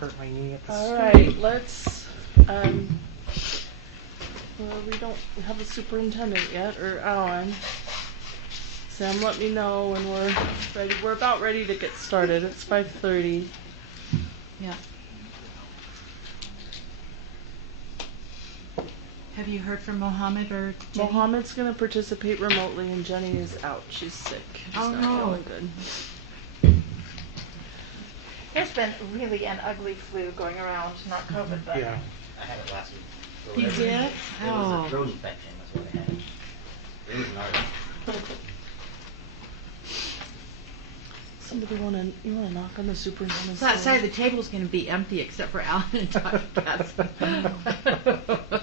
hurt my knee at the All store. right, let's, well, we don't have a superintendent yet, or Alan. Sam, let me know when we're ready. We're about ready to get started. It's 5:30. Yeah. Have you heard from Mohammed or Jenny? Mohammed's going to participate remotely, and Jenny is out. She's sick. She's not feeling good. There's been really an ugly flu going around, not COVID, but Yeah. I had it last week. You did? It was Oh. a throat infection, that's what I had. It was gnarly. Somebody you want to knock on the superintendent's So that door? side of the table's going to be empty except for Alan and Dr. Katz.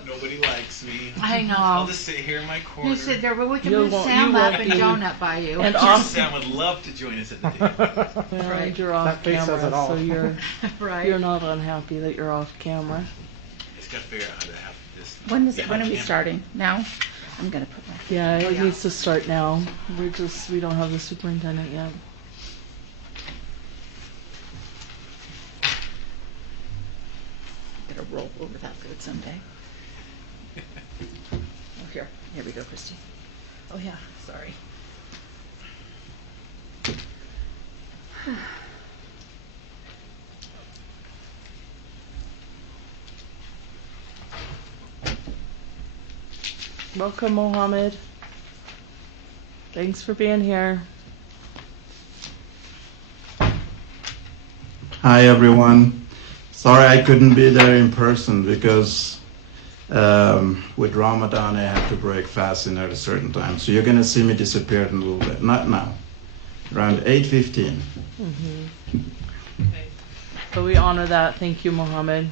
Nobody likes me. I know. I'll just sit here in my corner. You sit there, but we can You move won't- Sam you up won't and be- Donut by you. And Sure, off, Sam would love to join us at the table. well, Right. you're off That face says camera, it all. so you're Right. not unhappy that you're off camera. Just gotta figure out how to have this. when get are my we camera. starting? Now? I'm gonna put my Yeah, it yeah. needs to start now. We don't have the superintendent yet. gonna roll over that food someday. Oh, here we go, Christy. Oh yeah, sorry. Welcome, Mohammed. Thanks for being here. Hi everyone. Sorry I couldn't be there in person because with Ramadan I have to break fasting at a certain time. So you're going to see me disappear in a little bit. Not now. Around 8:15. But we honor that. Thank you, Mohammed.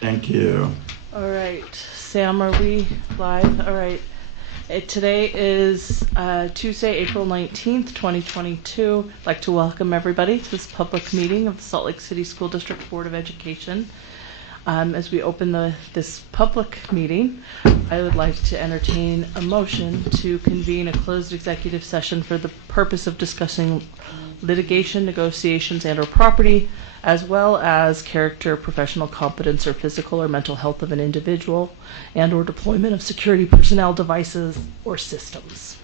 Thank you. All right, Sam, are we live? All right. Today is Tuesday, April 19th, 2022. I'd like to welcome everybody to this public meeting of the Salt Lake City School District Board of Education. As we open this public meeting, I would like to entertain a motion to convene a closed executive session for the purpose of discussing litigation, negotiations, and/or property, as well as character, professional competence, or physical or mental health of an individual, and/or deployment of security personnel, devices, or systems.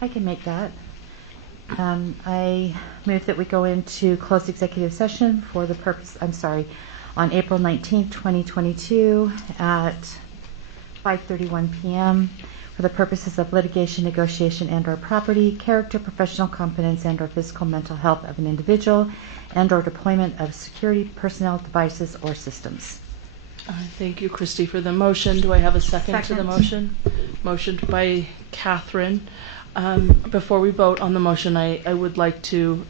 I can make that. I move that we go into closed executive session for the purpose, on April 19th, 2022 at 5:31 p.m. for the purposes of litigation, negotiation, and/or property, character, professional competence, and/or physical mental health of an individual, and/or deployment of security personnel, devices, or systems. Thank you, Christy, for the motion. Do I have a second to the Second. motion? Motioned by Catherine. Before we vote on the motion, I would like to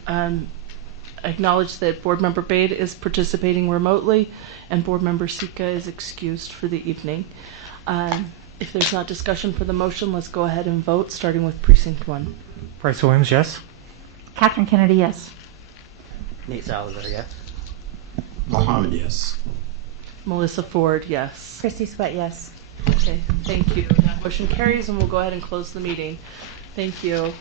acknowledge that Board Member Bade is participating remotely and Board Member Sika is excused for the evening. If there's not discussion for the motion, let's go ahead and vote, starting with Precinct 1. Bryce Williams, yes. Catherine Kennedy, yes. Nate Salazar, yes? Mohammed, yes. Melissa Ford, yes. Christy Sweat, yes. Okay, thank you. That motion carries, and we'll go ahead and close the meeting. Thank you.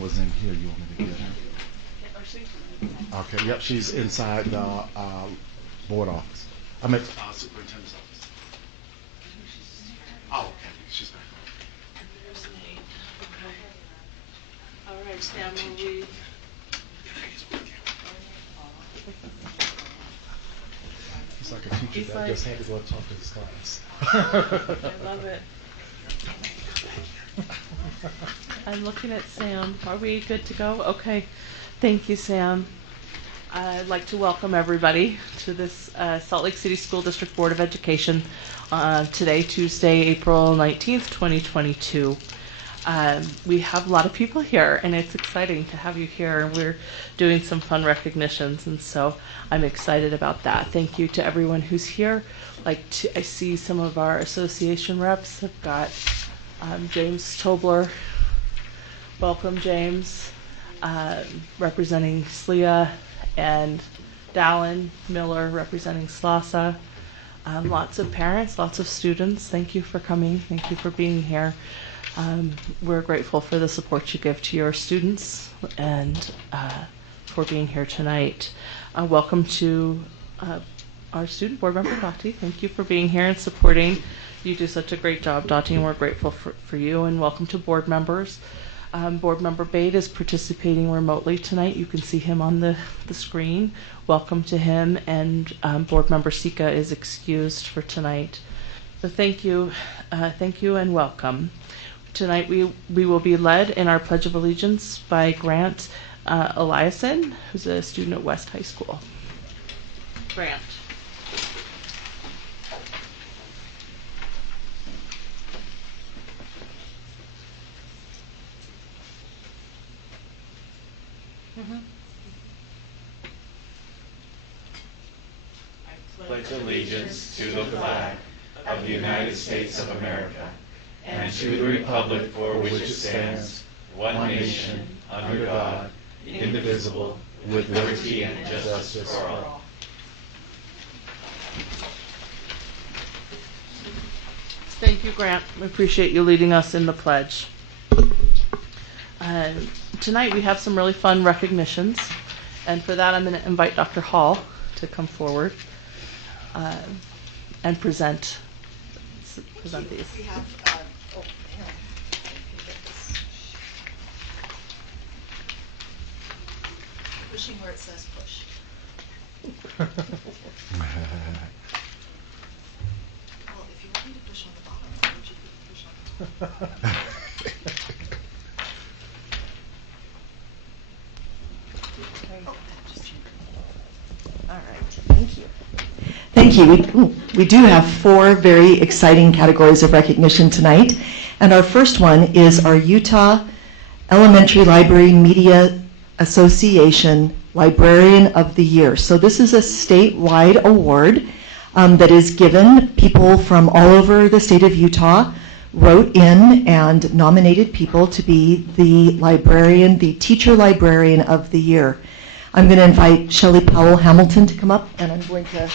Was in here. You want me to get her? Okay. Yep. She's inside the board office. I'm at superintendent's office. Oh, okay. She's back. All right, Sam, will we... It's like a teacher He's that like- just had to go and talk to his class. I love it. I'm looking at Sam. Are we good to go? Okay. Thank you, Sam. I'd like to welcome everybody to this Salt Lake City School District Board of Education today, Tuesday, April 19th, 2022. We have a lot of people here, and it's exciting to have you here. We're doing some fun recognitions, and so I'm excited about that. Thank you to everyone who's here. I see some of our association reps. I've got James Tobler. Welcome, James. Representing SLEA, and Dallin, Miller representing SLASA, lots of parents, lots of students. Thank you for coming. Thank you for being here. We're grateful for the support you give to your students and for being here tonight. Welcome to our student board member, Dottie. Thank you for being here and supporting. You do such a great job, Dottie, and we're grateful for you. And welcome to board members. Board member Bate is participating remotely tonight. You can see him on the screen. Welcome to him. And board member Sika is excused for tonight. So thank you and welcome. Tonight we will be led in our Pledge of Allegiance by Grant Eliason, who's a student at West High School. Grant. Pledge allegiance to the flag of the United States of America and to the republic for which it stands, one nation, under God, indivisible, with liberty and justice for all. Thank you, Grant. We appreciate you leading us in the pledge. Tonight we have some really fun recognitions, and for that I'm going to invite Dr. Hall to come forward and present these. We have, here, I can get this. Pushing where it says push. Well, if you want me to push on the bottom, why don't you push on the top? All right, thank you. Thank you. We do have 4 very exciting categories of recognition tonight. And our first one is our Utah Elementary Library Media Association Librarian of the Year. So this is a statewide award that is given. People from all over the state of Utah wrote in and nominated people to be the librarian, the teacher librarian of the year. I'm going to invite Shelby Powell Hamilton to come up, and I'm going to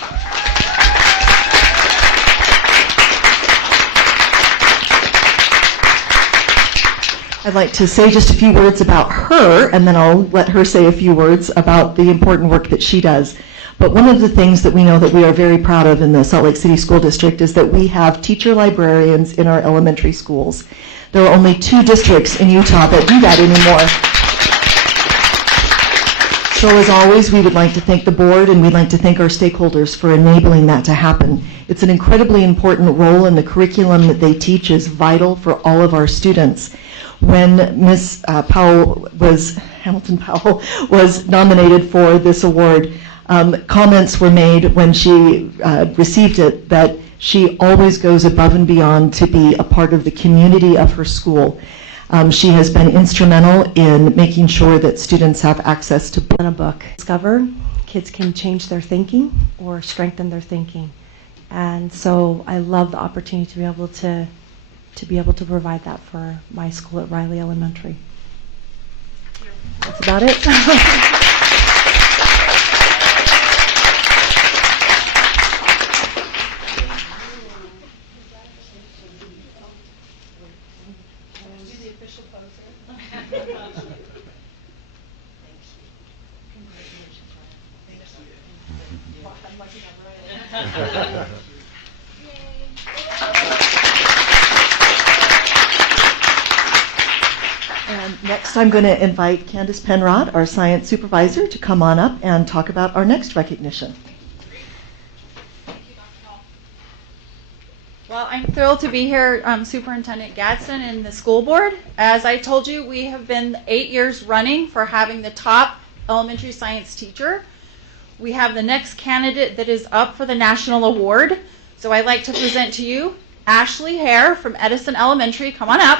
I'd like to say just a few words about her, and then I'll let her say a few words about the important work that she does. But one of the things that we know that we are very proud of in the Salt Lake City School District is that we have teacher librarians in our elementary schools. There are only 2 districts in Utah that do that anymore. So as always, we would like to thank the board and we'd like to thank our stakeholders for enabling that to happen. It's an incredibly important role, and the curriculum that they teach is vital for all of our students. When Ms. Hamilton Powell was nominated for this award, comments were made when she received it that she always goes above and beyond to be a part of the community of her school. She has been instrumental in making sure that students have access to a book. Discover kids can change their thinking or strengthen their thinking. And so I love the opportunity to be able to provide that for my school at Riley Elementary. That's about it. And next I'm going to invite Candace Penrod, our science supervisor, to come on up and talk about our next recognition. Well, I'm thrilled to be here, Superintendent Gadsden and the school board. As I told you, we have been 8 years running for having the top elementary science teacher. We have the next candidate that is up for the national award. So I'd like to present to you Ashley Hare from Edison Elementary. Come on up.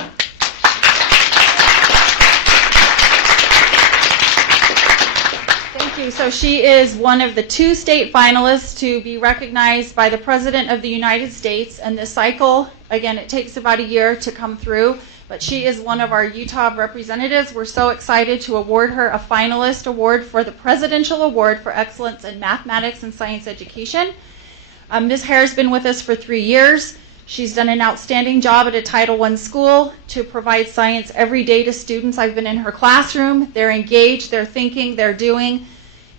Thank you. So she is one of the 2 state finalists to be recognized by the President of the United States. And this cycle, again, it takes about a year to come through. but she is one of our Utah representatives. We're so excited to award her a finalist award for the Presidential Award for Excellence in Mathematics and Science Education. Ms. Hare has been with us for 3 years. She's done an outstanding job at a Title I school to provide science every day to students. I've been in her classroom. They're engaged, they're thinking, they're doing,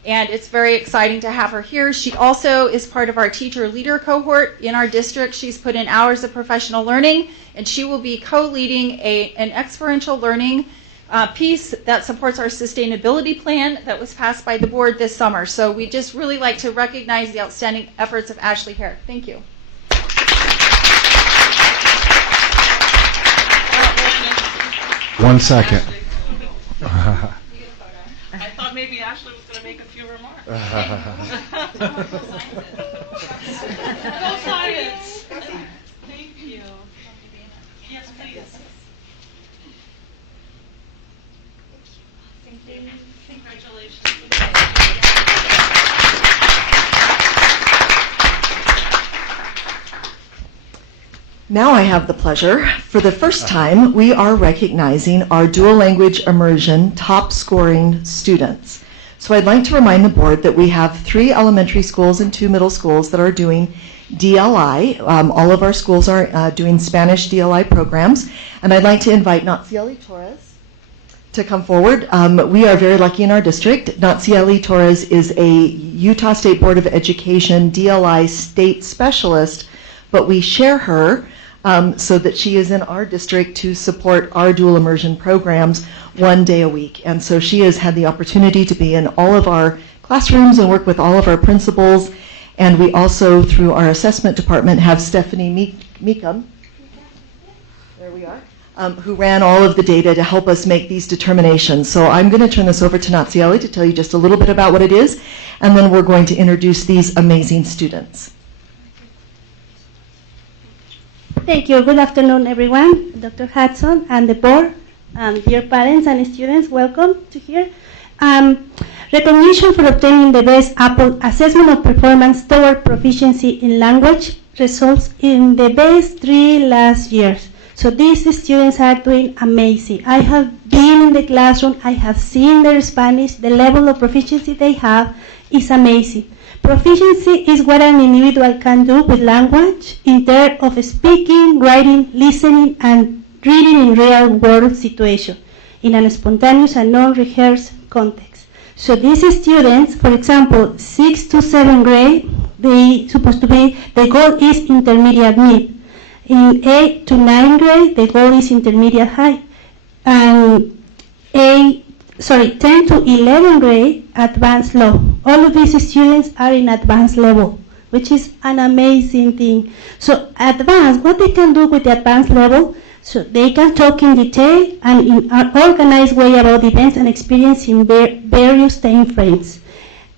and it's very exciting to have her here. She also is part of our teacher leader cohort in our district. She's put in hours of professional learning, and she will be co-leading an experiential learning piece that supports our sustainability plan that was passed by the board this summer. So we just really like to recognize the outstanding efforts of Ashley Hare. Thank you. 1 second. I thought maybe Ashley was going to make a few remarks. Go science! Thank you. Yes, please. Thank you. Congratulations. Now I have the pleasure, for the first time, we are recognizing our dual language immersion top scoring students. So I'd like to remind the board that we have 3 elementary schools and 2 middle schools that are doing DLI. All of our schools are doing Spanish DLI programs. And I'd like to invite Natsieli Torres to come forward. We are very lucky in our district. Natsieli Torres is a Utah State Board of Education DLI state specialist, but we share her so that she is in our district to support our dual immersion programs 1 day a week. And so she has had the opportunity to be in all of our classrooms and work with all of our principals. And we also, through our assessment department, have Stephanie Meekum, there we are, who ran all of the data to help us make these determinations. So I'm going to turn this over to Natsieli to tell you just a little bit about what it is, and then we're going to introduce these amazing students. Thank you. Good afternoon, everyone. Dr. Hudson and the board, dear parents and students, welcome to here. Recognition for obtaining the best Apple assessment of performance toward proficiency in language results in the best 3 last years. So these students are doing amazing. I have been in the classroom, I have seen their Spanish, the level of proficiency they have is amazing. Proficiency is what an individual can do with language in terms of speaking, writing, listening, and reading in real-world situations in a spontaneous and non-rehearsed context. So these students, for example, 6th to 7th grade, they supposed to be, the goal is intermediate mid. In 8th to 9th grade, the goal is intermediate high. And 10 to 11th grade, advanced low. All of these students are in advanced level, which is an amazing thing. So advanced, what they can do with the advanced level, so they can talk in detail and in an organized way about events and experience in various time frames.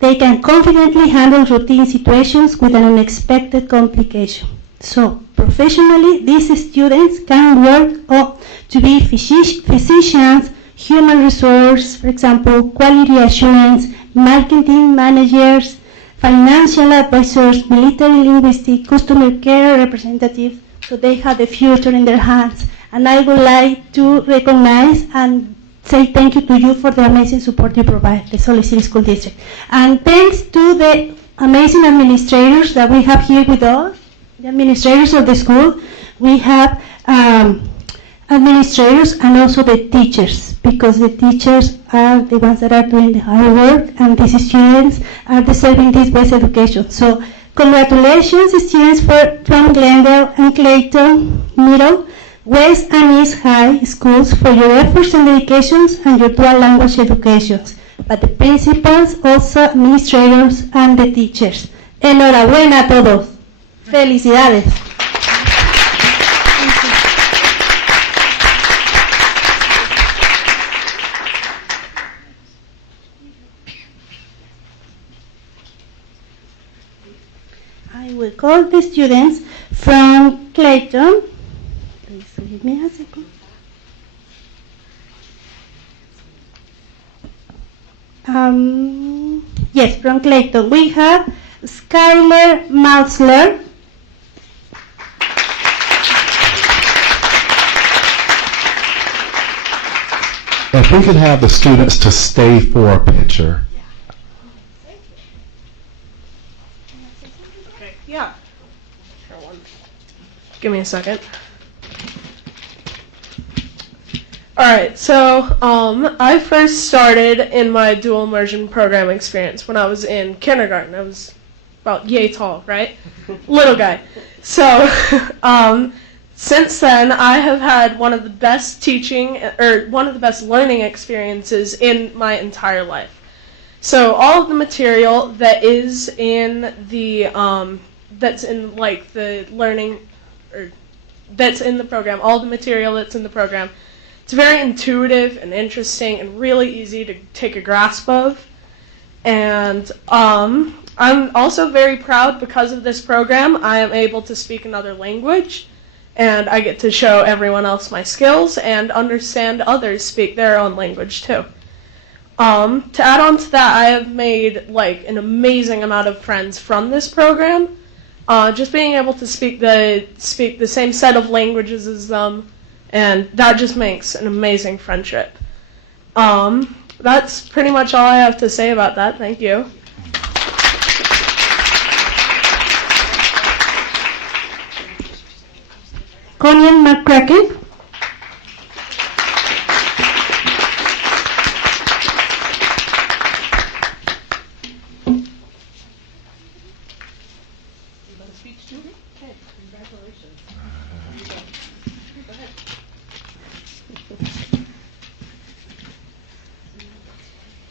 They can confidently handle routine situations with an unexpected complication. So professionally, these students can work to be physicians, human resource, for example, quality assurance, marketing managers, financial advisors, military linguistics, customer care representatives, so they have the future in their hands. And I would like to recognize and say thank you to you for the amazing support you provide, the Salt Lake City School District. And thanks to the amazing administrators that we have here with us, the administrators of the school, we have administrators and also the teachers, because the teachers are the ones that are doing the hard work, and these students are deserving this best education. So congratulations, students from Glendale and Clayton Middle, West and East High schools for your efforts and dedications and your dual language educations. But the principals, also administrators and the teachers. Enhorabuena a todos. Felicidades. I will call the students from Clayton. Please give me a second. Yes, from Clayton. We have Skyler Mausler. If we could have the students to stay for a picture. Okay, yeah. Give me a second. Alright, so I first started in my dual immersion program experience when I was in kindergarten. I was about yay tall, right? Little guy. So, since then, I have had one of the best learning experiences in my entire life. So all of the material that is in the that's in like the learning or that's in the program, all the material that's in the program, it's very intuitive and interesting and really easy to take a grasp of. And I'm also very proud because of this program. I am able to speak another language, and I get to show everyone else my skills and understand others speak their own language too. To add on to that, I have made like an amazing amount of friends from this program. Just being able to speak the same set of languages as them, and that just makes an amazing friendship. That's pretty much all I have to say about that. Thank you. Connie McCracken.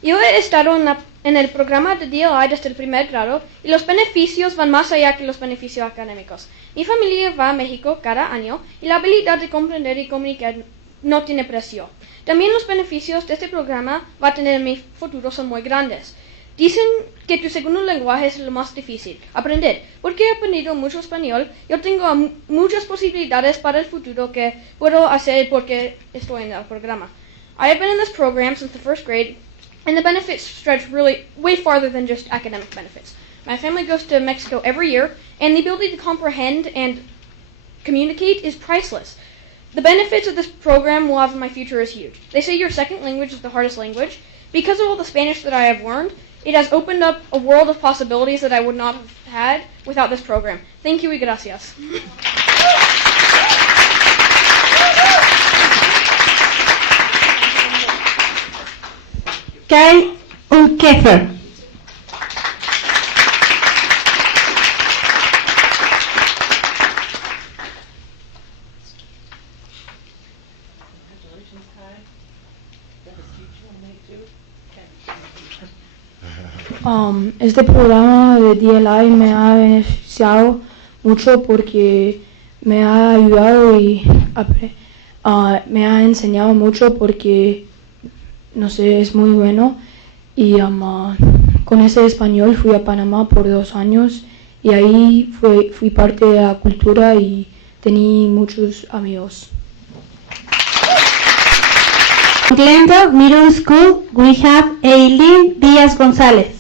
Yo he estado en el programa de DLI desde el primer grado y los beneficios van más allá que los beneficios académicos. Mi familia va a México cada año y la habilidad de comprender y comunicar no tiene precio. También los beneficios de este programa va a tener en mi futuro son muy grandes. Dicen que tu segundo lenguaje es lo más difícil, aprender. Porque he aprendido mucho español, yo tengo muchas posibilidades para el futuro que puedo hacer porque estoy en el programa. I have been in this program since the first grade, and the benefits stretch really way farther than just academic benefits. My family goes to Mexico every year, and the ability to comprehend and communicate is priceless. The benefits of this program will have in my future is huge. They say your second language is the hardest language. Because of all the Spanish that I have learned, it has opened up a world of possibilities that I would not have had without this program. Thank you y gracias. Kyle Unkefer. Este programa de DLI me ha beneficiado mucho porque me ha ayudado y me ha enseñado mucho porque, no sé, es muy bueno. Y con ese español fui a Panamá por 2 años y ahí fui parte de la cultura y tenía muchos amigos. Glendale Middle School, we have Eileen Díaz González.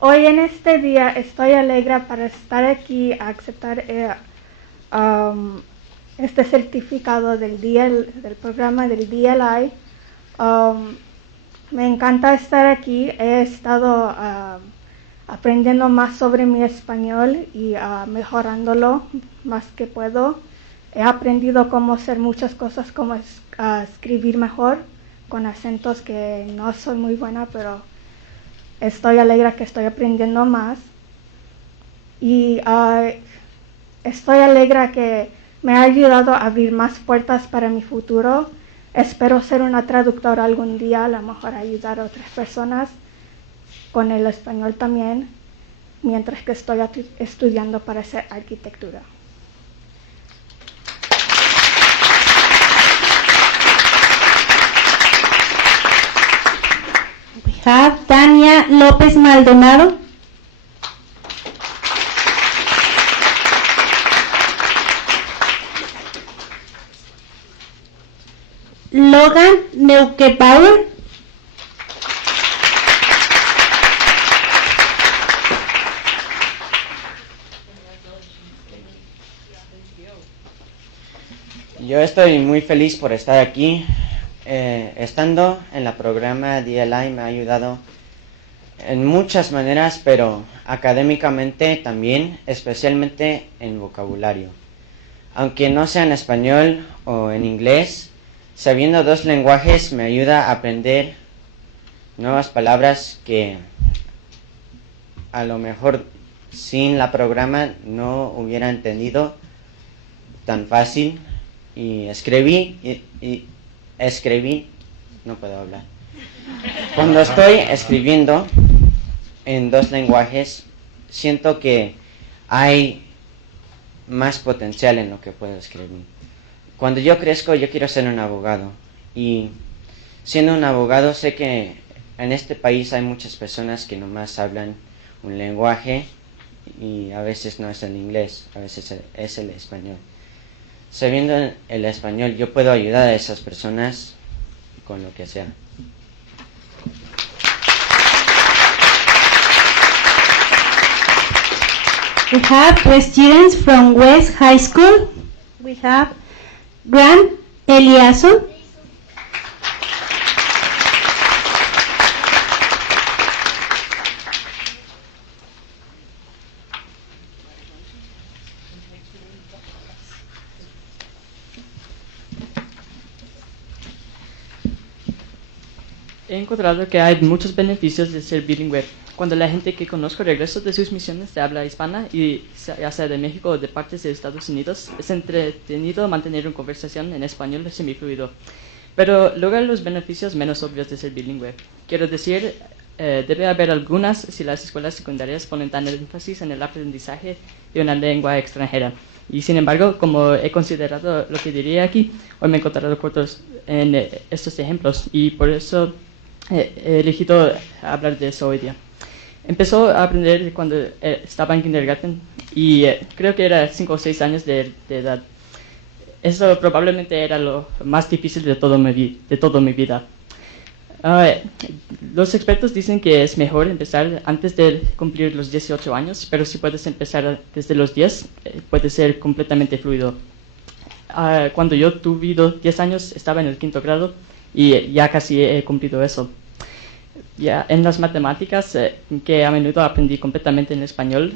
Hoy en este día estoy alegre para estar aquí a aceptar este certificado del programa del DLI. Me encanta estar aquí. He estado aprendiendo más sobre mi español y mejorándolo más que puedo. He aprendido cómo hacer muchas cosas, como escribir mejor con acentos que no soy muy buena, pero estoy alegre que estoy aprendiendo más. Y estoy alegre que me ha ayudado a abrir más puertas para mi futuro. Espero ser una traductora algún día, a lo mejor ayudar a otras personas con el español también, mientras que estoy estudiando para hacer arquitectura. We have Tania López Maldonado. Logan Neukebauer. Yo estoy muy feliz por estar aquí. Estando en el programa DLI me ha ayudado en muchas maneras, pero académicamente también, especialmente en vocabulario. Aunque no sea en español o en inglés, sabiendo dos lenguajes me ayuda a aprender nuevas palabras que a lo mejor sin la programa no hubiera entendido tan fácil. Y escribí, no puedo hablar. Cuando estoy escribiendo en dos lenguajes, siento que hay más potencial en lo que puedo escribir. Cuando yo crezco, yo quiero ser un abogado. Y siendo un abogado, sé que en este país hay muchas personas que nomás hablan un lenguaje y a veces no es el inglés, a veces es el español. Sabiendo el español, yo puedo ayudar a esas personas con lo que sea. We have three students from West High School. We have Grant Eliason, He encontrado que hay muchos beneficios de ser bilingüe. Cuando la gente que conozco regresa de sus misiones de habla hispana, y ya sea de México o de partes de Estados Unidos, es entretenido mantener una conversación en español semifluido. Pero luego los beneficios menos obvios de ser bilingüe. Quiero decir, debe haber algunas si las escuelas secundarias ponen tan énfasis en el aprendizaje de una lengua extranjera. Y sin embargo, como he considerado lo que diría aquí, hoy me he encontrado cortos en estos ejemplos y por eso he elegido hablar de eso hoy día. Empezó a aprender cuando estaba en kindergarten y creo que era 5 o 6 años de edad. Eso probablemente era lo más difícil de toda mi vida. Los expertos dicen que es mejor empezar antes de cumplir los 18 años, pero si puedes empezar desde los 10, puede ser completamente fluido. Cuando yo tuve 10 años, estaba en el 5º grado y ya casi he cumplido eso. Ya en las matemáticas, que a menudo aprendí completamente en español,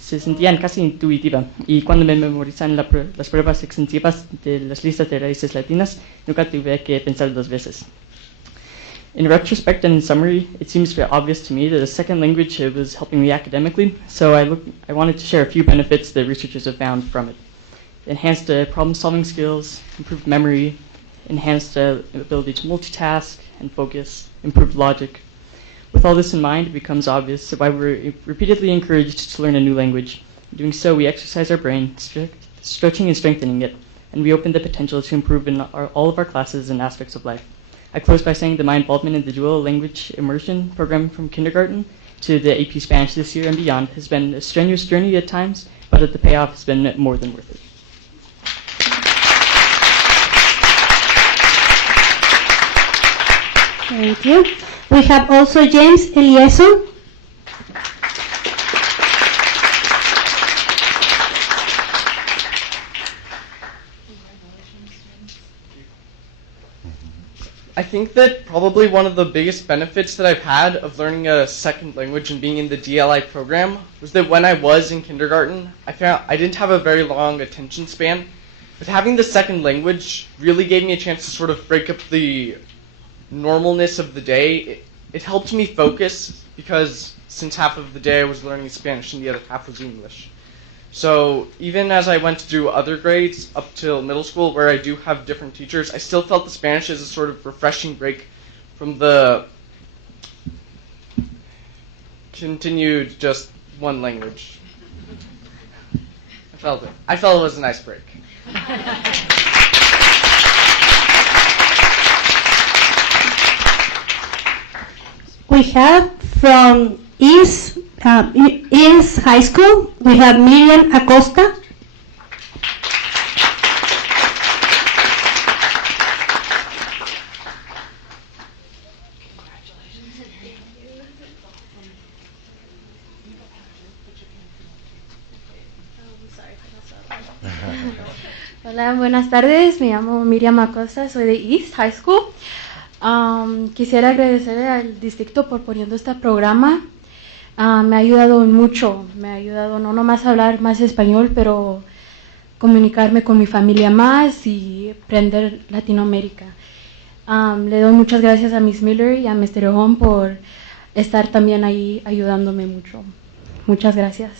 se sentían casi intuitivas, y cuando me memorizan las pruebas extensivas de las listas de raíces latinas, nunca tuve que pensar 2 veces. In retrospect and in summary, it seems very obvious to me that a second language was helping me academically, so I wanted to share a few benefits that researchers have found from it. Enhanced problem-solving skills, improved memory, enhanced ability to multitask and focus, improved logic. With all this in mind, it becomes obvious why we're repeatedly encouraged to learn a new language. In doing so, we exercise our brain, stretching and strengthening it, and we open the potential to improve in all of our classes and aspects of life. I close by saying that my involvement in the dual language immersion program from kindergarten to the AP Spanish this year and beyond has been a strenuous journey at times, but the payoff has been more than worth it. Thank you. We have also James Eliason. I think that probably one of the biggest benefits that I've had of learning a second language and being in the DLI program was that when I was in kindergarten, I found I didn't have a very long attention span. But having the second language really gave me a chance to sort of break up the normalness of the day. It helped me focus because since half of the day I was learning Spanish and the other half was English. So even as I went through other grades up till middle school where I do have different teachers, I still felt the Spanish as a sort of refreshing break from the continued just one language. I felt it. I felt it was a nice break. We have from East High School, we have Miriam Acosta. Hola, buenas tardes. Me llamo Miriam Acosta, soy de East High School. Quisiera agradecer al distrito por poniendo este programa. Me ha ayudado mucho, me ha ayudado no nomás a hablar más español, pero comunicarme con mi familia más y aprender Latinoamérica. Le doy muchas gracias a Miss Miller y a Mr. Home por estar también ahí ayudándome mucho. Muchas gracias.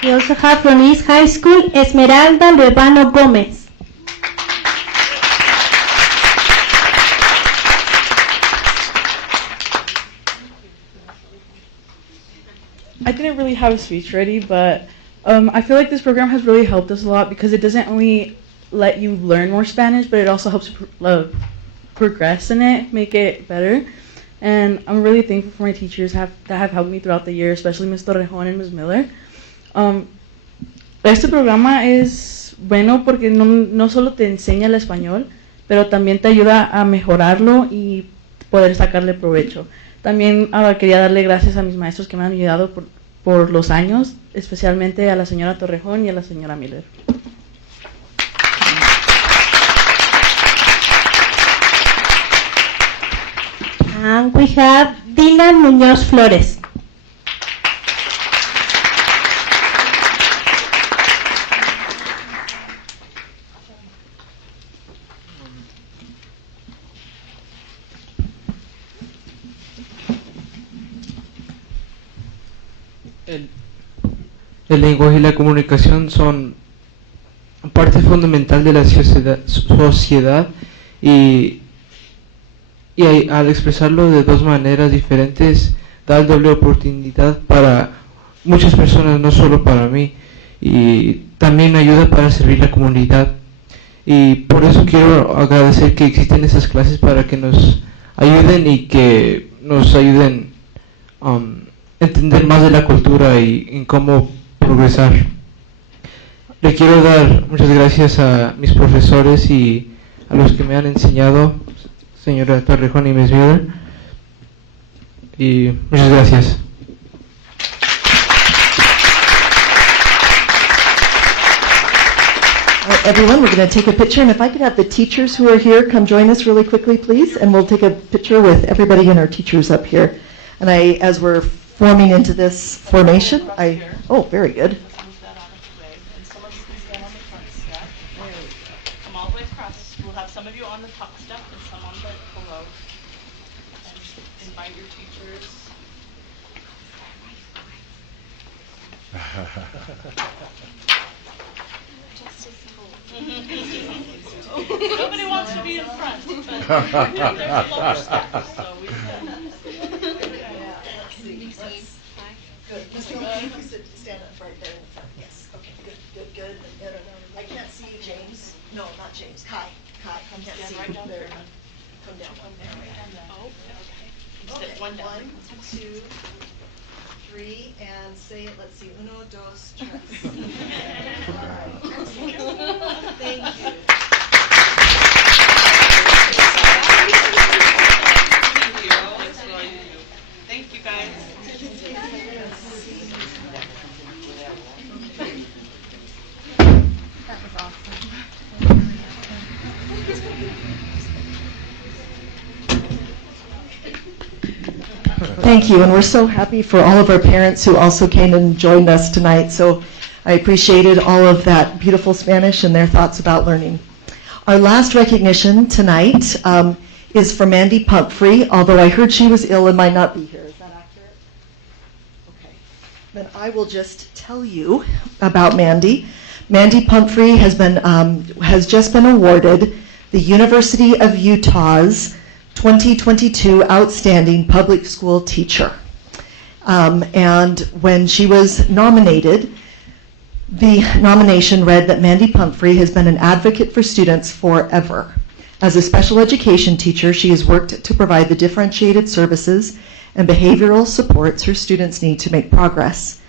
We also have from East High School, Esmeralda Luevano Gómez. I didn't really have a speech ready, but I feel like this program has really helped us a lot because it doesn't only let you learn more Spanish, but it also helps progress in it, make it better. And I'm really thankful for my teachers that have helped me throughout the year, especially Ms. Torrejon and Ms. Miller. Este programa es bueno porque no solo te enseña el español, pero también te ayuda a mejorarlo y poder sacarle provecho. También quería darle gracias a mis maestros que me han ayudado por los años, especialmente a la señora Torrejón y a la señora Miller. And we have Dylan Muñoz Flores. El lenguaje y la comunicación son parte fundamental de la sociedad y al expresarlo de dos maneras diferentes da doble oportunidad para muchas personas, no solo para mí, y también ayuda para servir la comunidad. Y por eso quiero agradecer que existen esas clases para que nos ayuden y que nos ayuden a entender más de la cultura y en cómo progresar. Le quiero dar muchas gracias a mis profesores y a los que me han enseñado, señora Torrejón y Ms. Miller, y muchas gracias. Everyone, we're going to take a picture, and if I could have the teachers who are here come join us really quickly, please, and we'll take a picture with everybody and our teachers up here. And as we're forming into this formation, oh, very good. Come all the way across. We'll have some of you on the top step and some on the below. And invite your teachers. Nobody wants to be in front, but there's lower steps, so we can. Good. Mr. O'Keefe, you stand up right there in the front. Yes. Okay. Good. No. I can't see you, James. No, not James. Kai. I can't see you. There. Come down. Oh, okay. Okay. One down. 1, 2, 3, and say it. Let's see. 1, 2, 3. All right. Excellent. Thank you. Thank you, guys. That was awesome. Thank you, and we're so happy for all of our parents who also came and joined us tonight. So I appreciated all of that beautiful Spanish and their thoughts about learning. Our last recognition tonight is for Mandy Pumphrey, although I heard she was ill and might not be here. Is that accurate? Okay. Then I will just tell you about Mandy. Mandy Pumphrey has just been awarded the University of Utah's 2022 Outstanding Public School Teacher. And when she was nominated, the nomination read that Mandy Pumphrey has been an advocate for students forever. As a special education teacher, she has worked to provide the differentiated services and behavioral supports her students need to make progress.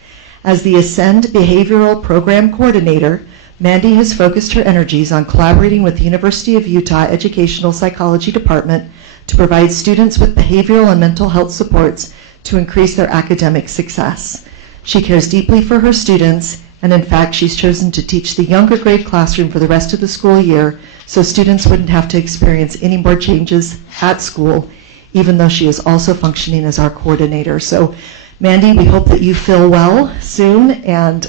As the Ascend Behavioral Program Coordinator, Mandy has focused her energies on collaborating with the University of Utah Educational Psychology Department to provide students with behavioral and mental health supports to increase their academic success. She cares deeply for her students, and in fact, she's chosen to teach the younger grade classroom for the rest of the school year so students wouldn't have to experience any more changes at school, even though she is also functioning as our coordinator. So, Mandy, we hope that you feel well soon, and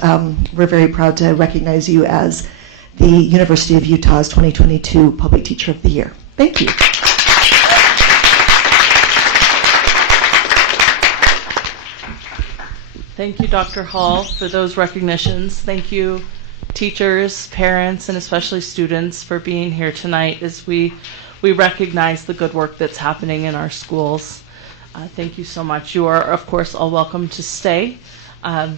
we're very proud to recognize you as the University of Utah's 2022 Public Teacher of the Year. Thank you. Thank you, Dr. Hall, for those recognitions. Thank you, teachers, parents, and especially students for being here tonight as we recognize the good work that's happening in our schools. Thank you so much. You are, of course, all welcome to stay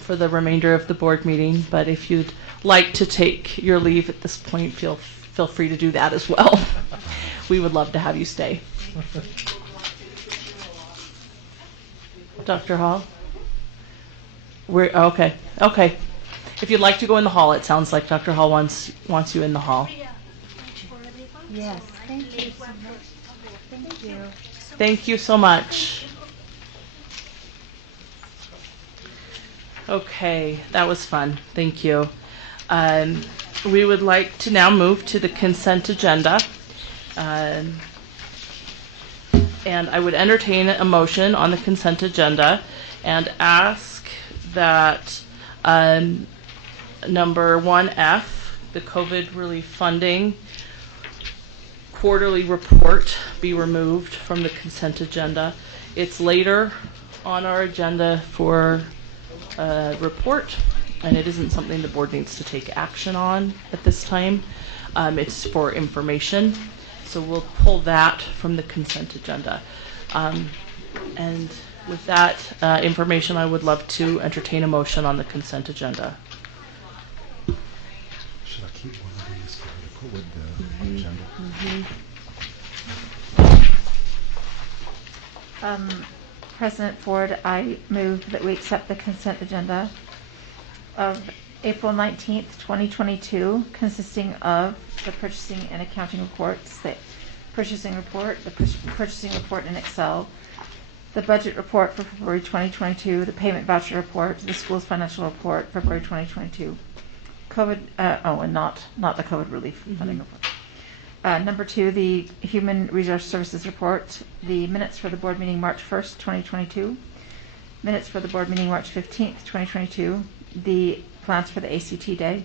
for the remainder of the board meeting, but if you'd like to take your leave at this point, feel free to do that as well. We would love to have you stay. Dr. Hall? Okay. If you'd like to go in the hall, it sounds like Dr. Hall wants you in the hall. Yes, thank you so much. Thank you. Thank you so much. Okay, that was fun. Thank you. We would like to now move to the consent agenda. And I would entertain a motion on the consent agenda and ask that number 1F, the COVID relief funding quarterly report, be removed from the consent agenda. It's later on our agenda for report, and it isn't something the board needs to take action on at this time. It's for information, so we'll pull that from the consent agenda. And with that information, I would love to entertain a motion on the consent agenda. Should I keep one of these to put with the agenda? President Ford, I move that we accept the consent agenda of April 19th, 2022, consisting of the purchasing and accounting reports, the purchasing report, the purchasing report in Excel, the budget report for February 2022, the payment voucher report, the school's financial report, February 2022. COVID, and not the COVID relief funding report. Number 2, the Human Resource Services report, the minutes for the board meeting March 1st, 2022, minutes for the board meeting March 15th, 2022, the plans for the ACT day,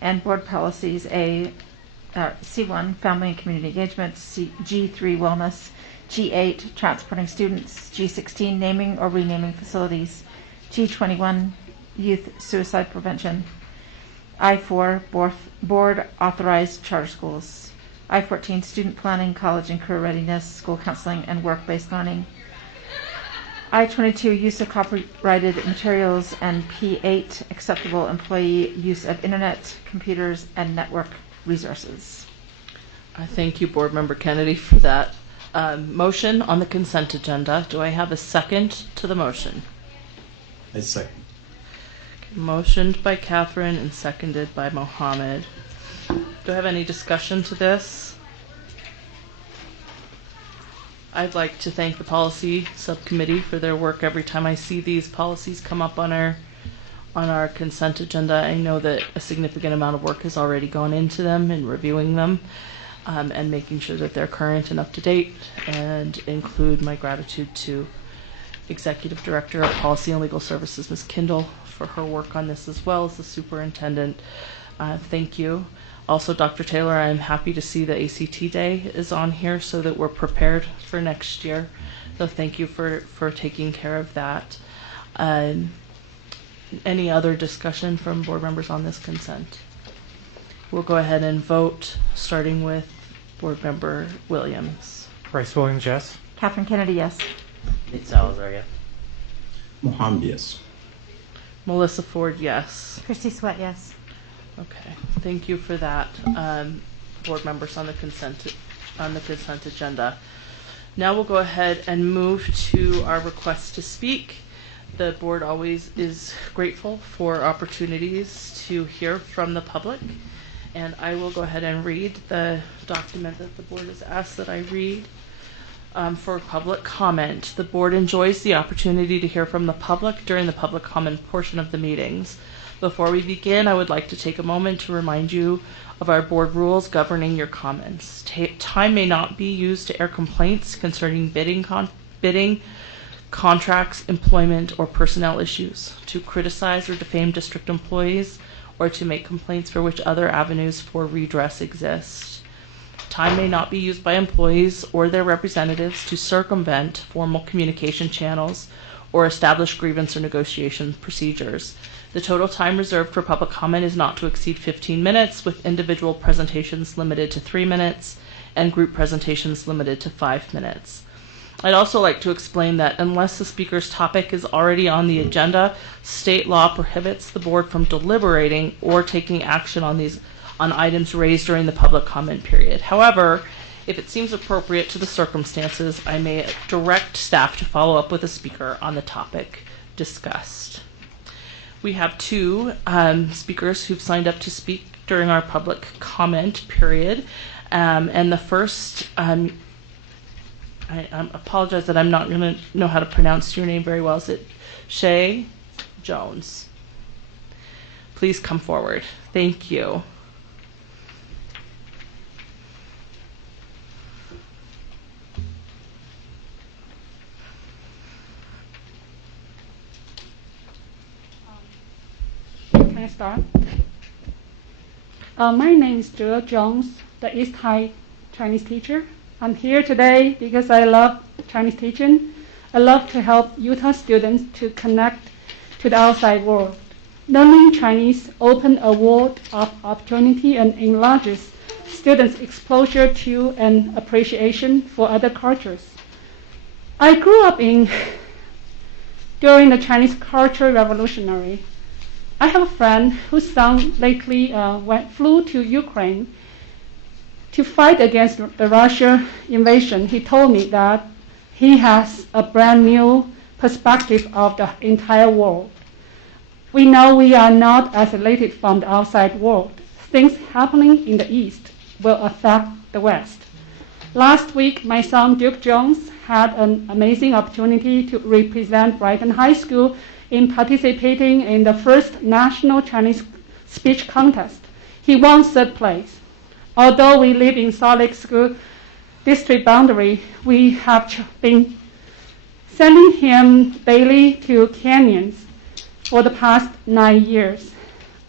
and board policies C1, family and community engagement, G3, wellness, G8, transporting students, G16, naming or renaming facilities, G21, youth suicide prevention, I4, board authorized charter schools, I14, student planning, college and career readiness, school counseling, and work-based learning, I22, use of copyrighted materials, and P8, acceptable employee use of internet, computers, and network resources. I thank you, Board Member Kennedy, for that motion on the consent agenda. Do I have a second to the motion? I second. Motioned by Catherine and seconded by Mohammed. Do I have any discussion to this? I'd like to thank the policy subcommittee for their work. Every time I see these policies come up on our consent agenda, I know that a significant amount of work has already gone into them and reviewing them. And making sure that they're current and up to date, and include my gratitude to Executive Director of Policy and Legal Services, Ms. Kindle, for her work on this, as well as the Superintendent. Thank you. Also, Dr. Taylor, I'm happy to see the ACT Day is on here so that we're prepared for next year. So thank you for taking care of that. Any other discussion from board members on this consent? We'll go ahead and vote, starting with Board Member Williams. Bryce Williams, yes. Catherine Kennedy, yes. Salazar, yes. Mohammed, yes. Melissa Ford, yes. Christy Sweat, yes. Okay, thank you for that, board members on the consent agenda. Now we'll go ahead and move to our request to speak. The board always is grateful for opportunities to hear from the public. And I will go ahead and read the document that the board has asked that I read. for public comment. The board enjoys the opportunity to hear from the public during the public comment portion of the meetings. Before we begin, I would like to take a moment to remind you of our board rules governing your comments. Time may not be used to air complaints concerning bidding, contracts, employment, or personnel issues, to criticize or defame district employees, or to make complaints for which other avenues for redress exist. Time may not be used by employees or their representatives to circumvent formal communication channels or establish grievance or negotiation procedures. The total time reserved for public comment is not to exceed 15 minutes, with individual presentations limited to 3 minutes and group presentations limited to 5 minutes. I'd also like to explain that unless the speaker's topic is already on the agenda, state law prohibits the board from deliberating or taking action on items raised during the public comment period. However, if it seems appropriate to the circumstances, I may direct staff to follow up with the speaker on the topic discussed. We have two speakers who've signed up to speak during our public comment period. And the first, I apologize that I'm not going to know how to pronounce your name very well. Is it Shay Jones? Please come forward. Thank you. Can I start? My name is Zhe Jones, the East High Chinese teacher. I'm here today because I love Chinese teaching. I love to help Utah students to connect to the outside world. Learning Chinese opens a world of opportunity and enlarges students' exposure to and appreciation for other cultures. I grew up during the Chinese Cultural Revolutionary. I have a friend whose son lately flew to Ukraine to fight against the Russia invasion. He told me that he has a brand new perspective of the entire world. We know we are not isolated from the outside world. Things happening in the East will affect the West. Last week, my son Duke Jones had an amazing opportunity to represent Brighton High School in participating in the first National Chinese Speech Contest. He won 3rd place. Although we live in Salt Lake School district boundary, we have been sending him daily to canyons for the past 9 years.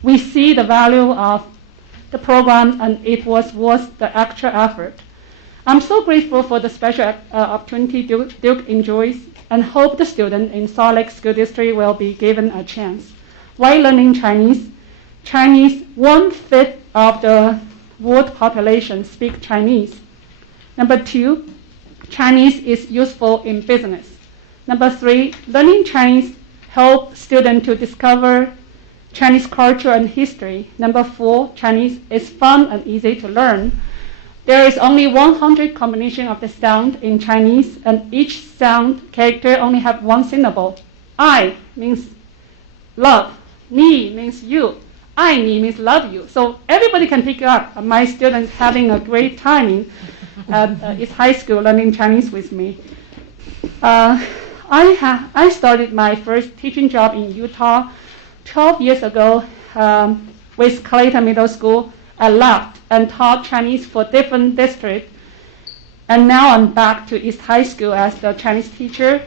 We see the value of the program, and it was worth the extra effort. I'm so grateful for the special opportunity Duke enjoys, and hope the student in Salt Lake School District will be given a chance. While learning Chinese, 1/5 of the world population speak Chinese. Number 2, Chinese is useful in business. Number 3, learning Chinese helps students to discover Chinese culture and history. Number 4, Chinese is fun and easy to learn. There is only 100 combination of the sound in Chinese, and each sound character only have one syllable. I means love. Ni means you. I ni means love you. So everybody can pick up. My students having a great time at East High School learning Chinese with me. I started my first teaching job in Utah 12 years ago with Clayton Middle School. I left and taught Chinese for different districts, and now I'm back to East High School as the Chinese teacher.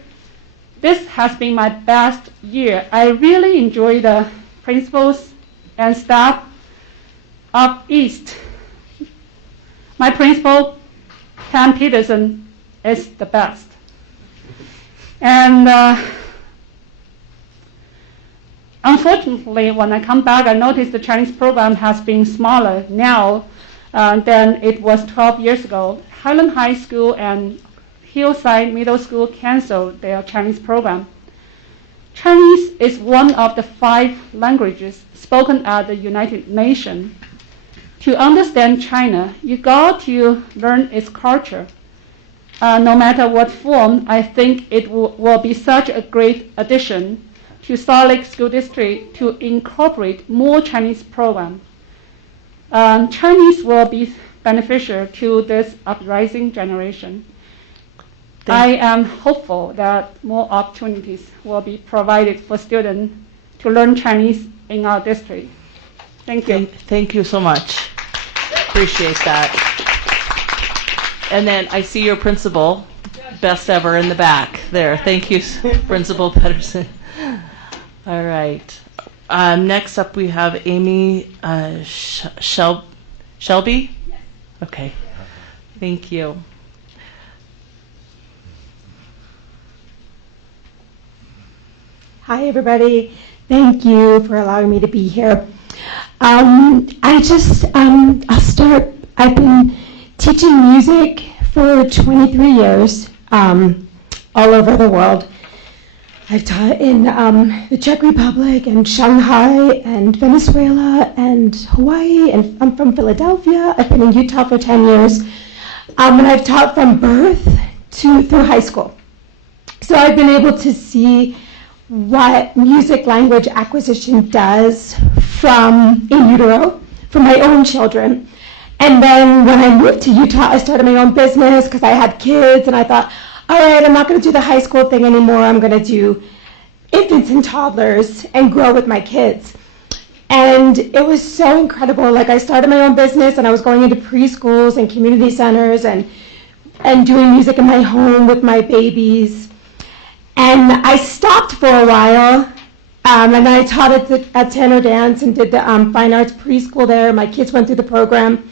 This has been my best year. I really enjoy the principals and staff of East. My principal, Pam Peterson, is the best. And unfortunately, when I come back, I noticed the Chinese program has been smaller now than it was 12 years ago. Highland High School and Hillside Middle School canceled their Chinese program. Chinese is one of the 5 languages spoken at the United Nations. To understand China, you got to learn its culture. No matter what form, I think it will be such a great addition to Salt Lake School District to incorporate more Chinese programs. Chinese will be beneficial to this uprising generation. I am hopeful that more opportunities will be provided for students to learn Chinese in our district. Thank you. Thank you so much. Appreciate that. And then I see your principal, best ever in the back there. Thank you, Principal Pedersen. All right. Next up, we have Amy Shelby. Yes. Okay. Thank you. Hi, everybody. Thank you for allowing me to be here. I'll start. I've been teaching music for 23 years all over the world. I've taught in the Czech Republic and Shanghai and Venezuela and Hawaii, and I'm from Philadelphia. I've been in Utah for 10 years, and I've taught from birth through high school. So I've been able to see what music language acquisition does from in utero for my own children. And then when I moved to Utah, I started my own business because I had kids, and I thought, all right, I'm not going to do the high school thing anymore. I'm going to do infants and toddlers and grow with my kids. And it was so incredible. Like, I started my own business, and I was going into preschools and community centers and doing music in my home with my babies. And I stopped for a while, and I taught at Tanner Dance and did the fine arts preschool there. My kids went through the program.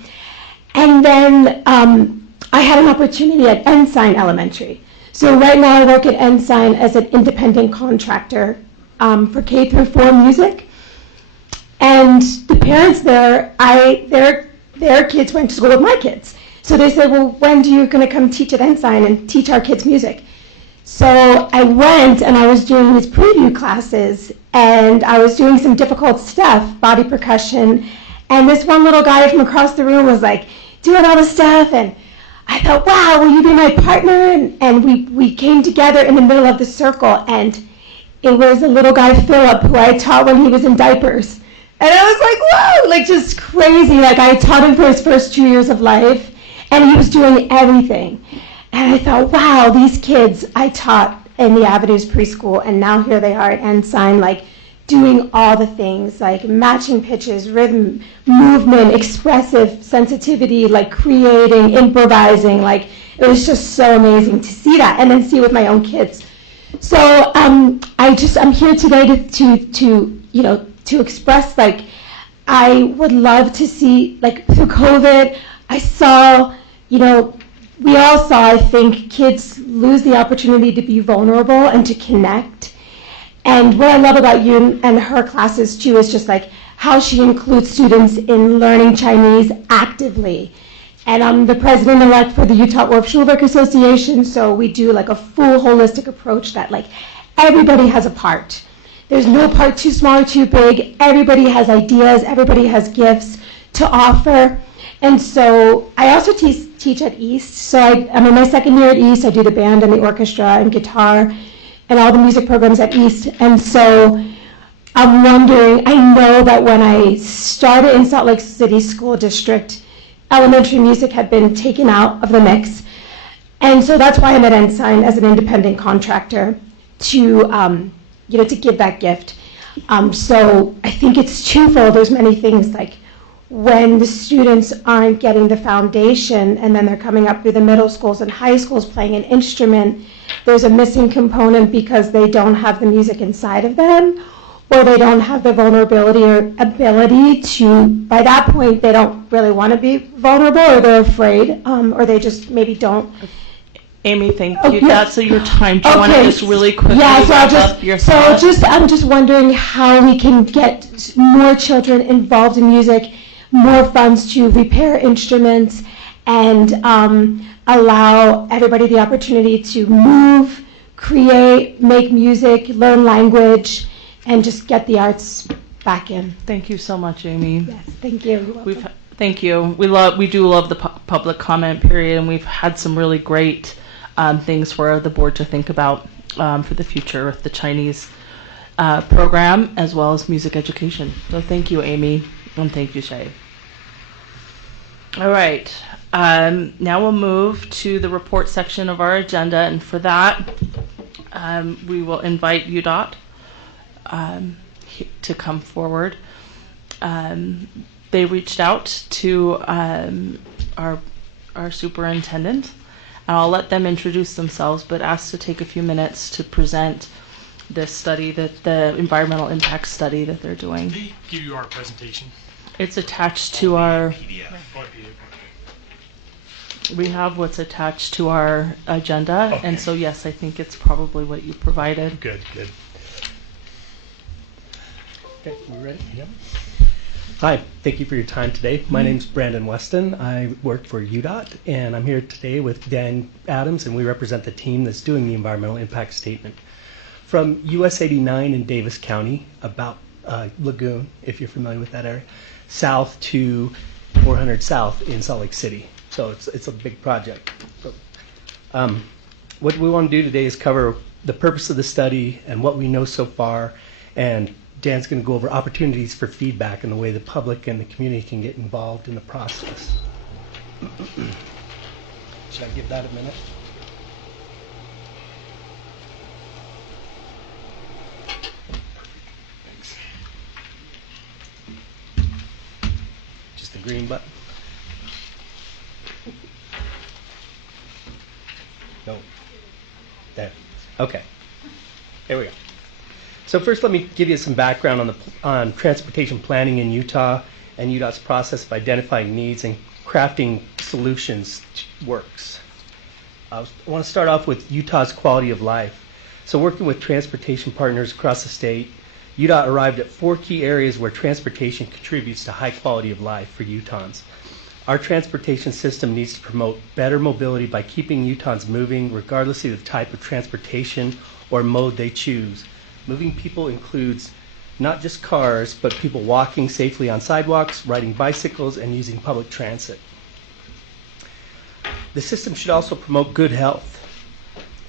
And then I had an opportunity at Ensign Elementary. So right now I work at Ensign as an independent contractor for K through 4 music. And the parents there, their kids went to school with my kids. So they said, well, when are you going to come teach at Ensign and teach our kids music? So I went, and I was doing these preview classes, and I was doing some difficult stuff, body percussion, and this one little guy from across the room was like doing all the stuff, and I thought, wow, will you be my partner? And we came together in the middle of the circle, and it was a little guy, Philip, who I taught when he was in diapers. And I was like, whoa, like just crazy. Like, I taught him for his first 2 years of life, and he was doing everything. And I thought, wow, these kids I taught in the Avenues preschool, and now here they are at Ensign, like doing all the things, like matching pitches, rhythm, movement, expressive sensitivity, like creating, improvising. Like, it was just so amazing to see that, and then see it with my own kids. So I'm here today to express, like, I would love to see, like, through COVID, I saw, we all saw, I think, kids lose the opportunity to be vulnerable and to connect. And what I love about you and her classes, too, is just like how she includes students in learning Chinese actively. And I'm the president-elect for the Utah Schulwerk Association, so we do like a full holistic approach that, like, everybody has a part. There's no part too small or too big. Everybody has ideas. Everybody has gifts to offer. And so I also teach at East. So I'm in my second year at East. I do the band and the orchestra and guitar and all the music programs at East. And so I'm wondering, I know that when I started in Salt Lake City School District, elementary music had been taken out of the mix. And so that's why I'm at Ensign as an independent contractor to give that gift. So I think it's twofold. There's many things, like when the students aren't getting the foundation and then they're coming up through the middle schools and high schools playing an instrument, there's a missing component because they don't have the music inside of them, or they don't have the vulnerability or ability to, by that point, they don't really want to be vulnerable, or they're afraid, or they just maybe don't. Amy, thank you. That's your time. Do you want to just really quickly wrap up your thoughts? I'm just wondering how we can get more children involved in music, more funds to repair instruments, and allow everybody the opportunity to move, create, make music, learn language, and just get the arts back in. Thank you so much, Amy. Yes, thank you. Thank you. We do love the public comment period, and we've had some really great things for the board to think about for the future of the Chinese program as well as music education. So thank you, Amy, and thank you, Shay. All right. Now we'll move to the report section of our agenda, and for that, we will invite UDOT to come forward. They reached out to our superintendent, and I'll let them introduce themselves, but asked to take a few minutes to present this study, the environmental impact study that they're doing. Did they give you our presentation? It's attached to our. PDF. We have what's attached to our agenda, Okay. and so yes, I think it's probably what you provided. Good, good. Okay, we ready? Yep. Hi, thank you for your time today. My name's Brandon Weston. I work for UDOT, and I'm here today with Dan Adams, and we represent the team that's doing the environmental impact statement. From US 89 in Davis County, about Lagoon, if you're familiar with that area, south to 400 South in Salt Lake City. So it's a big project. What we want to do today is cover the purpose of the study and what we know so far, and Dan's going to go over opportunities for feedback and the way the public and the community can get involved in the process. Should I give that a minute? Thanks. Just the green button. No. There. Okay. There we go. So first, let me give you some background on transportation planning in Utah and UDOT's process of identifying needs and crafting solutions works. I want to start off with Utah's quality of life. So working with transportation partners across the state, UDOT arrived at 4 key areas where transportation contributes to high quality of life for Utahns. Our transportation system needs to promote better mobility by keeping Utahns moving regardless of the type of transportation or mode they choose. Moving people includes not just cars, but people walking safely on sidewalks, riding bicycles, and using public transit. The system should also promote good health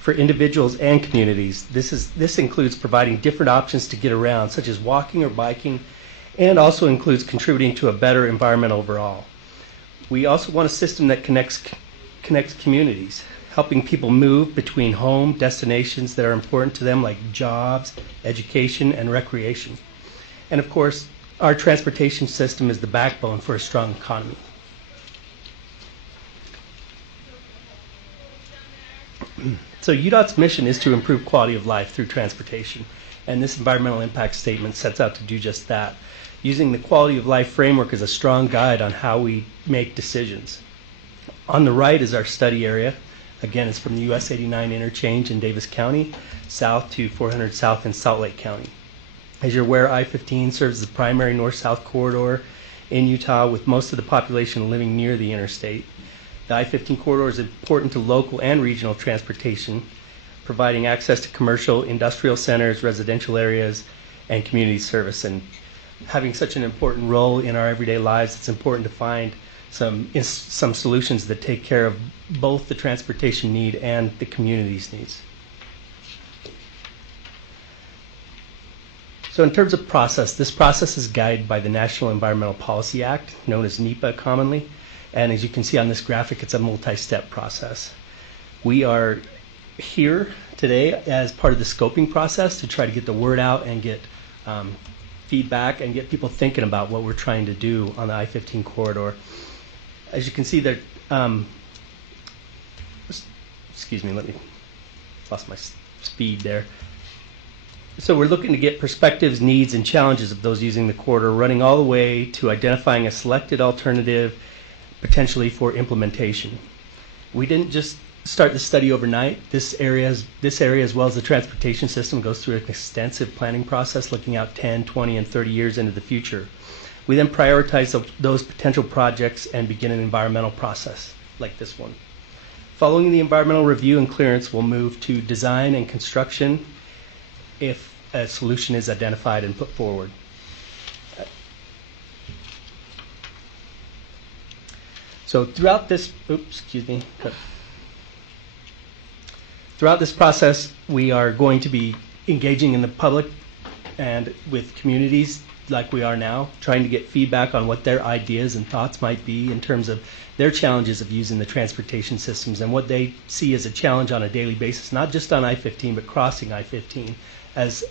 for individuals and communities. This includes providing different options to get around, such as walking or biking, and also includes contributing to a better environment overall. We also want a system that connects communities, helping people move between home destinations that are important to them, like jobs, education, and recreation. And of course, our transportation system is the backbone for a strong economy. So UDOT's mission is to improve quality of life through transportation, and this environmental impact statement sets out to do just that, using the quality of life framework as a strong guide on how we make decisions. On the right is our study area. Again, it's from the US 89 interchange in Davis County, south to 400 South in Salt Lake County. As you're aware, I-15 serves as the primary north-south corridor in Utah, with most of the population living near the interstate. The I-15 corridor is important to local and regional transportation, providing access to commercial, industrial centers, residential areas, and community service. And having such an important role in our everyday lives, it's important to find some solutions that take care of both the transportation need and the community's needs. So in terms of process, this process is guided by the National Environmental Policy Act, known as NEPA commonly. And as you can see on this graphic, it's a multi-step process. We are here today as part of the scoping process to try to get the word out and get feedback and get people thinking about what we're trying to do on the I-15 corridor. As you can see there, excuse me, lost my speed there. So we're looking to get perspectives, needs, and challenges of those using the corridor, running all the way to identifying a selected alternative, potentially for implementation. We didn't just start the study overnight. This area, as well as the transportation system, goes through an extensive planning process looking out 10, 20, and 30 years into the future. We then prioritize those potential projects and begin an environmental process like this one. Following the environmental review and clearance, we'll move to design and construction if a solution is identified and put forward. So throughout this, throughout this process, we are going to be engaging in the public and with communities like we are now, trying to get feedback on what their ideas and thoughts might be in terms of their challenges of using the transportation systems and what they see as a challenge on a daily basis, not just on I-15, but crossing I-15 as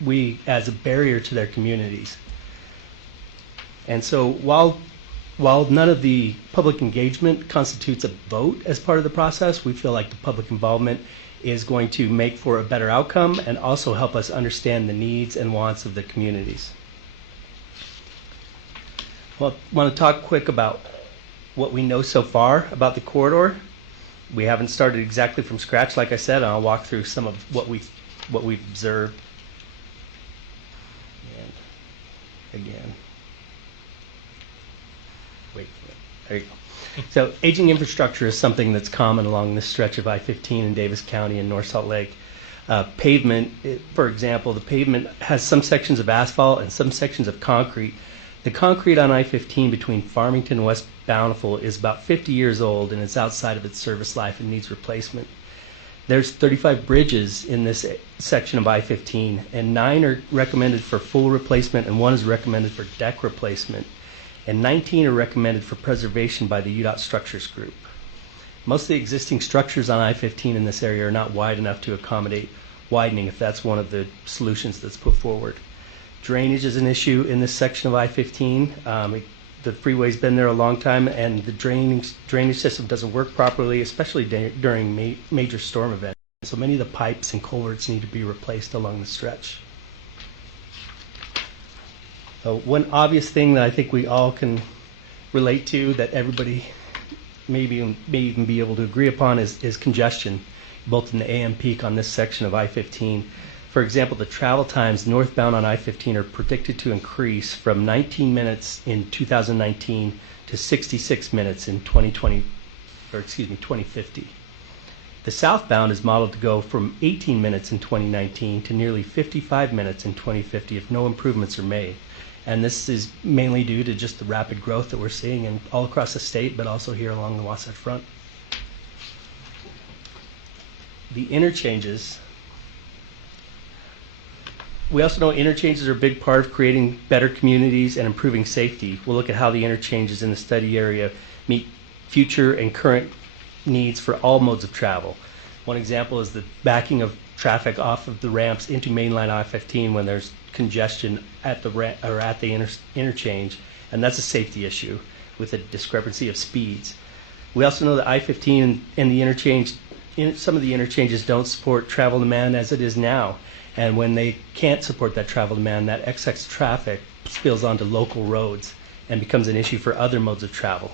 a barrier to their communities. And so while none of the public engagement constitutes a vote as part of the process, we feel like the public involvement is going to make for a better outcome and also help us understand the needs and wants of the communities. Well, I want to talk quick about what we know so far about the corridor. We haven't started exactly from scratch, like I said, and I'll walk through some of what we've observed. And again. Wait for it. There you go. So aging infrastructure is something that's common along this stretch of I-15 in Davis County and North Salt Lake. Pavement, for example, the pavement has some sections of asphalt and some sections of concrete. The concrete on I-15 between Farmington and West Bountiful is about 50 years old and it's outside of its service life and needs replacement. There's 35 bridges in this section of I-15, and 9 are recommended for full replacement and 1 is recommended for deck replacement. And 19 are recommended for preservation by the UDOT Structures Group. Most of the existing structures on I-15 in this area are not wide enough to accommodate widening if that's one of the solutions that's put forward. Drainage is an issue in this section of I-15. The freeway's been there a long time and the drainage system doesn't work properly, especially during major storm events. So many of the pipes and culverts need to be replaced along the stretch. One obvious thing that I think we all can relate to, that everybody may even be able to agree upon, is congestion, both in the AM peak on this section of I-15. For example, the travel times northbound on I-15 are predicted to increase from 19 minutes in 2019 to 66 minutes in 2050. The southbound is modeled to go from 18 minutes in 2019 to nearly 55 minutes in 2050 if no improvements are made. And this is mainly due to just the rapid growth that we're seeing all across the state, but also here along the Wasatch Front. The interchanges. We also know interchanges are a big part of creating better communities and improving safety. We'll look at how the interchanges in the study area meet future and current needs for all modes of travel. One example is the backing of traffic off of the ramps into mainline I-15 when there's congestion at the interchange, and that's a safety issue with a discrepancy of speeds. We also know that I-15 and the interchange, some of the interchanges don't support travel demand as it is now, and when they can't support that travel demand, that excess traffic spills onto local roads and becomes an issue for other modes of travel.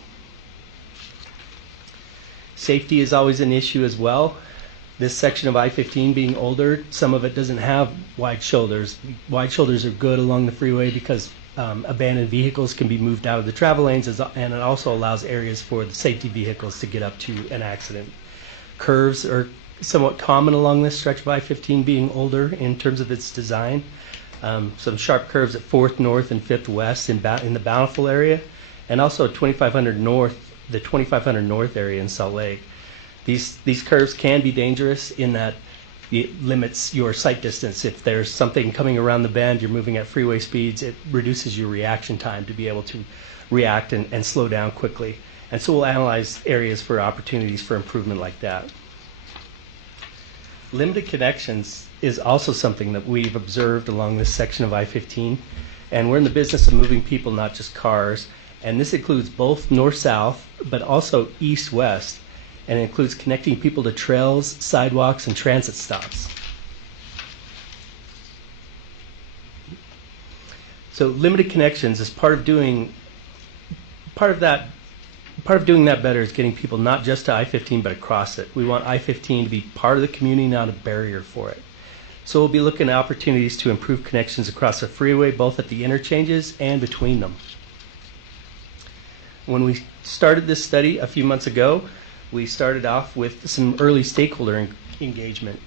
Safety is always an issue as well. This section of I-15 being older, some of it doesn't have wide shoulders. Wide shoulders are good along the freeway because abandoned vehicles can be moved out of the travel lanes, and it also allows areas for the safety vehicles to get up to an accident. Curves are somewhat common along this stretch of I-15 being older in terms of its design. Some sharp curves at 4th North and 5th West in the Bountiful area, and also 2500 North, the 2500 North area in Salt Lake. These curves can be dangerous in that it limits your sight distance. If there's something coming around the bend, you're moving at freeway speeds, it reduces your reaction time to be able to react and slow down quickly. And so we'll analyze areas for opportunities for improvement like that. Limited connections is also something that we've observed along this section of I-15. And we're in the business of moving people, not just cars. And this includes both north-south, but also east-west. And it includes connecting people to trails, sidewalks, and transit stops. So limited connections is part of doing that better is getting people not just to I-15 but across it. We want I-15 to be part of the community, not a barrier for it. So we'll be looking at opportunities to improve connections across the freeway, both at the interchanges and between them. When we started this study a few months ago, we started off with some early stakeholder engagement.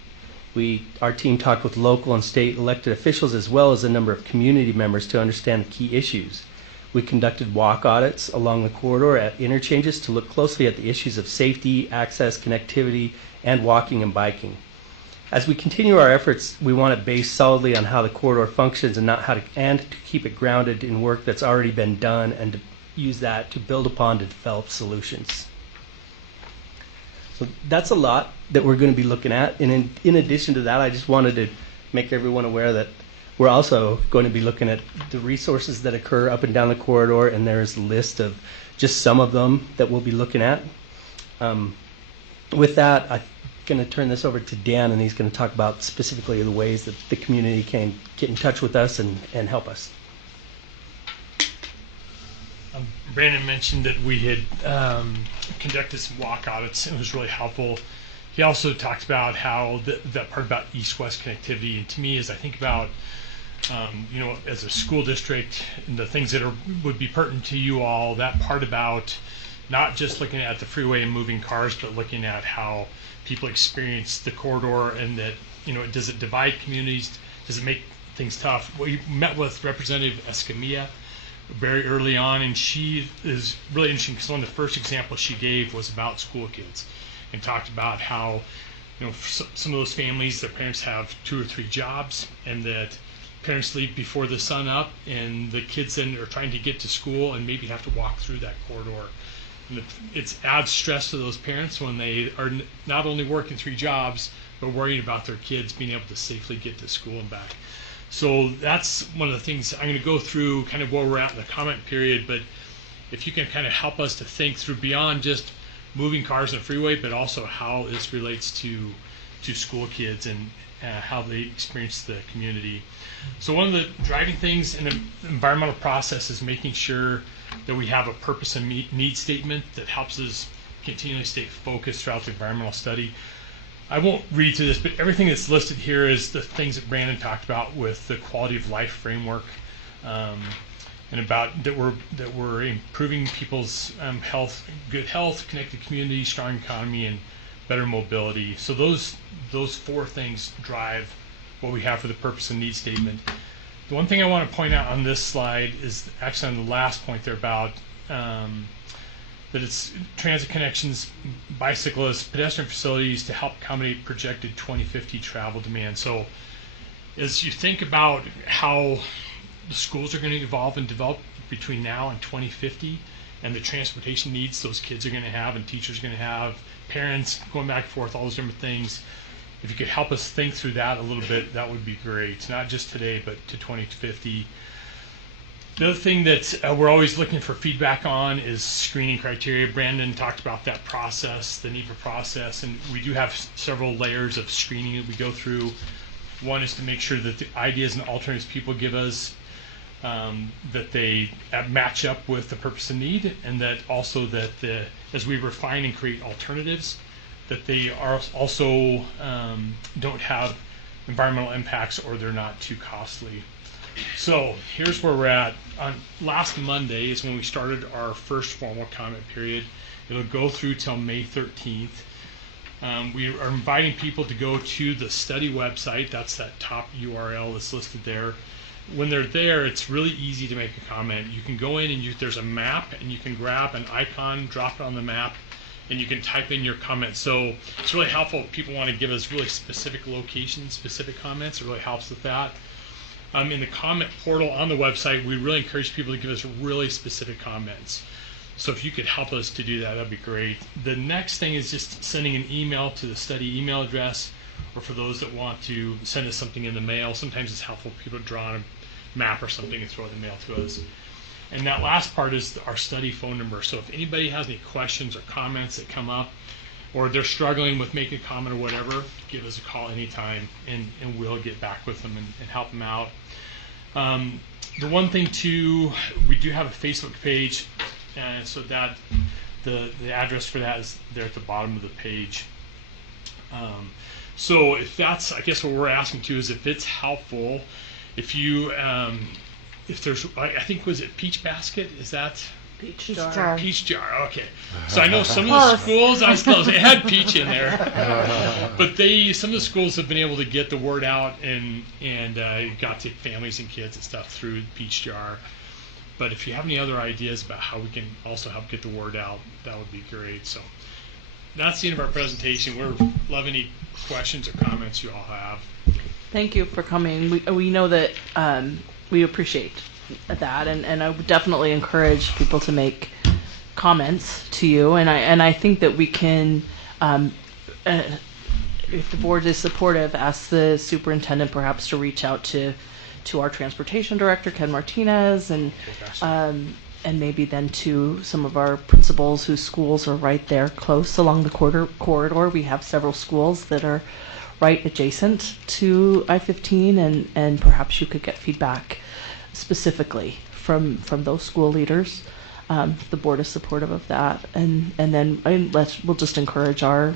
Our team talked with local and state elected officials as well as a number of community members to understand the key issues. We conducted walk audits along the corridor at interchanges to look closely at the issues of safety, access, connectivity, and walking and biking. As we continue our efforts, we want it based solidly on how the corridor functions and to keep it grounded in work that's already been done and to use that to build upon to develop solutions. So that's a lot that we're going to be looking at. And in addition to that, I just wanted to make everyone aware that we're also going to be looking at the resources that occur up and down the corridor, and there's a list of just some of them that we'll be looking at. With that, I'm going to turn this over to Dan, and he's going to talk about specifically the ways that the community can get in touch with us and help us. Brandon mentioned that we had conducted some walk audits, and it was really helpful. He also talked about how that part about east-west connectivity, and to me, as I think about as a school district and the things that would be pertinent to you all, that part about not just looking at the freeway and moving cars, but looking at how people experience the corridor, and that, does it divide communities? Does it make things tough? We met with Representative Escamilla very early on, and she is really interesting because one of the first examples she gave was about school kids, and talked about how some of those families, their parents have 2 or 3 jobs, and that parents leave before the sun up, and the kids then are trying to get to school and maybe have to walk through that corridor. And it adds stress to those parents when they are not only working 3 jobs, but worrying about their kids being able to safely get to school and back. So that's one of the things I'm going to go through, kind of where we're at in the comment period, but if you can kind of help us to think through beyond just moving cars on the freeway, but also how this relates to school kids and how they experience the community. So one of the driving things in the environmental process is making sure that we have a purpose and need statement that helps us continually stay focused throughout the environmental study. I won't read through this, but everything that's listed here is the things that Brandon talked about with the quality of life framework, and about that we're improving people's health, good health, connected community, strong economy, and better mobility. So those 4 things drive what we have for the purpose and need statement. The one thing I want to point out on this slide is actually on the last point there about that it's transit connections, bicyclists, pedestrian facilities to help accommodate projected 2050 travel demand. So as you think about how the schools are going to evolve and develop between now and 2050, and the transportation needs those kids are going to have and teachers are going to have, parents going back and forth, all those different things, if you could help us think through that a little bit, that would be great. Not just today, but to 2050. The other thing that we're always looking for feedback on is screening criteria. Brandon talked about that process, the NEPA process, and we do have several layers of screening that we go through. One is to make sure that the ideas and alternatives people give us, that they match up with the purpose and need, and that also that as we refine and create alternatives, that they are also don't have environmental impacts or they're not too costly. So here's where we're at. On last Monday is when we started our first formal comment period. It'll go through till May 13th. We are inviting people to go to the study website. That's that top URL that's listed there. When they're there, it's really easy to make a comment. You can go in and there's a map, and you can grab an icon, drop it on the map, and you can type in your comment. So it's really helpful if people want to give us really specific locations, specific comments. It really helps with that. In the comment portal on the website, we really encourage people to give us really specific comments. So if you could help us to do that, that'd be great. The next thing is just sending an email to the study email address, or for those that want to send us something in the mail. Sometimes it's helpful for people to draw on a map or something and throw it in the mail to us. And that last part is our study phone number. So if anybody has any questions or comments that come up, or they're struggling with making a comment or whatever, give us a call anytime, and we'll get back with them and help them out. The one thing too, we do have a Facebook page, so that the address for that is there at the bottom of the page. So if that's, I guess what we're asking too is if it's helpful, if you, if there's, I think, was it Peach Basket? Is that? Peach jar. Peach jar, okay. So I know some of the schools, I was close, it had peach in there. But some of the schools have been able to get the word out and got to families and kids and stuff through Peach Jar. But if you have any other ideas about how we can also help get the word out, that would be great. So that's the end of our presentation. We're love any questions or comments you all have. Thank you for coming. We know that we appreciate that, and I would definitely encourage people to make comments to you. And I think that we can, if the board is supportive, ask the superintendent perhaps to reach out to our transportation director, Ken Martinez, and maybe then to some of our principals whose schools are right there close along the corridor. We have several schools that are right adjacent to I-15, and perhaps you could get feedback specifically from those school leaders. The board is supportive of that, and then we'll just encourage our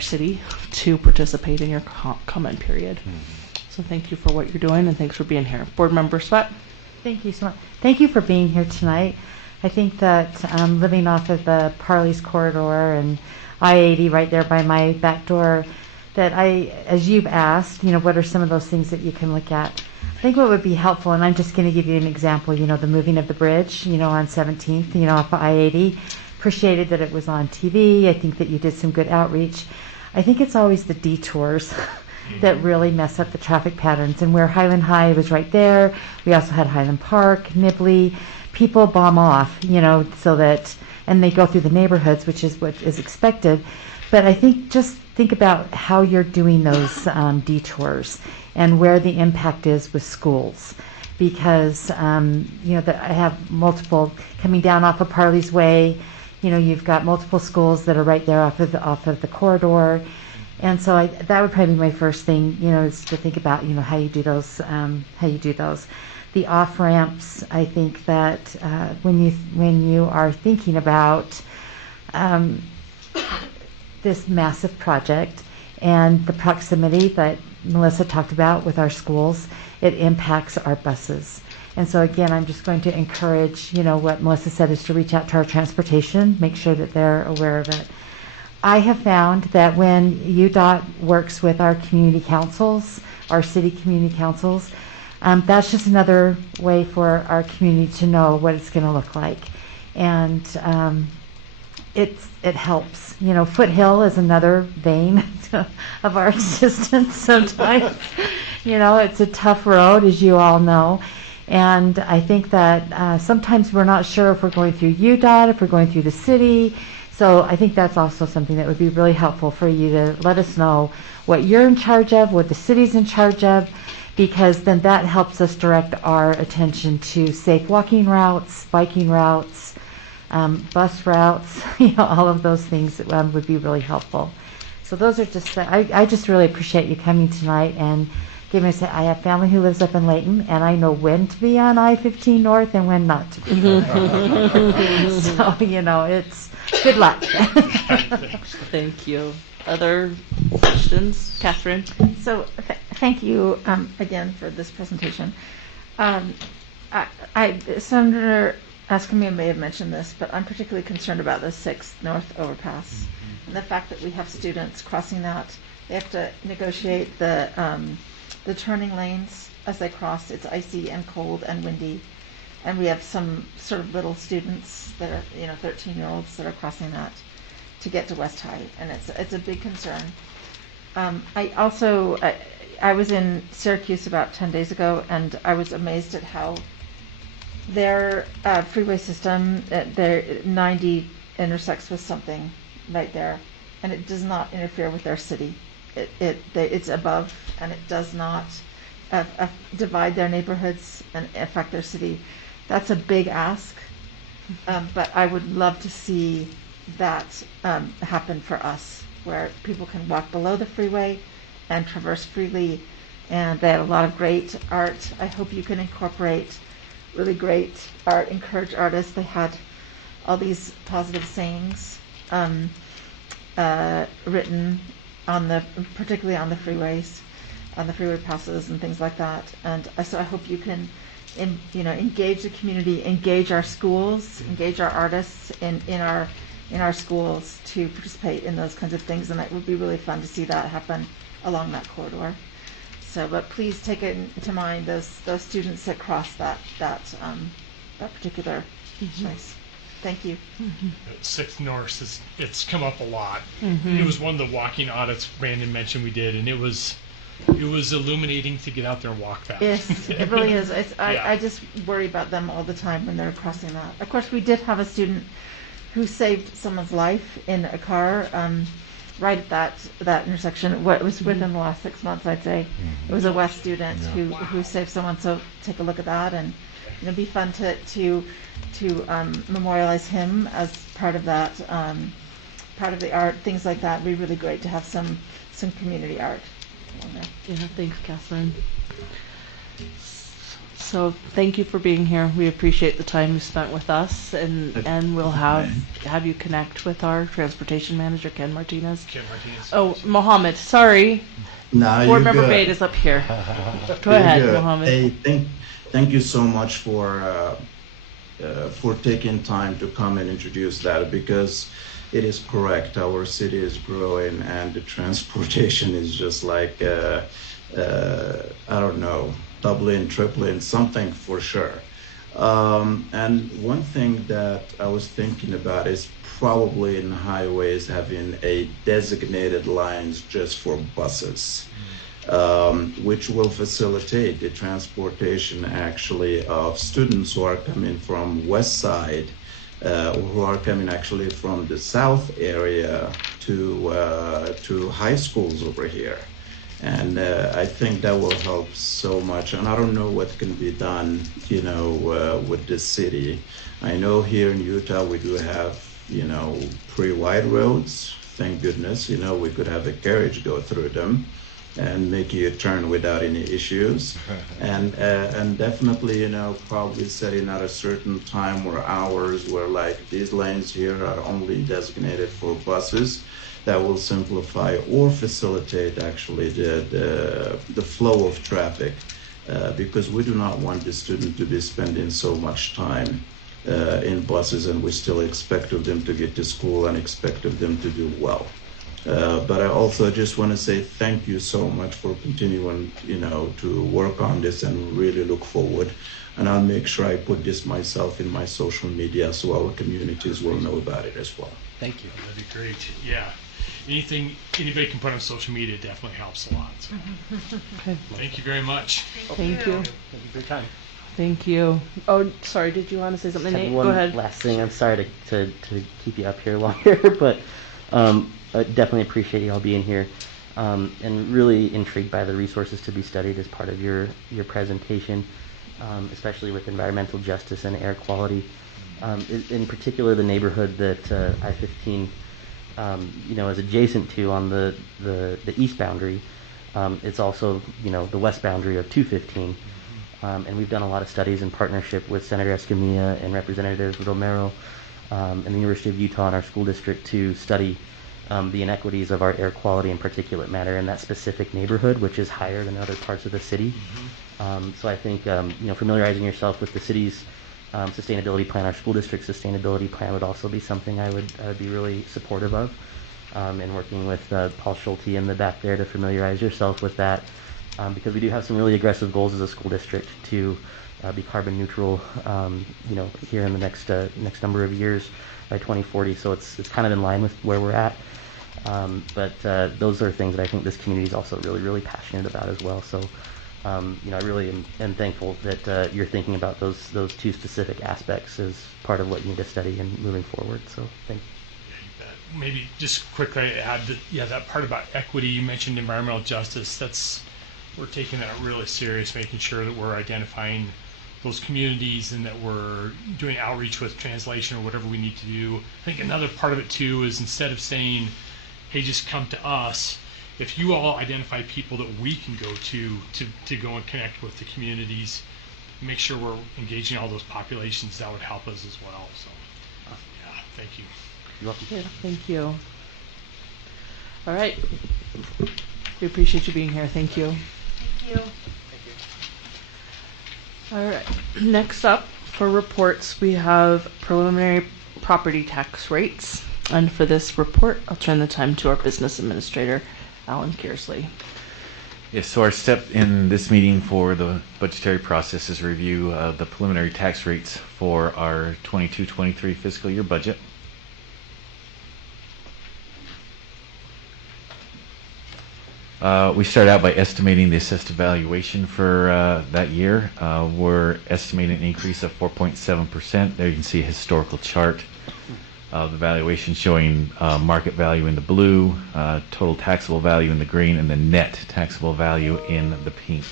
city to participate in your comment period. So thank you for what you're doing, and thanks for being here. Board Member Sweat. Thank you so much. Thank you for being here tonight. I think that living off of the Parley's corridor and I-80 right there by my back door, that as you've asked, what are some of those things that you can look at? I think what would be helpful, and I'm just going to give you an example, the moving of the bridge, on 17th, off of I-80. Appreciated that it was on TV. I think that you did some good outreach. I think it's always the detours that really mess up the traffic patterns. And where Highland High was right there, we also had Highland Park, Nibley. People bomb off, so that, and they go through the neighborhoods, which is what is expected. But I think just think about how you're doing those detours and where the impact is with schools. Because, I have multiple coming down off of Parley's Way. You've got multiple schools that are right there off of the corridor. And so that would probably be my first thing, is to think about, how you do those. The off ramps. I think that when you are thinking about this massive project and the proximity that Melissa talked about with our schools, it impacts our buses. And so again, I'm just going to encourage, what Melissa said is to reach out to our transportation, make sure that they're aware of it. I have found that when UDOT works with our community councils, our city community councils, that's just another way for our community to know what it's going to look like. And it helps. Foothill is another vein of our existence sometimes. It's a tough road, as you all know. And I think that sometimes we're not sure if we're going through UDOT, if we're going through the city. So I think that's also something that would be really helpful for you to let us know what you're in charge of, what the city's in charge of, because then that helps us direct our attention to safe walking routes, biking routes, bus routes, all of those things that would be really helpful. So those are just, I just really appreciate you coming tonight and giving us, I have family who lives up in Layton, and I know when to be on I-15 North and when not to be. So, it's good luck. Thank you. Other questions? Catherine? So thank you again for this presentation. Senator Escamilla may have mentioned this, but I'm particularly concerned about the 6th North Overpass and the fact that we have students crossing that. They have to negotiate the turning lanes as they cross. It's icy and cold and windy. And we have some sort of little students that are, 13-year-olds that are crossing that to get to West High, and it's a big concern. I was in Syracuse about 10 days ago, and I was amazed at how their freeway system, their 90 intersects with something right there, and it does not interfere with their city. It's above, and it does not divide their neighborhoods and affect their city. That's a big ask, but I would love to see that happen for us, where people can walk below the freeway and traverse freely. And they have a lot of great art. I hope you can incorporate really great art, encourage artists. They had all these positive sayings written particularly on the freeways, on the freeway passes and things like that. And so I hope you can engage the community, engage our schools, engage our artists in our schools to participate in those kinds of things, and it would be really fun to see that happen along that corridor. So, but please take into mind those students that cross that particular place. Thank you. Sixth North, it's come up a lot. Mhm. It was one of the walking audits Brandon mentioned we did, and it was illuminating to get out there and walk fast. Yes, it really is. Yeah. I just worry about them all the time when they're crossing that. Of course, we did have a student who saved someone's life in a car right at that intersection. What was within the last 6 months, I'd say. It was a West student who saved someone. So take a look at that, and it'd be fun to memorialize him as part of that, part of the art. Things like that. It'd be really great to have some community art. Yeah, thanks, Catherine. So thank you for being here. We appreciate the time you spent with us, and we'll have you connect with our transportation manager, Ken Martinez. Oh, Mohammed, sorry. No, Board you're Member good. Bate is up here. Go You're ahead, good. Mohammed. Hey, thank you so much for taking time to come and introduce that, because it is correct. Our city is growing, and the transportation is just like, I don't know, doubling, tripling, something for sure. And one thing that I was thinking about is probably in highways having a designated lines just for buses, which will facilitate the transportation actually of students who are coming from West Side, who are coming actually from the South area to high schools over here. And I think that will help so much. And I don't know what can be done, with this city. I know here in Utah we do have, pretty wide roads. Thank goodness, we could have a carriage go through them and make you turn without any issues. And definitely, probably setting at a certain time or hours where like these lanes here are only designated for buses. That will simplify or facilitate actually the flow of traffic, because we do not want the student to be spending so much time in buses, and we still expect of them to get to school and expect of them to do well. But I also just want to say thank you so much for continuing, to work on this, and really look forward. And I'll make sure I put this myself in my social media so our communities will know about it as well. Thank you. That'd be great. Yeah. Anything anybody can put on social media definitely helps a lot. So. Okay. Thank you very much. Thank you. Thank you for your time. Thank you. Oh, sorry, did you want to say something, Have Nate? one Go ahead. last thing. I'm sorry to keep you up here longer, but I definitely appreciate you all being here, and really intrigued by the resources to be studied as part of your presentation, especially with environmental justice and air quality. In particular, the neighborhood that I-15 is adjacent to on the east boundary. It's also, the west boundary of 215. And we've done a lot of studies in partnership with Senator Escamilla and Representative Romero and the University of Utah and our school district to study the inequities of our air quality and particulate matter in that specific neighborhood, which is higher than other parts of the city. So I think, familiarizing yourself with the city's sustainability plan, our school district sustainability plan would also be something I would be really supportive of, and working with Paul Schulte in the back there to familiarize yourself with that, because we do have some really aggressive goals as a school district to be carbon neutral, here in the next number of years by 2040. So it's kind of in line with where we're at. But those are things that I think this community is also really, really passionate about as well. So I really am thankful that you're thinking about those two specific aspects as part of what you need to study and moving forward. So thank you. Maybe just quickly add that, that part about equity, you mentioned environmental justice, we're taking that really serious, making sure that we're identifying those communities and that we're doing outreach with translation or whatever we need to do. I think another part of it too is instead of saying, hey, just come to us, if you all identify people that we can go to go and connect with the communities, make sure we're engaging all those populations, that would help us as well. So, thank you. You're welcome. Yeah, thank you. All right. We appreciate you being here. Thank you. Thank you. All right. Next up for reports, we have preliminary property tax rates. And for this report, I'll turn the time to our business administrator, Alan Kearsley. Yes, so our step in this meeting for the budgetary process is review the preliminary tax rates for our 22-23 fiscal year budget. We start out by estimating the assessed valuation for that year. We're estimating an increase of 4.7%. There you can see a historical chart of the valuation showing market value in the blue, total taxable value in the green, and the net taxable value in the pink.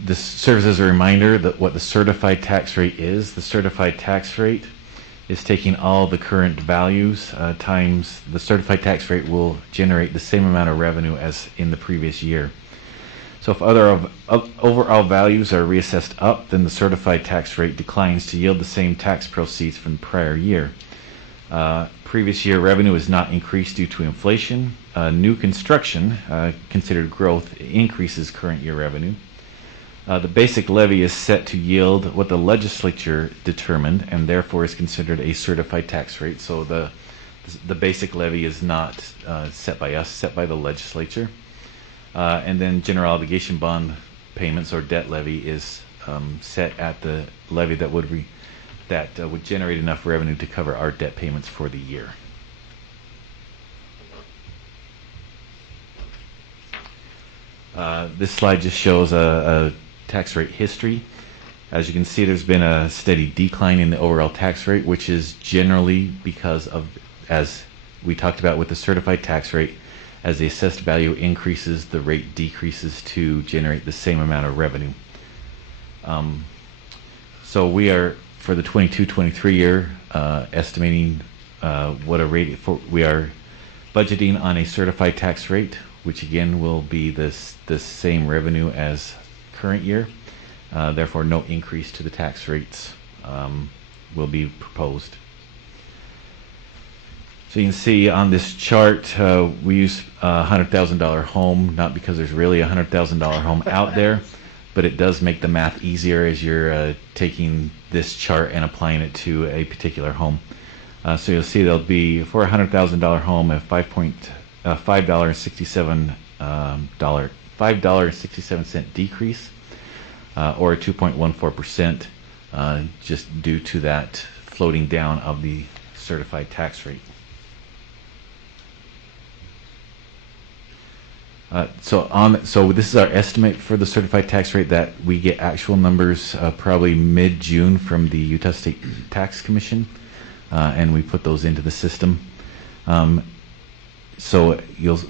This serves as a reminder that what the certified tax rate is. The certified tax rate is taking all the current values times the certified tax rate will generate the same amount of revenue as in the previous year. So if other overall values are reassessed up, then the certified tax rate declines to yield the same tax proceeds from the prior year. Previous year revenue is not increased due to inflation. New construction, considered growth, increases current year revenue. The basic levy is set to yield what the legislature determined and therefore is considered a certified tax rate. So the basic levy is not set by us, set by the legislature. And then general obligation bond payments or debt levy is set at the levy that would generate enough revenue to cover our debt payments for the year. This slide just shows a tax rate history. As you can see, there's been a steady decline in the overall tax rate, which is generally because of, as we talked about with the certified tax rate, as the assessed value increases, the rate decreases to generate the same amount of revenue. So we are, for the 22-23 year, estimating what a rate we are budgeting on a certified tax rate, which again will be the same revenue as current year. Therefore, no increase to the tax rates will be proposed. So you can see on this chart, we use a $100,000 home, not because there's really a $100,000 home out there, but it does make the math easier as you're taking this chart and applying it to a particular home. So you'll see there'll be, for a $100,000 home, a $5.67 decrease, or a 2.14%, just due to that floating down of the certified tax rate. So this is our estimate for the certified tax rate that we get actual numbers probably mid-June from the Utah State Tax Commission, and we put those into the system. So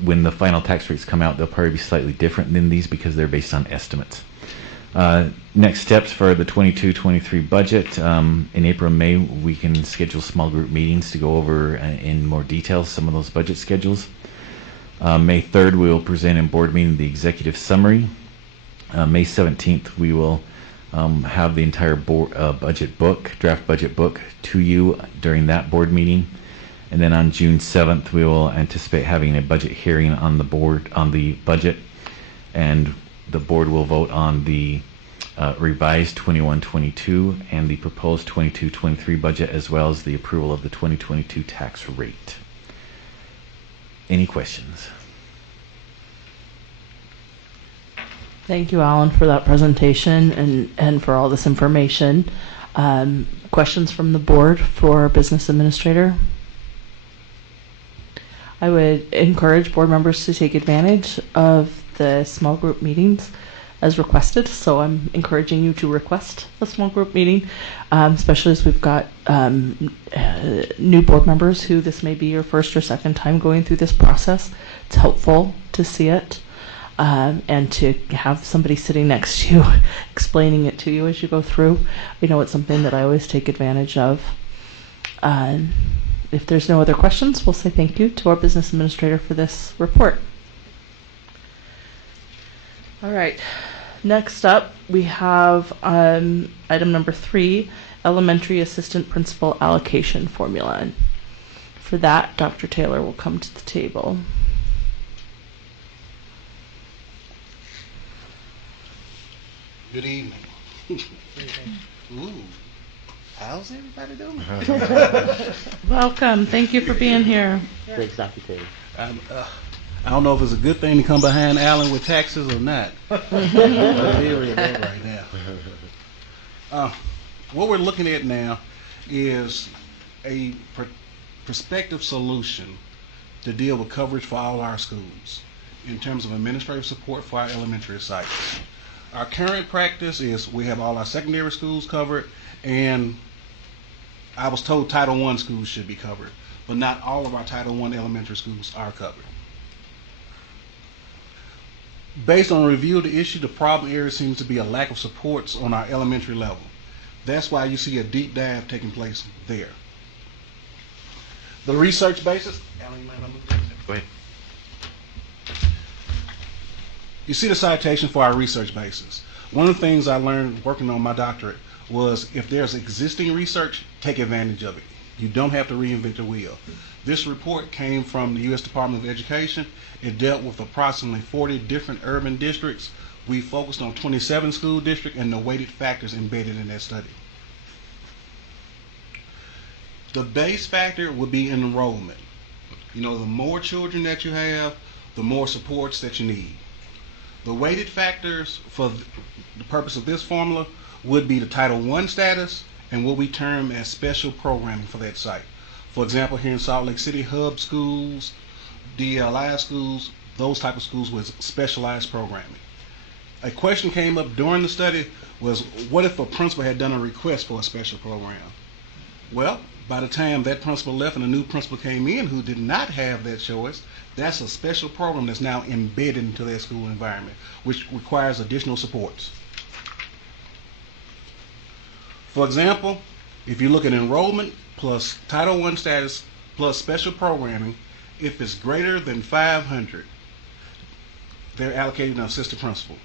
when the final tax rates come out, they'll probably be slightly different than these because they're based on estimates. Next steps for the 22-23 budget. In April and May, we can schedule small group meetings to go over in more detail some of those budget schedules. May 3rd, we will present in board meeting the executive summary. May 17th, we will have the entire budget book, draft budget book, to you during that board meeting. And then on June 7th, we will anticipate having a budget hearing on the board on the budget, and the board will vote on the revised 21-22 and the proposed 22-23 budget, as well as the approval of the 2022 tax rate. Any questions? Thank you, Alan, for that presentation and for all this information. Questions from the board for Business Administrator? I would encourage board members to take advantage of the small group meetings as requested. So I'm encouraging you to request a small group meeting, especially as we've got new board members who this may be your first or second time going through this process. It's helpful to see it and to have somebody sitting next to you explaining it to you as you go through. I know it's something that I always take advantage of. If there's no other questions, we'll say thank you to our business administrator for this report. All right. Next up, we have item number 3, elementary assistant principal allocation formula. And for that, Dr. Taylor will come to the table. Good evening. Ooh. How's everybody doing? Welcome. Thank you for being here. Thanks, Dr. Taylor. I don't know if it's a good thing to come behind Alan with taxes or not. I'm very bad right now. What we're looking at now is a prospective solution to deal with coverage for all our schools in terms of administrative support for our elementary sites. Our current practice is we have all our secondary schools covered, and I was told Title I schools should be covered, but not all of our Title I elementary schools are covered. Based on a review of the issue, the problem area seems to be a lack of supports on our elementary level. That's why you see a deep dive taking place there. The research basis, Go ahead. You see the citation for our research basis. One of the things I learned working on my doctorate was if there's existing research, take advantage of it. You don't have to reinvent the wheel. This report came from the U.S. Department of Education. It dealt with approximately 40 different urban districts. We focused on 27 school districts and the weighted factors embedded in that study. The base factor would be enrollment. You know, the more children that you have, the more supports that you need. The weighted factors for the purpose of this formula would be the Title I status and what we term as special programming for that site. For example, here in Salt Lake City, hub schools, DLI schools, those type of schools with specialized programming. A question came up during the study was, what if a principal had done a request for a special program? Well, by the time that principal left and a new principal came in who did not have that choice, that's a special program that's now embedded into their school environment, which requires additional supports. For example, if you look at enrollment plus Title I status plus special programming, if it's greater than 500, they're allocated an assistant principal.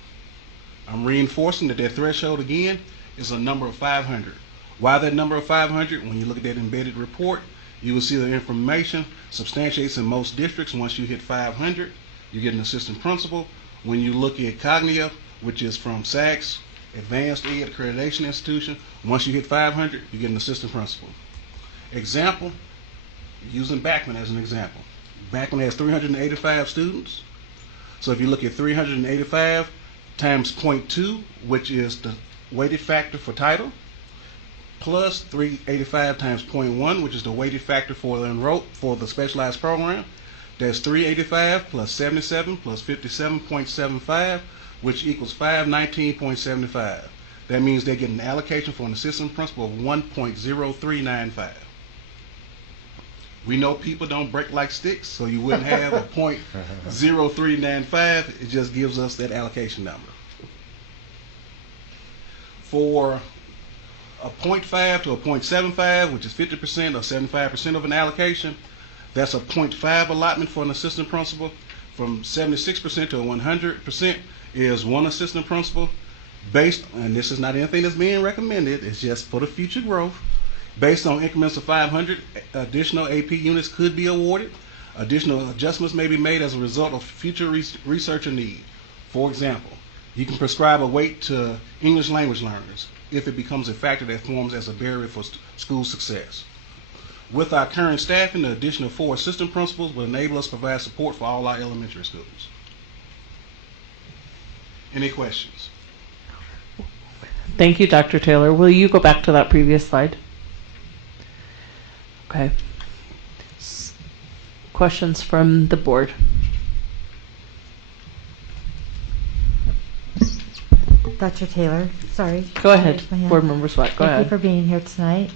I'm reinforcing that threshold again is a number of 500. Why that number of 500? When you look at that embedded report, you will see the information substantiates in most districts. Once you hit 500, you get an assistant principal. When you look at Cognia, which is from SACS, Advanced Ed Accreditation Institution, once you hit 500, you get an assistant principal. Example, using Backman as an example. Backman has 385 students. So if you look at 385 times 0.2, which is the weighted factor for title, plus 385 times 0.1, which is the weighted factor for the specialized program, that's 385 plus 77 plus 57.75, which equals 519.75. That means they get an allocation for an assistant principal of 1.0395. We know people don't break like sticks, so you wouldn't have a 0.0395. It just gives us that allocation number. For a 0.5 to a 0.75, which is 50% or 75% of an allocation, that's a 0.5 allotment for an assistant principal. From 76% to 100% is one assistant principal. Based, and this is not anything that's being recommended, it's just for the future growth. Based on increments of 500, additional AP units could be awarded. Additional adjustments may be made as a result of future research or need. For example, you can prescribe a weight to English language learners if it becomes a factor that forms as a barrier for school success. With our current staffing, the addition of 4 assistant principals will enable us to provide support for all our elementary schools. Any questions? Thank you, Dr. Taylor. Will you go back to that previous slide? Okay. Questions from the board? Dr. Taylor, sorry. Go ahead, Board Member Sweat, go ahead. Thank you for being here tonight.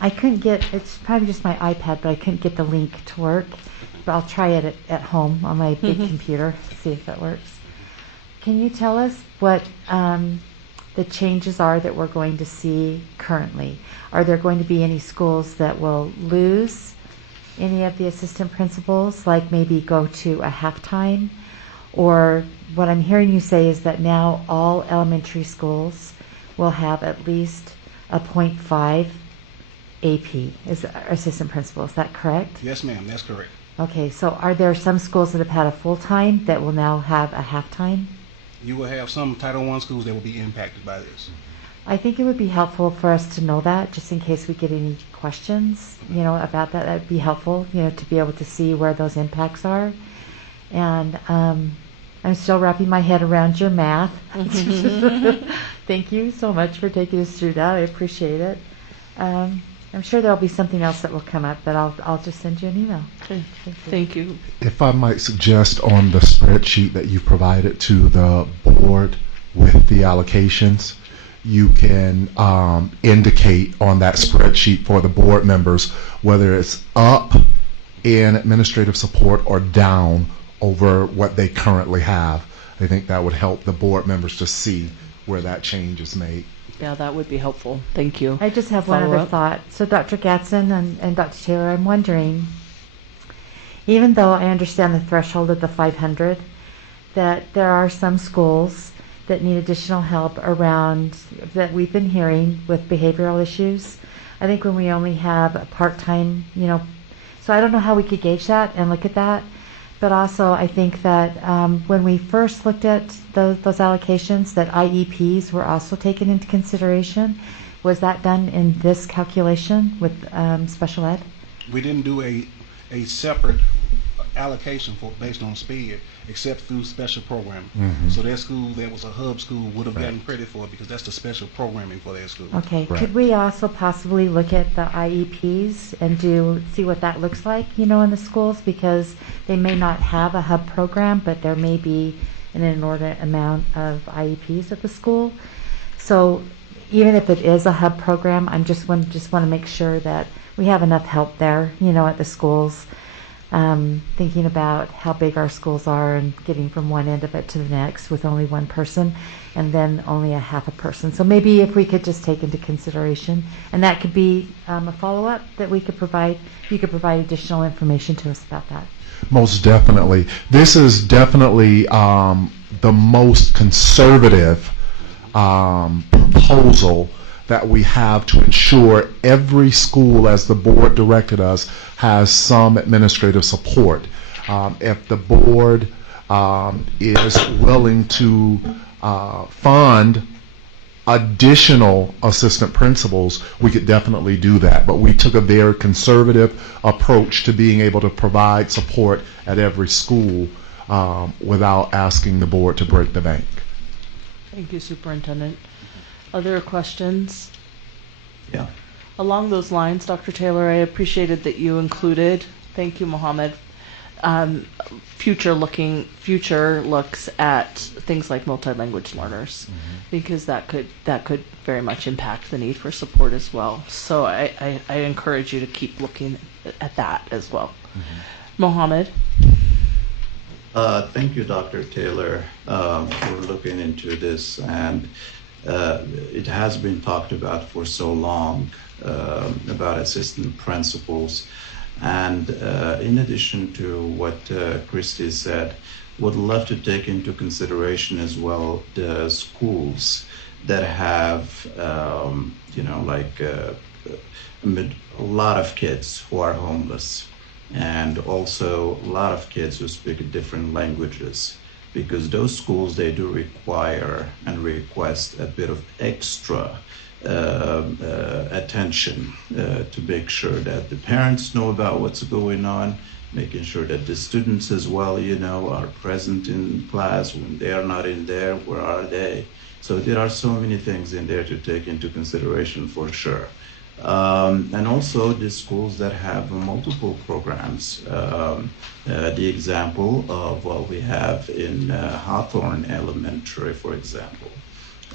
I couldn't get, it's probably just my iPad, but I couldn't get the link to work. But I'll try it at home on my big computer, see if that works. Can you tell us what the changes are that we're going to see currently? Are there going to be any schools that will lose any of the assistant principals, like maybe go to a half-time? Or what I'm hearing you say is that now all elementary schools will have at least a 0.5 AP as assistant principal. Is that correct? Yes, ma'am, that's correct. Okay, so are there some schools that have had a full-time that will now have a half-time? You will have some Title I schools that will be impacted by this. I think it would be helpful for us to know that, just in case we get any questions, about that. That'd be helpful, to be able to see where those impacts are. And I'm still wrapping my head around your math. Thank you so much for taking us through that. I appreciate it. I'm sure there'll be something else that will come up, but I'll just send you an email. Okay. Thank you. If I might suggest, on the spreadsheet that you provided to the board with the allocations, you can indicate on that spreadsheet for the board members whether it's up in administrative support or down over what they currently have. I think that would help the board members to see where that change is made. Yeah, that would be helpful. Thank you. I just have one other thought. So Dr. Gatson and Dr. Taylor, I'm wondering, even though I understand the threshold of the 500, that there are some schools that need additional help around, that we've been hearing, with behavioral issues. I think when we only have a part-time, so I don't know how we could gauge that and look at that. But also, I think that when we first looked at those allocations, that IEPs were also taken into consideration. Was that done in this calculation with special ed? We didn't do a separate allocation based on SPED, except through special programming. Mm-hmm. So that school that was a hub school would have gotten credit for it because that's the special programming for their school. Okay. Right. Could we also possibly look at the IEPs and see what that looks like, in the schools? Because they may not have a hub program, but there may be an inordinate amount of IEPs at the school. So even if it is a hub program, I just want to make sure that we have enough help there, at the schools. Thinking about how big our schools are and getting from one end of it to the next with only one person, and then only a half a person. So maybe if we could just take into consideration, and that could be a follow-up that we could provide. You could provide additional information to us about that. Most definitely. This is definitely the most conservative proposal that we have to ensure every school, as the board directed us, has some administrative support. If the board is willing to fund additional assistant principals, we could definitely do that. But we took a very conservative approach to being able to provide support at every school without asking the board to break the bank. Thank you, Superintendent. Other questions? Yeah. Along those lines, Dr. Taylor, I appreciated that you included, thank you, Mohammed, future looks at things like multi-language learners, because that could very much impact the need for support as well. So I encourage you to keep looking at that as well. Mohammed? Thank you, Dr. Taylor, for looking into this. And it has been talked about for so long about assistant principals. And in addition to what Christy said, would love to take into consideration as well the schools that have, a lot of kids who are homeless, and also a lot of kids who speak different languages. Because those schools, they do require and request a bit of extra attention to make sure that the parents know about what's going on, making sure that the students as well, are present in class. When they are not in there, where are they? So there are so many things in there to take into consideration for sure. And also the schools that have multiple programs. The example of what we have in Hawthorne Elementary, for example.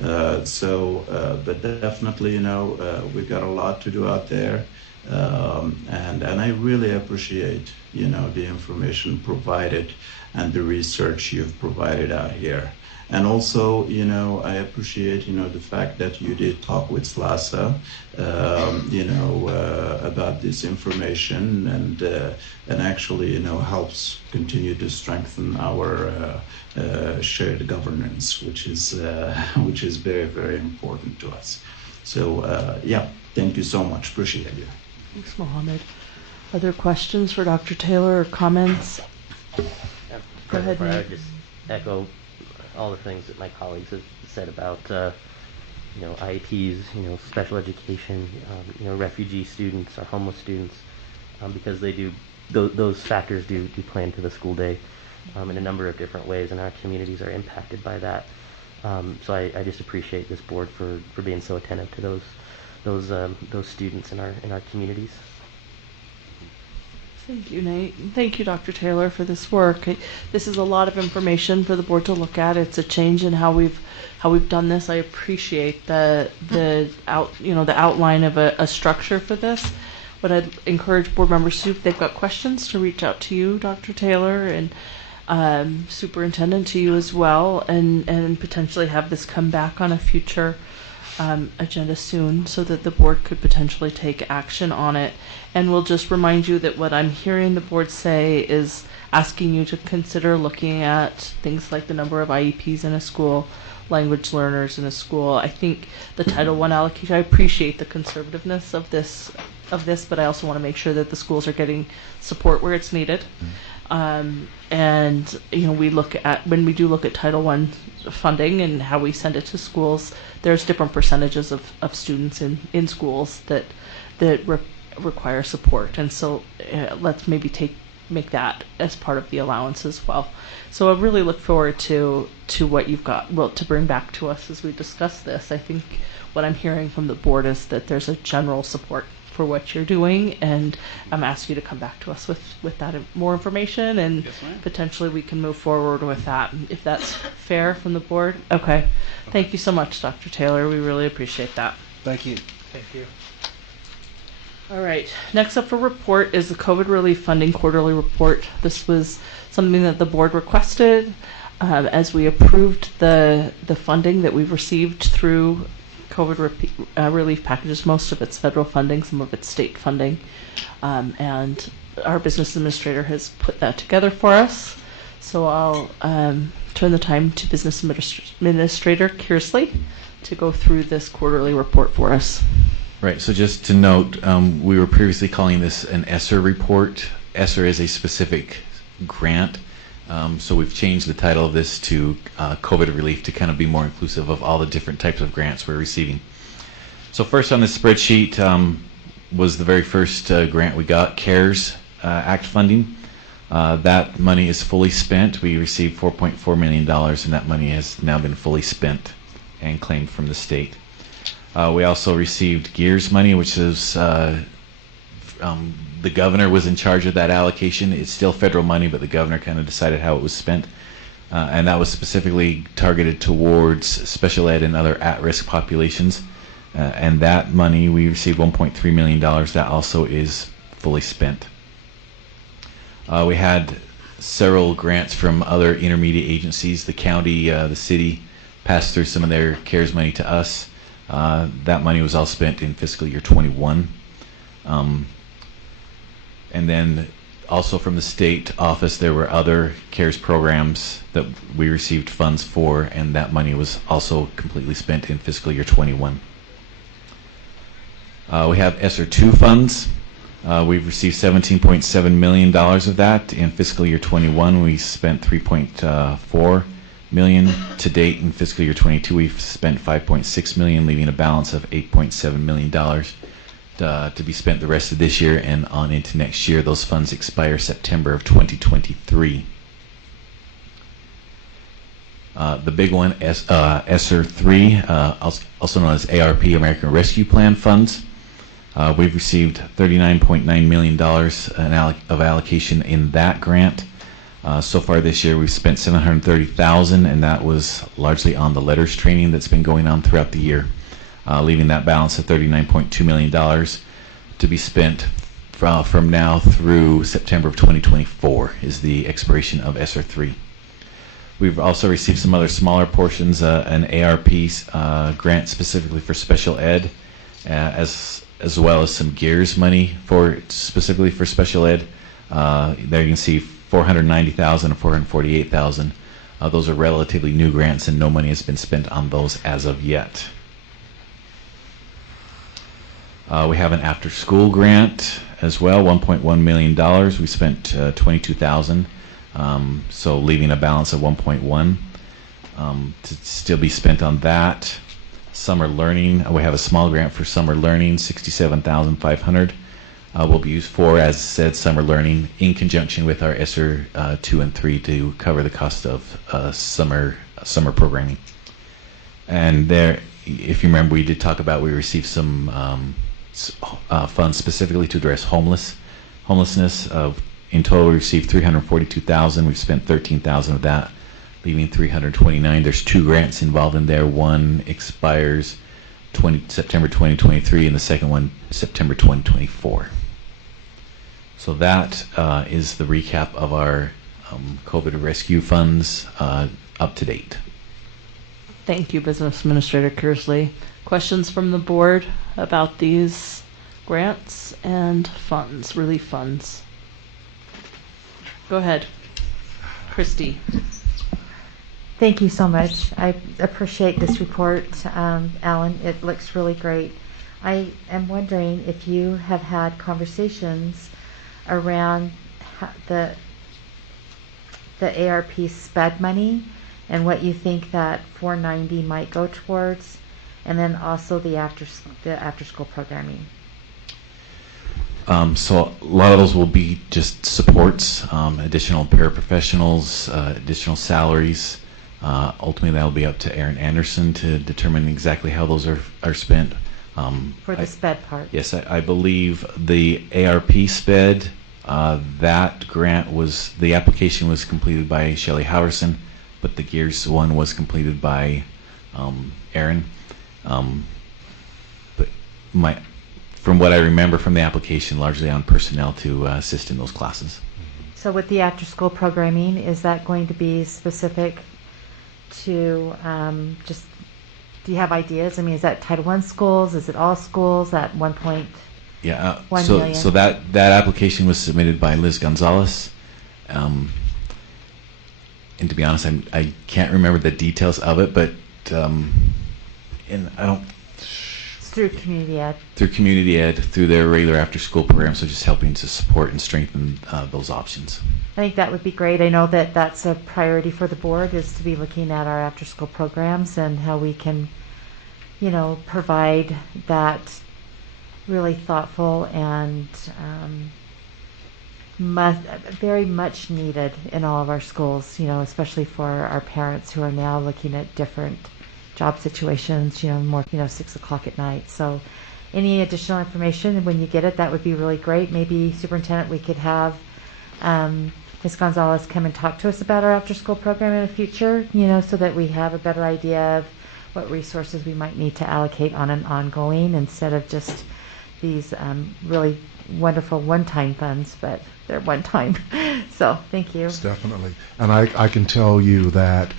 But definitely, we've got a lot to do out there. And I really appreciate, the information provided and the research you've provided out here. And also, I appreciate, the fact that you did talk with SLASA, about this information, and actually, helps continue to strengthen our shared governance, which is very, very important to us. So, thank you so much. Appreciate it. Thanks, Mohammed. Other questions for Dr. Taylor or comments? Go ahead, I Nate. would just echo all the things that my colleagues have said about IEPs, special education, refugee students, our homeless students, because they do those factors do play into the school day in a number of different ways, and our communities are impacted by that. So I just appreciate this board for being so attentive to those students in our communities. Thank you, Nate. Thank you, Dr. Taylor, for this work. This is a lot of information for the board to look at. It's a change in how we've done this. I appreciate the outline of a structure for this. But I'd encourage board members to, if they've got questions, to reach out to you, Dr. Taylor, and superintendent, to you as well, and potentially have this come back on a future agenda soon, so that the board could potentially take action on it. And we'll just remind you that what I'm hearing the board say is asking you to consider looking at things like the number of IEPs in a school, language learners in a school. I think the Title I allocation, I appreciate the conservativeness of this, but I also want to make sure that the schools are getting support where it's needed. And we look at, when we do look at Title I funding and how we send it to schools, there's different percentages of students in schools that require support, and so let's maybe make that as part of the allowance as well. So I really look forward to what you've got to bring back to us as we discuss this. I think what I'm hearing from the board is that there's a general support for what you're doing, and I'm asking you to come back to us with that more information, and yes, ma'am. Potentially we can move forward with that, if that's fair from the board. Okay. Thank you so much, Dr. Taylor. We really appreciate that. Thank you. Thank you. All right. Next up for report is the COVID relief funding quarterly report. This was something that the board requested as we approved the funding that we've received through COVID relief packages. Most of it's federal funding, some of it's state funding, and our business administrator has put that together for us. So I'll turn the time to business administrator Kearsley to go through this quarterly report for us. Right, so just to note, we were previously calling this an ESSER report. ESSER is a specific grant, so we've changed the title of this to COVID relief to kind of be more inclusive of all the different types of grants we're receiving. So first on this spreadsheet was the very first grant we got, CARES Act funding. That money is fully spent. We received $4.4 million, and that money has now been fully spent and claimed from the state. We also received GEARS money, which is the governor was in charge of that allocation. It's still federal money, but the governor kind of decided how it was spent. And that was specifically targeted towards special ed and other at-risk populations. And that money, we received $1.3 million. That also is fully spent. We had several grants from other intermediate agencies. The county, the city passed through some of their CARES money to us. That money was all spent in fiscal year 21. And then also from the state office, there were other CARES programs that we received funds for, and that money was also completely spent in fiscal year 21. We have ESSER 2 funds. We've received $17.7 million of that. In fiscal year 21, we spent $3.4 million. To date in fiscal year 22, we've spent $5.6 million, leaving a balance of $8.7 million to be spent the rest of this year and on into next year. Those funds expire September of 2023. The big one, ESSER 3, also known as ARP, American Rescue Plan funds. We've received $39.9 million of allocation in that grant. So far this year, we've spent $730,000, and that was largely on the letters training that's been going on throughout the year, leaving that balance of $39.2 million to be spent from now through September of 2024 is the expiration of ESSER 3. We've also received some other smaller portions, an ARP grant specifically for special ed, as well as some GEARS money specifically for special ed. There you can see $490,000 and $448,000. Those are relatively new grants, and no money has been spent on those as of yet. We have an after-school grant as well, $1.1 million. We spent $22,000, so leaving a balance of $1.1 to still be spent on that. summer learning. We have a small grant for summer learning, $67,500. Will be used for, as said, summer learning in conjunction with our ESSER 2 and 3 to cover the cost of summer programming. And there, if you remember, we did talk about we received some funds specifically to address homelessness. In total, we received $342,000. We've spent $13,000 of that, leaving $329,000. There's 2 grants involved in there. One expires September 2023, and the second one September 2024. So that is the recap of our COVID rescue funds up to date. Thank you, Business Administrator Kersley. Questions from the board about these grants and funds, relief funds? Go ahead, Christy. Thank you so much. I appreciate this report, Alan. It looks really great. I am wondering if you have had conversations around the ARP SPED money and what you think that 490 might go towards, and then also the after school programming. So a lot of those will be just supports, additional paraprofessionals, additional salaries. Ultimately, that will be up to Aaron Anderson to determine exactly how those are spent. For the SPED part. Yes, I believe the ARP SPED, that grant was, the application was completed by Shelley Howerson, but the GEARS one was completed by Aaron. But from what I remember from the application, largely on personnel to assist in those classes. So with the after-school programming, is that going to be specific to just, do you have ideas? I mean, is that Title I schools? Is it all schools at 1.1 million? So that application was submitted by Liz Gonzalez. And to be honest, I can't remember the details of it, but and I don't. It's through community ed. Through community ed, through their regular after-school program, so just helping to support and strengthen those options. I think that would be great. I know that that's a priority for the board, is to be looking at our after-school programs and how we can, provide that really thoughtful and very much needed in all of our schools, especially for our parents who are now looking at different job situations, more, 6 o'clock at night. So any additional information, when you get it, that would be really great. Maybe, Superintendent, we could have Ms. Gonzalez come and talk to us about our after-school program in the future, so that we have a better idea of what resources we might need to allocate on an ongoing, instead of just these really wonderful one-time funds, but they're one-time. So thank you. Yes, definitely. And I can tell you that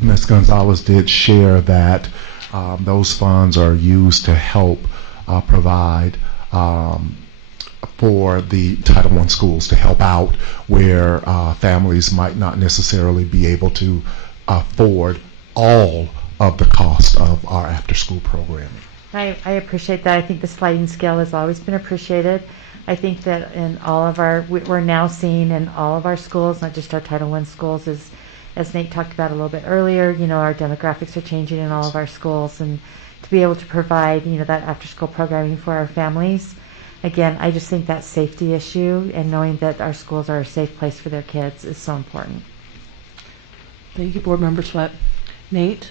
Ms. Gonzalez did share that those funds are used to help provide for the Title I schools, to help out where families might not necessarily be able to afford all of the cost of our after-school programming. I appreciate that. I think the sliding scale has always been appreciated. I think that in all of our, we're now seeing in all of our schools, not just our Title I schools, as Nate talked about a little bit earlier, our demographics are changing in all of our schools, and to be able to provide, that after-school programming for our families. Again, I just think that safety issue and knowing that our schools are a safe place for their kids is so important. Thank you, Board Member Sweat. Nate?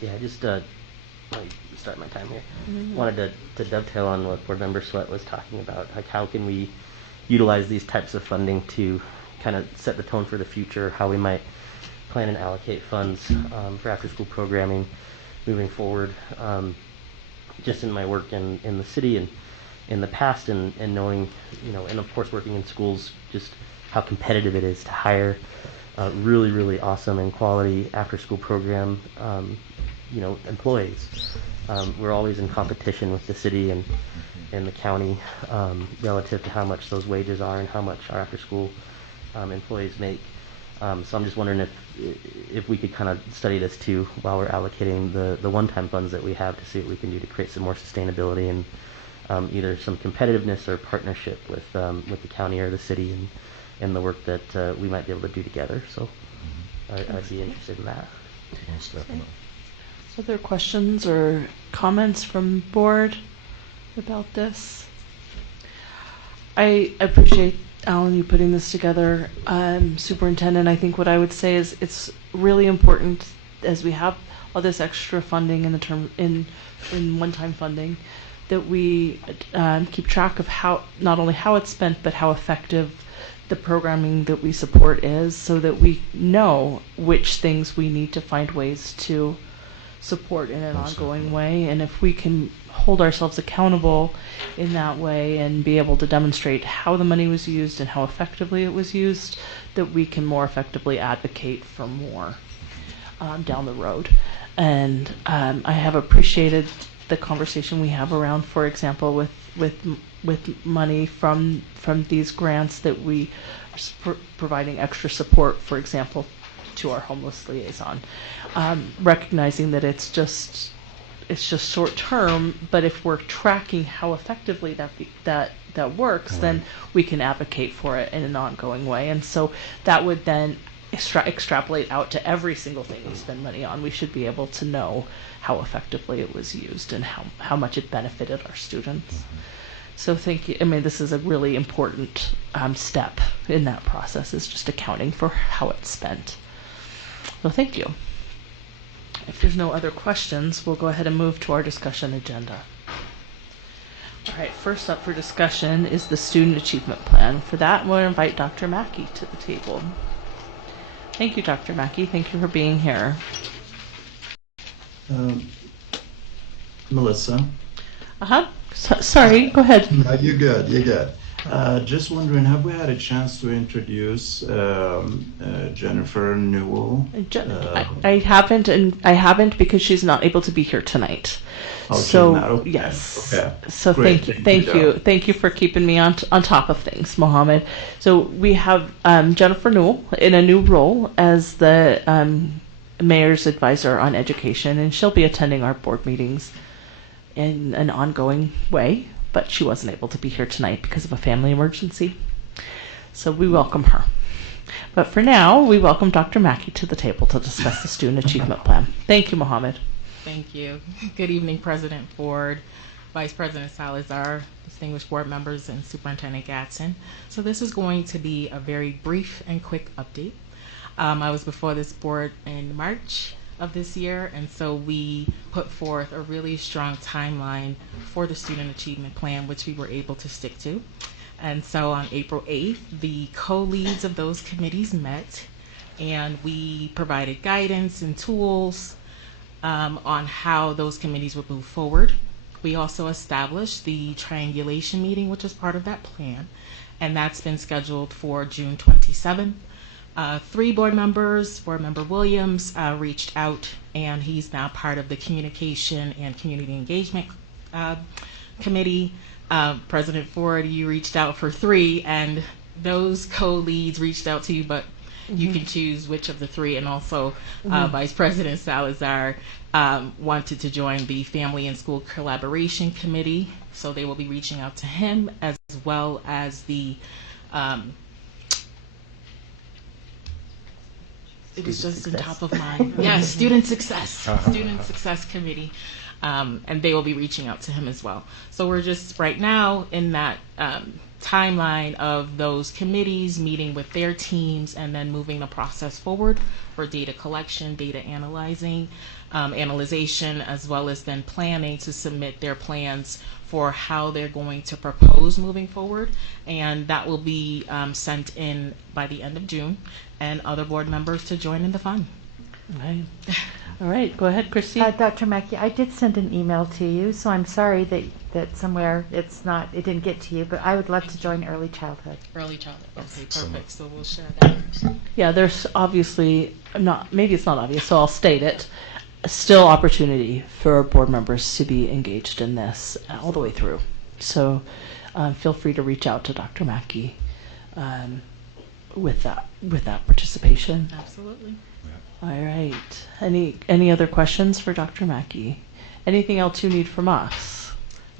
Yeah, just start my time here. Wanted to dovetail on what Board Member Sweat was talking about, like how can we utilize these types of funding to kind of set the tone for the future, how we might plan and allocate funds for after-school programming moving forward. Just in my work in the city and in the past, and knowing, and of course working in schools, just how competitive it is to hire really, really awesome and quality after-school program, employees. We're always in competition with the city and the county relative to how much those wages are and how much our after-school employees make. So I'm just wondering if we could kind of study this too while we're allocating the one-time funds that we have, to see what we can do to create some more sustainability and either some competitiveness or partnership with the county or the city and the work that we might be able to do together. So I'd be interested in that. Most definitely. Other questions or comments from board about this? I appreciate, Alan, you putting this together. Superintendent, I think what I would say is it's really important as we have all this extra funding in the term in one-time funding, that we keep track of how, not only how it's spent, but how effective the programming that we support is, so that we know which things we need to find ways to support in an ongoing way. And if we can hold ourselves accountable in that way and be able to demonstrate how the money was used and how effectively it was used, that we can more effectively advocate for more down the road. And I have appreciated the conversation we have around, for example, with money from these grants, that we are providing extra support, for example, to our homeless liaison, recognizing that it's just short term, but if we're tracking how effectively that works, then we can advocate for it in an ongoing way. And so that would then extrapolate out to every single thing we spend money on. We should be able to know how effectively it was used and how much it benefited our students. So thank you. I mean, this is a really important step in that process, is just accounting for how it's spent. So thank you. If there's no other questions, we'll go ahead and move to our discussion agenda. All right, first up for discussion is the Student Achievement Plan. For that, we'll invite Dr. Mackey to the table. Thank you, Dr. Mackey. Thank you for being here. Melissa? Sorry, go ahead. No, you're good, you're good. Just wondering, have we had a chance to introduce Jennifer Newell? I haven't because she's not able to be here tonight. Oh, so she's not? Okay. yes. Okay. So Great. thank you for keeping me on top of things, Mohammed. So we have Jennifer Newell in a new role as the Mayor's Advisor on Education, and she'll be attending our board meetings in an ongoing way, but she wasn't able to be here tonight because of a family emergency. So we welcome her. But for now, we welcome Dr. Mackey to the table to discuss the Student Achievement Plan. Thank you, Mohammed. Thank you. Good evening, President Ford, Vice President Salazar, distinguished board members, and Superintendent Gatson. So this is going to be a very brief and quick update. I was before this board in March of this year, and so we put forth a really strong timeline for the Student Achievement Plan, which we were able to stick to. And so on April 8th, the co-leads of those committees met, and we provided guidance and tools on how those committees would move forward. We also established the triangulation meeting, which is part of that plan, and that's been scheduled for June 27th. 3 board members, Board Member Williams reached out, and he's now part of the Communication and Community Engagement Committee. President Ford, you reached out for 3, and those co-leads reached out to you, but you can choose which of the 3, and also Vice President Salazar wanted to join the Family and School Collaboration Committee, so they will be reaching out to him, as well as the it was just on top of mind. Yes, Student Success Committee, and they will be reaching out to him as well. So we're just right now in that timeline of those committees meeting with their teams and then moving the process forward for data collection, data analyzing, analyzation, as well as then planning to submit their plans for how they're going to propose moving forward, and that will be sent in by the end of June, and other board members to join in the fun. Right. All right, go ahead, Christy. Dr. Mackey, I did send an email to you, so I'm sorry that somewhere it didn't get to you, but I would love to join early childhood. Early childhood, okay, perfect. So we'll share that. Yeah, there's obviously maybe it's not obvious, so I'll state it. Still opportunity for board members to be engaged in this all the way through. So feel free to reach out to Dr. Mackey with that participation. Absolutely. All right. Any other questions for Dr. Mackey? Anything else you need from us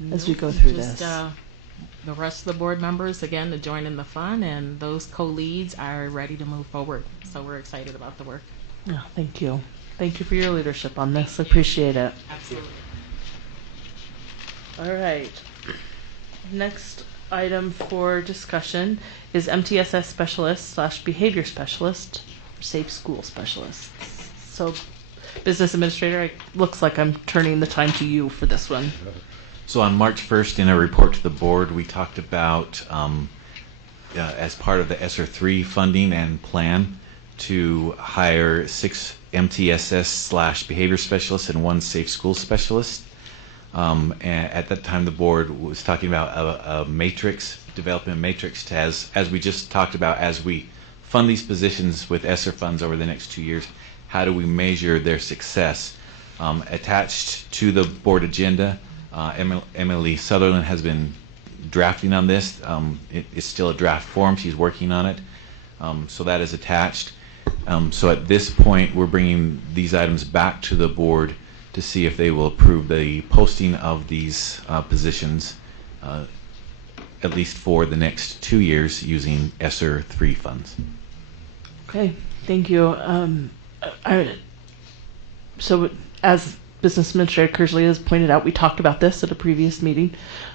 as we go through this? The rest of the board members, again, to join in the fun, and those co-leads are ready to move forward. So we're excited about the work. Yeah, thank you. Thank you for your leadership on this. Appreciate it. Absolutely. All right. Next item for discussion is MTSS specialist / behavior specialist, safe school specialist. So, business administrator, it looks like I'm turning the time to you for this one. So on March 1st, in a report to the board, we talked about, as part of the ESSER 3 funding and plan, to hire 6 MTSS / behavior specialists and 1 safe school specialist. And at that time, the board was talking about a matrix, developing a matrix to, as we just talked about, as we fund these positions with ESSER funds over the next 2 years, how do we measure their success? Attached to the board agenda, Emily Sutherland has been drafting on this. It's still a draft form. She's working on it. So that is attached. So at this point, we're bringing these items back to the board to see if they will approve the posting of these positions, at least for the next 2 years, using ESSER 3 funds. Okay, thank you. So as Business Administrator Kersley has pointed out, we talked about this at a previous meeting.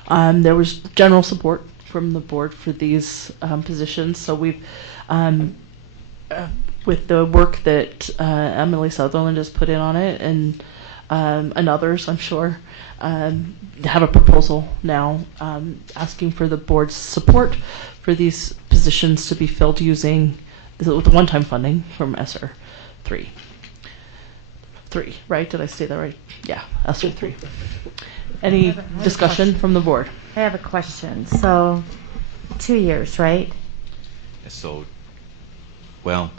There was general support from the board for these positions. So we've, with the work that Emily Sutherland has put in on it, and others, I'm sure, have a proposal now asking for the board's support for these positions to be filled using with the one-time funding from ESSER 3. 3, right? Did I say that right? Yeah, ESSER 3. Any discussion from the board? I have a question. So, 2 years, right? So, well,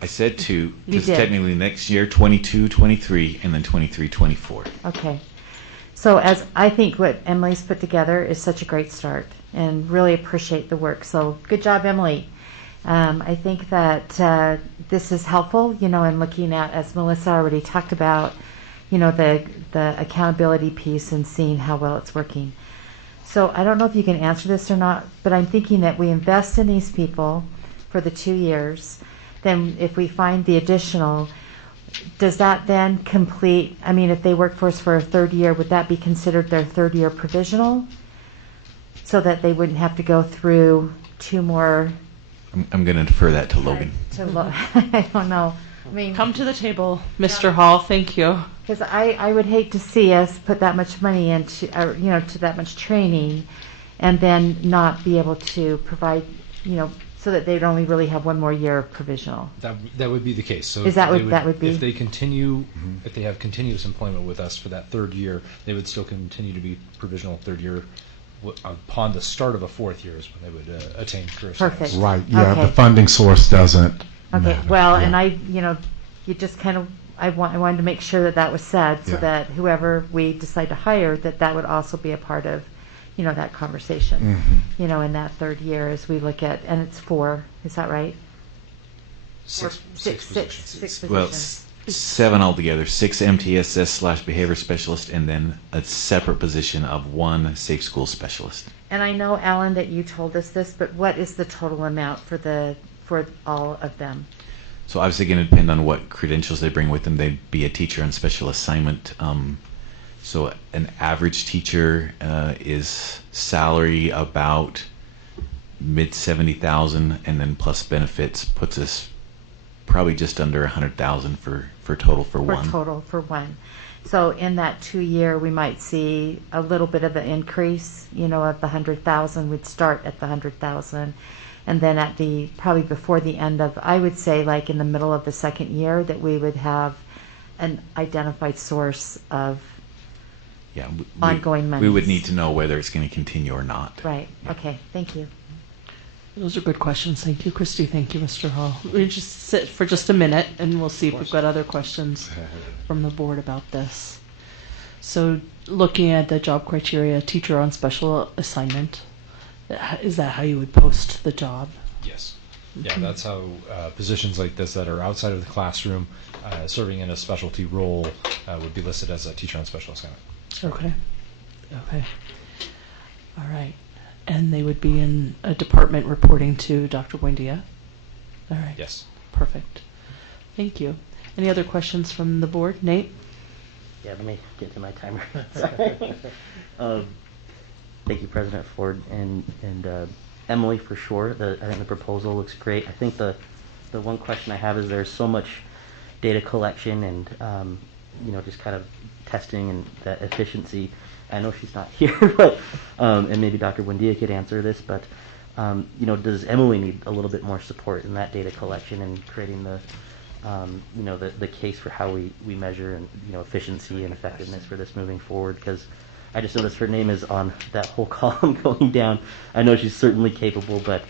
I said 2, because did. technically next year, 22, 23, and then 23, 24. Okay. So as I think what Emily's put together is such a great start, and really appreciate the work. So good job, Emily. I think that this is helpful, in looking at, as Melissa already talked about, the accountability piece and seeing how well it's working. So I don't know if you can answer this or not, but I'm thinking that we invest in these people for the 2 years. Then if we find the additional, does that then complete, if they work for us for a 3rd year, would that be considered their 3rd year provisional? So that they wouldn't have to go through 2 more. I'm going to defer that to Logan. I don't know. Come to the table, Mr. Hall. Thank you. Because I would hate to see us put that much money into, to that much training, and then not be able to provide, so that they'd only really have 1 more year of provisional. That would be the case. So Is that what that would be? If they continue, if they have continuous employment with us for that 3rd year, they would still continue to be provisional 3rd year. Upon the start of a 4th year is when they would attain career status. Perfect. Right, yeah, Okay. the funding source doesn't Okay, matter. well, Yeah. and you just kind of, I wanted to make sure that was said, so Yeah. that whoever we decide to hire, that would also be a part of, that conversation. Mhm. In that 3rd year as we look at, and it's 4, is that right? Six Six Well, positions. 7 altogether, 6 MTSS / behavior specialist, and then a separate position of 1 safe school specialist. And I know, Alan, that you told us this, but what is the total amount for all of them? So obviously going to depend on what credentials they bring with them. They'd be a teacher on special assignment. So an average teacher is salary about mid 70,000, and then plus benefits puts us probably just under 100,000 for total for one. For total for 1. So in that 2 year, we might see a little bit of an increase, of the 100,000. We'd start at the 100,000. And then probably before the end of, I would say like in the middle of the 2nd year, that we would have an identified source of ongoing money. We would need to know whether it's going to continue or not. Right. Okay. Thank you. Those are good questions. Thank you, Christy. Thank you, Mr. Hall. We'll just sit for just a minute, and we'll see if we've got other questions from the board about this. So looking at the job criteria, teacher on special assignment, is that how you would post the job? Yes. Yeah, that's how positions like this that are outside of the classroom, serving in a specialty role, would be listed as a teacher on special assignment. Okay. Okay. All right. And they would be in a department reporting to Dr. Buendia? All right. Yes. Perfect. Thank you. Any other questions from the board? Nate? Yeah, let me get to my timer. Sorry. Thank you, President Ford, and Emily, for sure. I think the proposal looks great. I think the one question I have is there's so much data collection and just kind of testing and that efficiency. I know she's not here, but and maybe Dr. Buendia could answer this, but does Emily need a little bit more support in that data collection and creating the case for how we measure and efficiency and effectiveness for this moving forward? Because I just noticed her name is on that whole column going down. I know she's certainly capable, but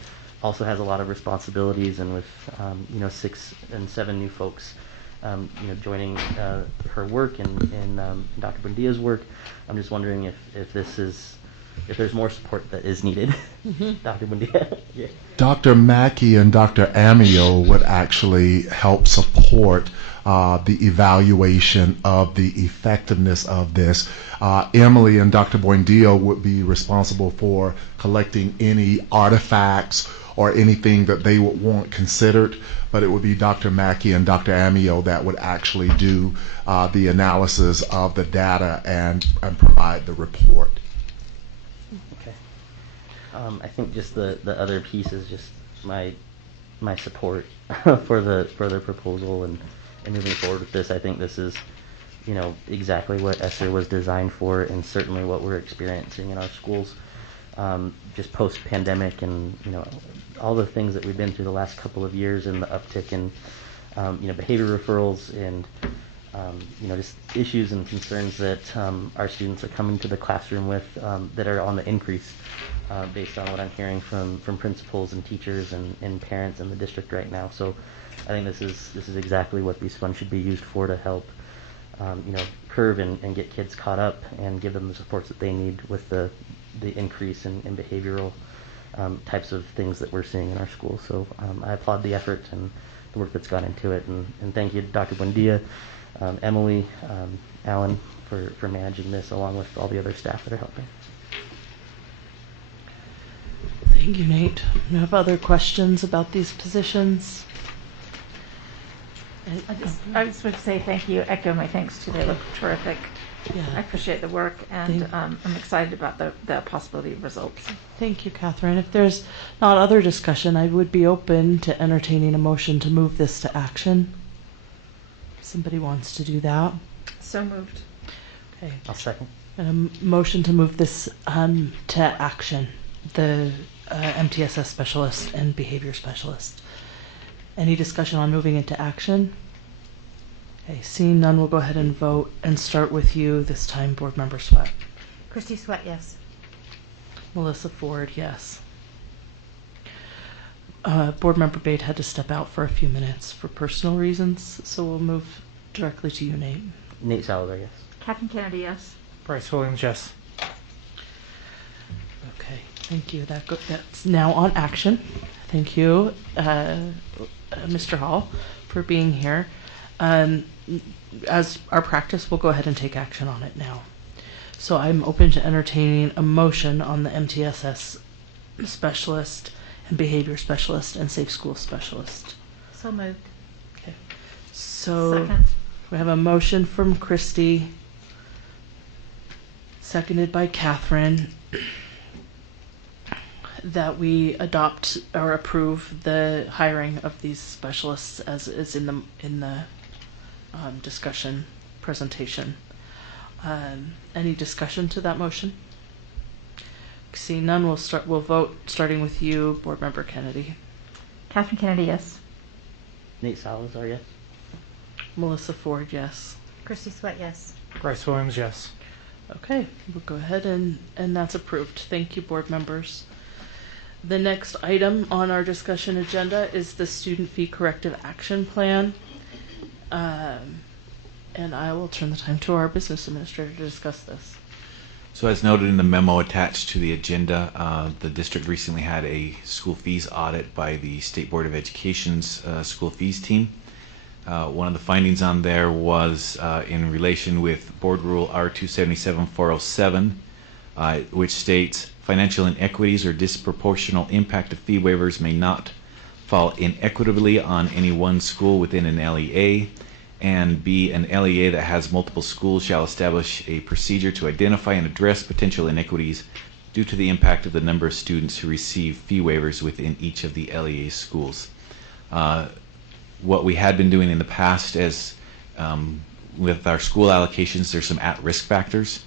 also has a lot of responsibilities, and with 6 and 7 new folks joining her work and Dr. Buendia's work, I'm just wondering if there's more support that is needed. Dr. Buendia. Yeah. Dr. Mackey and Dr. Amio would actually help support the evaluation of the effectiveness of this. Emily and Dr. Buendia would be responsible for collecting any artifacts or anything that they would want considered, but it would be Dr. Mackey and Dr. Amio that would actually do the analysis of the data and provide the report. Okay. I think just the other piece is just my support for the proposal and moving forward with this. I think this is exactly what ESSER was designed for, and certainly what we're experiencing in our schools just post-pandemic, and all the things that we've been through the last couple of years, and the uptick in behavior referrals and just issues and concerns that our students are coming to the classroom with that are on the increase based on what I'm hearing from principals and teachers and parents in the district right now. So I think this is exactly what these funds should be used for, to help curve and get kids caught up and give them the supports that they need with the increase in behavioral types of things that we're seeing in our schools. So I applaud the effort and the work that's gone into it, and thank you to Dr. Buendia, Emily, Alan for managing this, along with all the other staff that are helping. Thank you, Nate. Do you have other questions about these positions? I just want to say thank you, echo my thanks to you. They look terrific. Yeah. I appreciate the work, and I'm excited about the possibility of results. Thank you, Catherine. If there's not other discussion, I would be open to entertaining a motion to move this to action. If somebody wants to do that. So moved. Okay. I'll second. And a motion to move this to action, the MTSS specialist and behavior specialist. Any discussion on moving into action? Okay, seeing none, we'll go ahead and vote and start with you this time, Board Member Sweat. Christy Sweat, yes. Melissa Ford, yes. Board Member Bate had to step out for a few minutes for personal reasons, so we'll move directly to you, Nate. Nate Salazar, yes. Catherine Kennedy, yes. Bryce Williams, yes. Okay, thank you. That's now on action. Thank you, Mr. Hall, for being here. As our practice, we'll go ahead and take action on it now. So I'm open to entertaining a motion on the MTSS specialist and behavior specialist and safe school specialist. So moved. Okay. So Second. we have a motion from Christy, seconded by Catherine, that we adopt or approve the hiring of these specialists as is in the discussion presentation. Any discussion to that motion? Seeing none, we'll vote starting with you, Board Member Kennedy. Catherine Kennedy, yes. Nate Salazar, yes. Melissa Ford, yes. Christy Sweat, yes. Bryce Williams, yes. Okay, we'll go ahead and that's approved. Thank you, board members. The next item on our discussion agenda is the Student Fee Corrective Action Plan. And I will turn the time to our business administrator to discuss this. So as noted in the memo attached to the agenda, the district recently had a school fees audit by the State Board of Education's school fees team. One of the findings on there was in relation with Board Rule R277407, which states financial inequities or disproportional impact of fee waivers may not fall inequitably on any one school within an LEA, And B, an LEA that has multiple schools shall establish a procedure to identify and address potential inequities due to the impact of the number of students who receive fee waivers within each of the LEA schools. What we had been doing in the past is with our school allocations, there's some at-risk factors.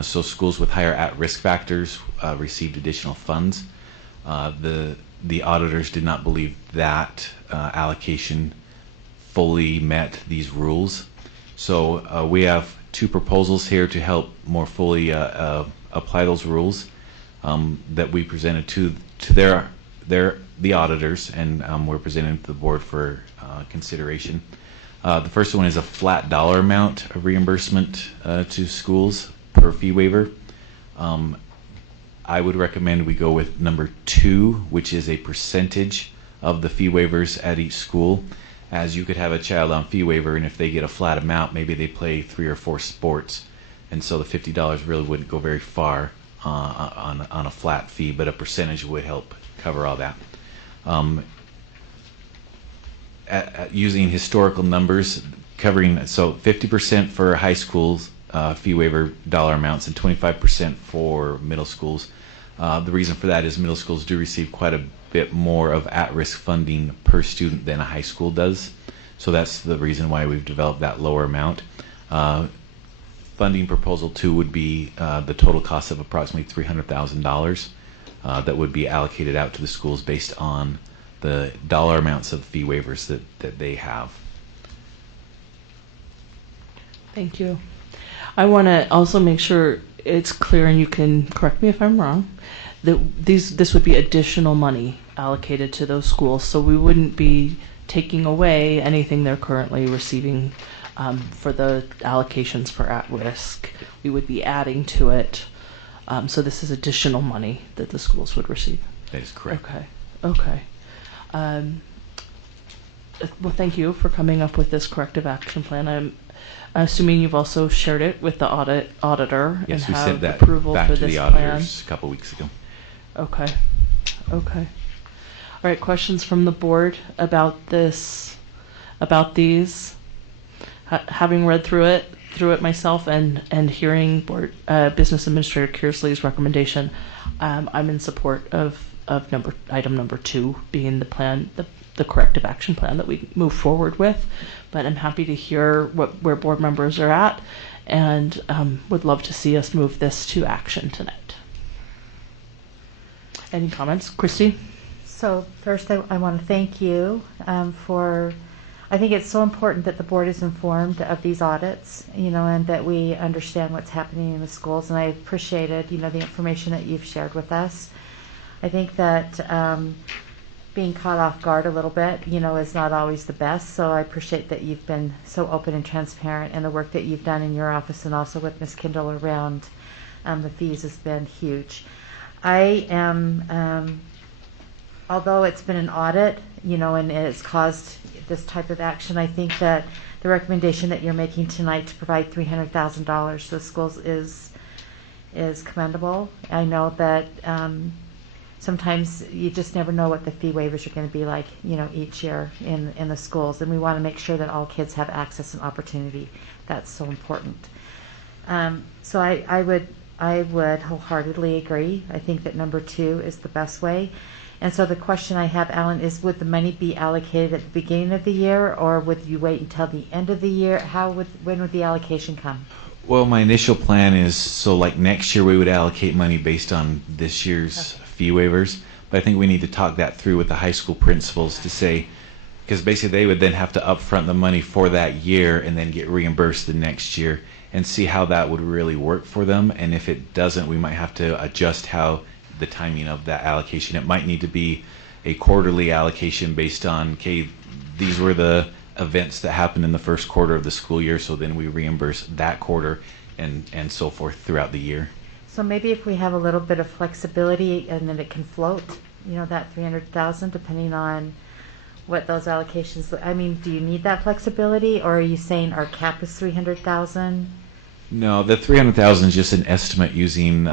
So schools with higher at-risk factors received additional funds. The auditors did not believe that allocation fully met these rules. So we have two proposals here to help more fully apply those rules that we presented to the auditors, and we're presenting to the board for consideration. The first one is a flat dollar amount of reimbursement to schools per fee waiver. I would recommend we go with number 2, which is a percentage of the fee waivers at each school. As you could have a child on fee waiver, and if they get a flat amount, maybe they play 3 or 4 sports, and so the $50 really wouldn't go very far on a flat fee, but a percentage would help cover all that. Using historical numbers, covering, so 50% for high schools fee waiver dollar amounts and 25% for middle schools. The reason for that is middle schools do receive quite a bit more of at-risk funding per student than a high school does. So that's the reason why we've developed that lower amount. Funding proposal 2 would be the total cost of approximately $300,000 that would be allocated out to the schools based on the dollar amounts of fee waivers that they have. Thank you. I want to also make sure it's clear, and you can correct me if I'm wrong, that this would be additional money allocated to those schools, so we wouldn't be taking away anything they're currently receiving for the allocations for at-risk. We would be adding to it, so this is additional money that the schools would receive. That is correct. Okay. Well, thank you for coming up with this corrective action plan. I'm assuming you've also shared it with the auditor. Yes, and we have sent that approval back for to this the plan. auditors a couple weeks ago. Okay. All right, questions from the board about this, about these? Having read through it myself and hearing board Business Administrator Kearsley's recommendation, I'm in support of item number 2 being the plan, the corrective action plan that we move forward with. But I'm happy to hear where board members are at, and would love to see us move this to action tonight. Any comments? Christy? So first, I want to thank you for, I think it's so important that the board is informed of these audits, and that we understand what's happening in the schools, and I appreciated, the information that you've shared with us. I think that being caught off guard a little bit, is not always the best, so I appreciate that you've been so open and transparent, and the work that you've done in your office and also with Ms. Kindle around the fees has been huge. I am, although it's been an audit, and it's caused this type of action, I think that the recommendation that you're making tonight to provide $300,000 to the schools is commendable. I know that sometimes you just never know what the fee waivers are going to be like, each year in the schools, and we want to make sure that all kids have access and opportunity. That's so important. So I would wholeheartedly agree. I think that number 2 is the best way. And so the question I have, Alan, is would the money be allocated at the beginning of the year, or would you wait until the end of the year? When would the allocation come? Well, my initial plan is, so like next year we would allocate money based on this year's fee waivers, but I think we need to talk that through with the high school principals to say, because basically they would then have to upfront the money for that year and then get reimbursed the next year, and see how that would really work for them. And if it doesn't, we might have to adjust how the timing of that allocation. It might need to be a quarterly allocation based on, okay, these were the events that happened in the first quarter of the school year, so then we reimburse that quarter, and so forth throughout the year. So maybe if we have a little bit of flexibility, and then it can float, that $300,000, depending on what those allocations. I mean, do you need that flexibility, or are you saying our cap is $300,000? No, the $300,000 is just an estimate using,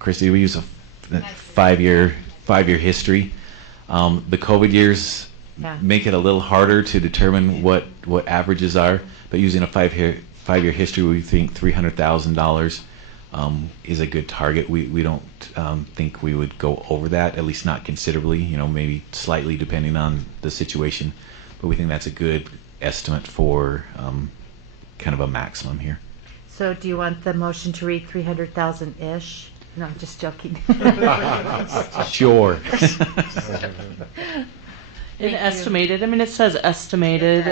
Christy, we use a 5-year history. The COVID years, Yeah. make it a little harder to determine what averages are. But using a five-year history, we think $300,000 is a good target. We don't think we would go over that, at least not considerably, maybe slightly depending on the situation. But we think that's a good estimate for kind of a maximum here. So do you want the motion to read 300,000-ish? No, I'm just joking. Sure. Estimated. I mean, it says estimated,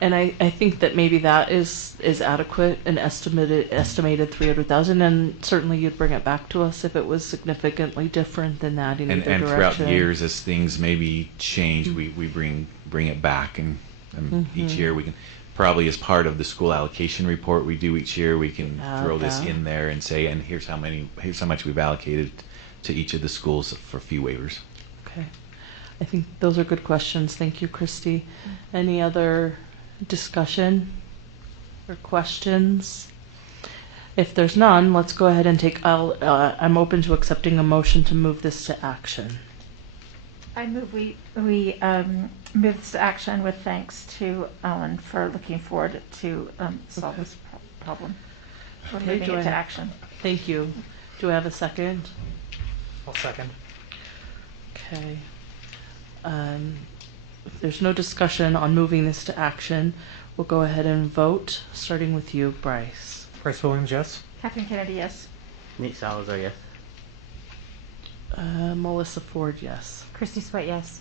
and I think that maybe that is adequate. An estimated 300,000, and certainly you'd bring it back to us if it was significantly different than that in either and throughout direction. years, as things maybe change, we bring it back, and each year we can. Probably as part of the school allocation report we do each year, we can throw this in there and say, and here's how much we've allocated to each of the schools for fee waivers. Okay. I think those are good questions. Thank you, Christy. Any other discussion or questions? If there's none, let's go ahead and I'm open to accepting a motion to move this to action. I move we move this to action with thanks to Ellen for looking forward to solve this problem. We're moving it to action. Thank you. Do I have a second? I'll second. Okay. If there's no discussion on moving this to action, we'll go ahead and vote, starting with you, Bryce. Bryce Williams, yes. Catherine Kennedy, yes. Nate Salazar, yes. Melissa Ford, yes. Christy Sweat, yes.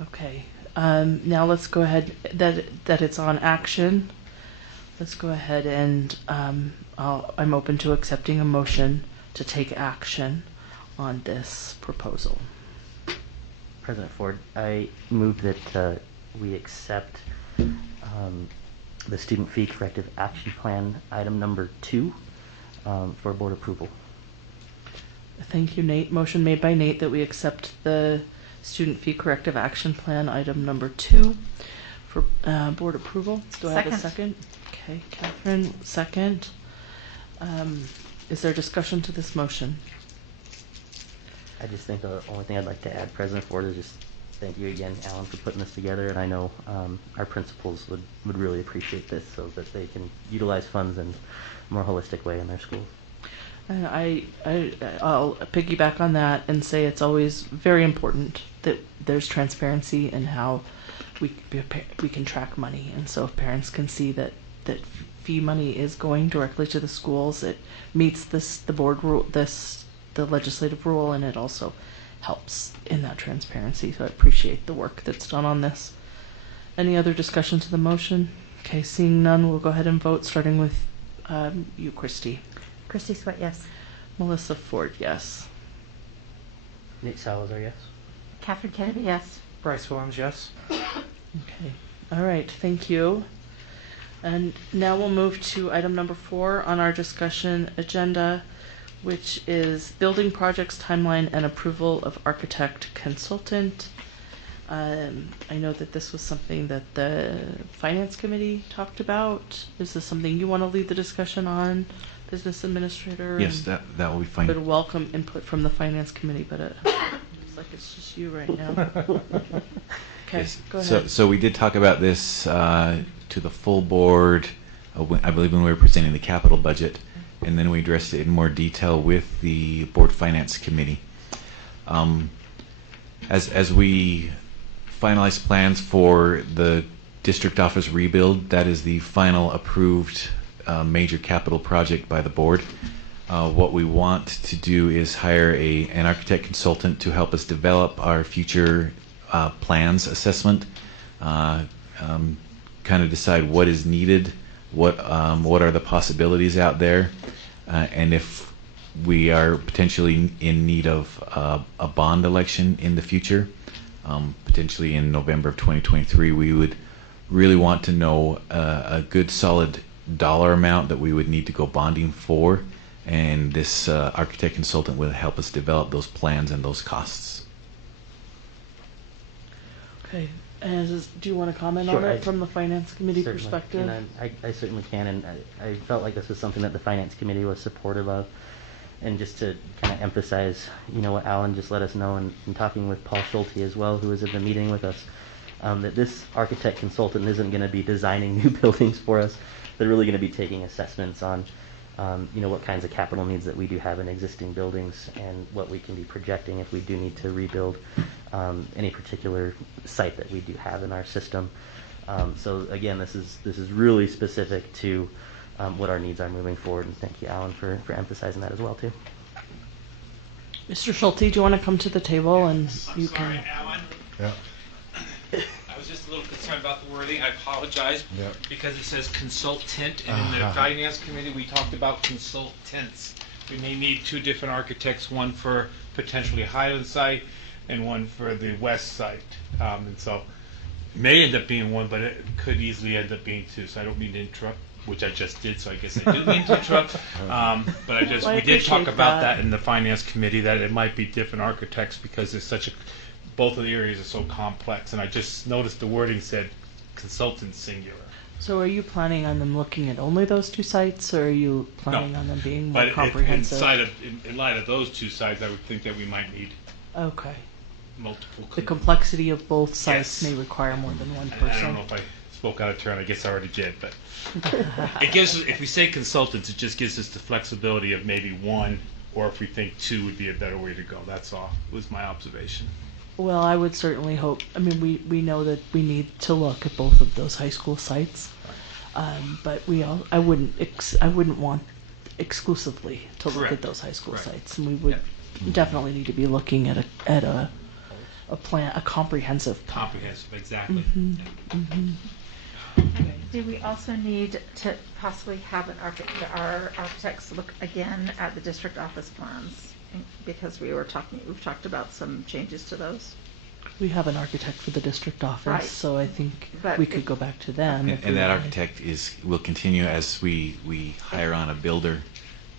Okay. Now let's go ahead, that it's on action. Let's go ahead and I'm open to accepting a motion to take action on this proposal. President Ford, I move that we accept the Student Fee Corrective Action Plan, item number 2, for board approval. Thank you, Nate. Motion made by Nate that we accept the Student Fee Corrective Action Plan, item number 2, for board approval. Do I have a second? Okay, Catherine, second. Is there discussion to this motion? I just think the only thing I'd like to add, President Ford, is just thank you again, Alan, for putting this together. And I know our principals would really appreciate this so that they can utilize funds in a more holistic way in their schools. And I'll piggyback on that and say it's always very important that there's transparency in how we can track money. And so if parents can see that fee money is going directly to the schools, it meets the board rule, the legislative rule, and it also helps in that transparency. So I appreciate the work that's done on this. Any other discussion to the motion? Okay, seeing none, we'll go ahead and vote, starting with you, Christy. Christy Sweat, yes. Melissa Ford, yes. Nate Salazar, yes. Catherine Kennedy, yes. Bryce Williams, yes. Okay. All right. Thank you. And now we'll move to item number 4 on our discussion agenda, which is building projects timeline and approval of architect consultant. I know that this was something that the Finance Committee talked about. Is this something you want to lead the discussion on, Business Administrator? Yes, that will be fine. Would welcome input from the Finance Committee, but it looks like it's just you right now. Okay, yes. Go ahead. So we did talk about this to the full board, I believe when we were presenting the capital budget, and then we addressed it in more detail with the Board Finance Committee. As we finalize plans for the district office rebuild, that is the final approved major capital project by the board. What we want to do is hire an architect consultant to help us develop our future plans assessment, kind of decide what is needed, what are the possibilities out there, and if we are potentially in need of a bond election in the future, potentially in November of 2023, we would really want to know a good solid dollar amount that we would need to go bonding for, and this architect consultant will help us develop those plans and those costs. Okay. Do you want to comment Sure, on it from the Finance Committee certainly, perspective? And I certainly can, and I felt like this was something that the Finance Committee was supportive of. And just to kind of emphasize, what Alan just let us know in talking with Paul Schulte as well, who was at the meeting with us, that this architect consultant isn't going to be designing new buildings for us. They're really going to be taking assessments on, what kinds of capital needs that we do have in existing buildings and what we can be projecting if we do need to rebuild any particular site that we do have in our system. So again, this is really specific to what our needs are moving forward, and thank you, Alan, for emphasizing that as well too. Mr. Schulte, do you want to come to the table and you Sorry, can? Alan. Yeah. I was just a little concerned about the wording. I apologize Yeah. because it says consultant, and in the finance committee we talked about consultants. We may need two different architects, one for potentially Highland site and one for the west site, and so it may end up being one, but it could easily end up being two. So I don't mean to interrupt, which I just did, so I guess I do mean to interrupt. But we did talk about that in the finance committee, that it might be different architects because it's both of the areas are so complex. And I just noticed the wording said consultant singular. So are you planning on them looking at only those two sites, or are you planning on them being more But comprehensive? in light of those two sites, I would think that we might need Okay. multiple. The complexity of both sites may require more than one person. I don't know if I spoke out of turn. I guess I already did, but it gives us, if we say consultants, it just gives us the flexibility of maybe one, or if we think two would be a better way to go. That's all. Was my observation. Well, I would certainly hope. I mean, we know that we need to look at both of those high school sites, but I wouldn't want exclusively to look Correct. at those high school Right. sites, and we would definitely need to be looking at a plan, a comprehensive plan. Comprehensive, exactly. Do we also need to possibly have our architects look again at the district office plans? Because we've talked about some changes to those. We have an architect for the district office, Right. so I think But we could go back to them. if we And that wanted. architect will continue as we hire on a builder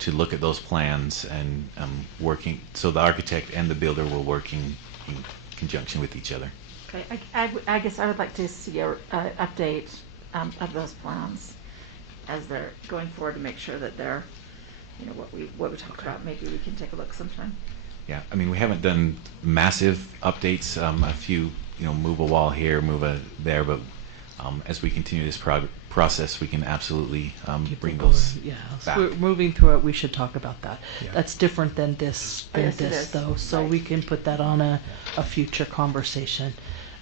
to look at those plans and working, so the architect and the builder will work in conjunction with each other. Okay, I guess I would like to see a update of those plans as they're going forward to make sure that they're, what we talked about. Maybe we can take a look sometime. Yeah, I mean, we haven't done massive updates, a few, move a wall here, move a there, but as we continue this process, we can absolutely bring those Yeah, back. so we're moving through it. We should talk about that. Yeah. That's different than this, Yes, it is. though. So Right. we can put that on a future conversation.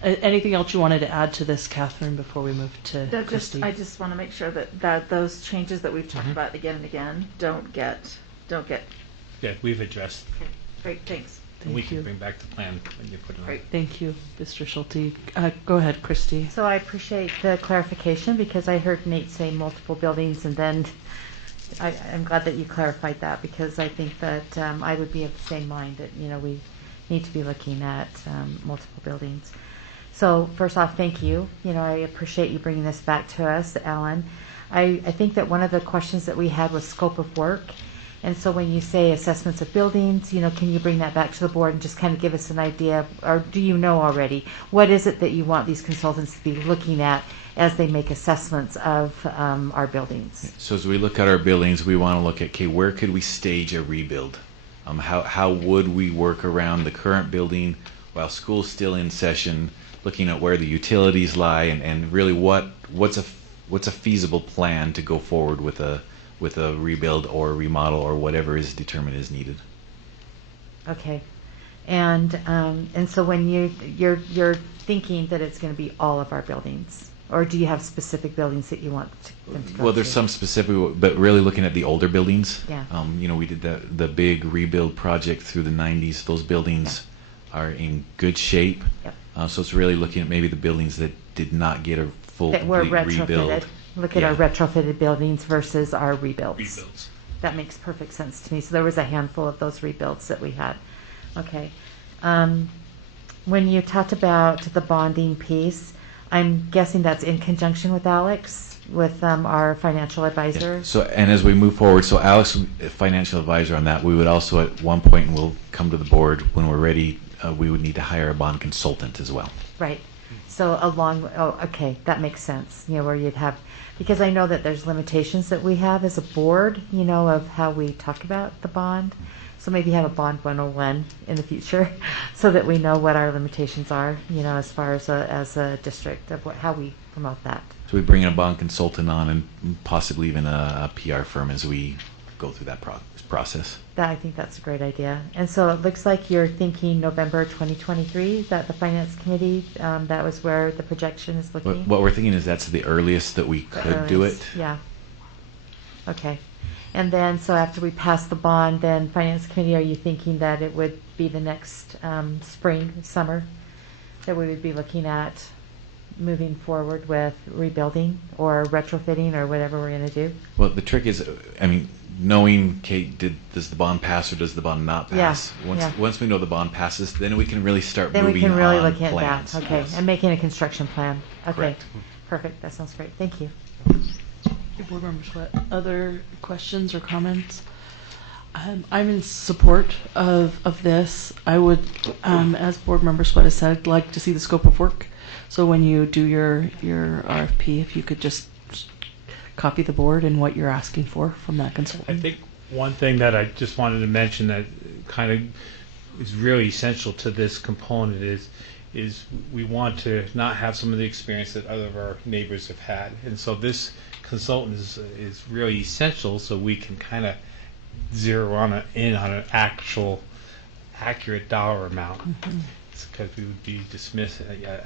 Anything else you wanted to add to this, Catherine, before we move to Christy? I just want to make sure that those changes that we've talked about again and again don't get. Yeah, we've addressed. Okay, great, thanks. And we Thank can you. bring back the plan when you put it on. Great. Thank you, Mr. Schulte. Go ahead, Christy. So I appreciate the clarification because I heard Nate say multiple buildings, and then I'm glad that you clarified that, because I think that I would be of the same mind that we need to be looking at multiple buildings. So first off, thank you. I appreciate you bringing this back to us, Alan. I think that one of the questions that we had was scope of work. And so when you say assessments of buildings, can you bring that back to the board and just kind of give us an idea, or do you know already, what is it that you want these consultants to be looking at as they make assessments of our buildings? So as we look at our buildings, we want to look at, okay, where could we stage a rebuild? How would we work around the current building while school's still in session, looking at where the utilities lie, and really what's a feasible plan to go forward with a rebuild or remodel or whatever is determined is needed. Okay, and so when you're thinking that it's going to be all of our buildings, or do you have specific buildings that you want them to go Well, there's to? some specific, but really looking at the older buildings. Yeah. We did the big rebuild project through the 90s. Those buildings are in good shape. Yep. So it's really looking at maybe the buildings that did not get a full That were complete rebuild. retrofitted. Look at our retrofitted buildings versus our rebuilds. Rebuilds. That makes perfect sense to me. So there was a handful of those rebuilds that we had. Okay. When you talked about the bonding piece, I'm guessing that's in conjunction with Alex, with our financial advisor. So, and as we move forward, so Alex, financial advisor on that, we would also at one point, and we'll come to the board when we're ready, we would need to hire a bond consultant as well. Right. So okay, that makes sense, where you'd have, because I know that there's limitations that we have as a board, of how we talk about the bond. So maybe have a bond 101 in the future so that we know what our limitations are, as far as a district of how we promote that. So we bring in a bond consultant on and possibly even a PR firm as we go through that process. I think that's a great idea. And so it looks like you're thinking November 2023. Is that the Finance Committee? That was where the projection is looking? What we're thinking is that's the earliest that we could do it. Yeah. Okay. And then, so after we pass the bond, then Finance Committee, are you thinking that it would be the next spring, summer, that we would be looking at moving forward with rebuilding or retrofitting or whatever we're going to do? Well, the trick is, knowing, Kate, does the bond pass or does the bond not pass? Once we know the bond passes, then we can really start moving on plans. Then we can really look at that. Okay, yes. And making a construction plan. Okay, correct. Perfect. That sounds great. Thank you. Board members, what other questions or comments? I'm in support of this. I would, as Board Member Sweat has said, like to see the scope of work. So when you do your RFP, if you could just copy the board and what you're asking for from that consultant. I think one thing that I just wanted to mention that kind of is really essential to this component is we want to not have some of the experience that other of our neighbors have had, and so this consultant is really essential so we can kind of zero in on an accurate dollar amount. Because we would be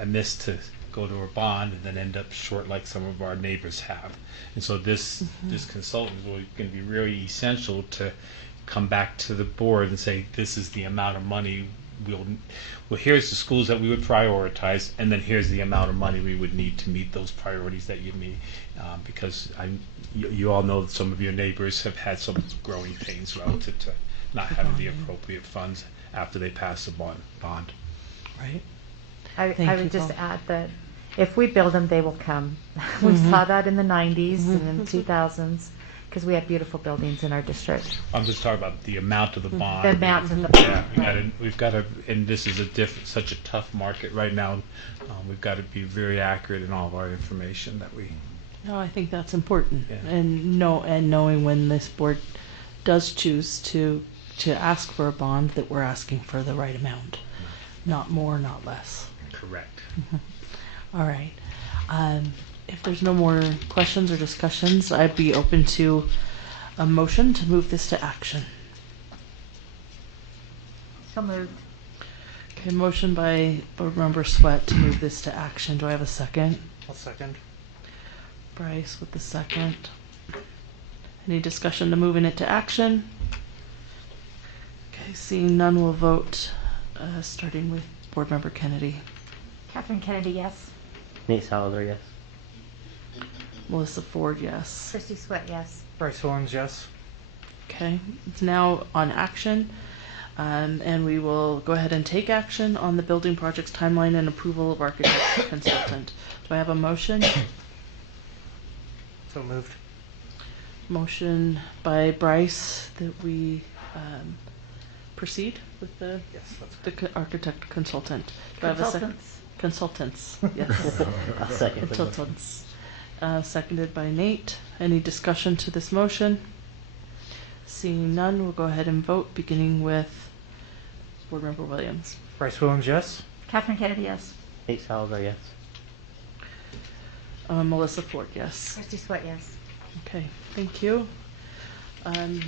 amiss to go to a bond and then end up short like some of our neighbors have. And so this consultant is going to be really essential to come back to the board and say, this is the amount of money here's the schools that we would prioritize, and then here's the amount of money we would need to meet those priorities that you need. Because you all know that some of your neighbors have had some growing pains relative to not having the appropriate funds after they pass the bond. Right. I would just add that if we build them, they will come. We saw that in the 90s and in the 2000s because we have beautiful buildings in our district. I'm just talking about the amount of the bond. The amount of the bond. Yeah, we've got to, and this is such a tough market right now. We've got to be very accurate in all of our information that we. No, I think that's important, Yeah. and knowing when this board does choose to ask for a bond, that we're asking for the right amount, not more, not less. Correct. All right. If there's no more questions or discussions, I'd be open to a motion to move this to action. So moved. Okay, motion by Board Member Sweat to move this to action. Do I have a second? I'll second. Bryce with the second. Any discussion to moving it to action? Okay, seeing none, we'll vote, starting with Board Member Kennedy. Catherine Kennedy, yes. Nate Salazar, yes. Melissa Ford, yes. Christy Sweat, yes. Bryce Williams, yes. Okay, it's now on action, and we will go ahead and take action on the building project's timeline and approval of architect consultant. Do I have a motion? So moved. Motion by Bryce that we proceed with the architect consultant. Do I have a second? Consultants, yes. I'll second. Consultants. Seconded by Nate. Any discussion to this motion? Seeing none, we'll go ahead and vote, beginning with Board Member Williams. Bryce Williams, yes. Catherine Kennedy, yes. Nate Salazar, yes. Melissa Ford, yes. Christy Sweat, yes. Okay, thank you.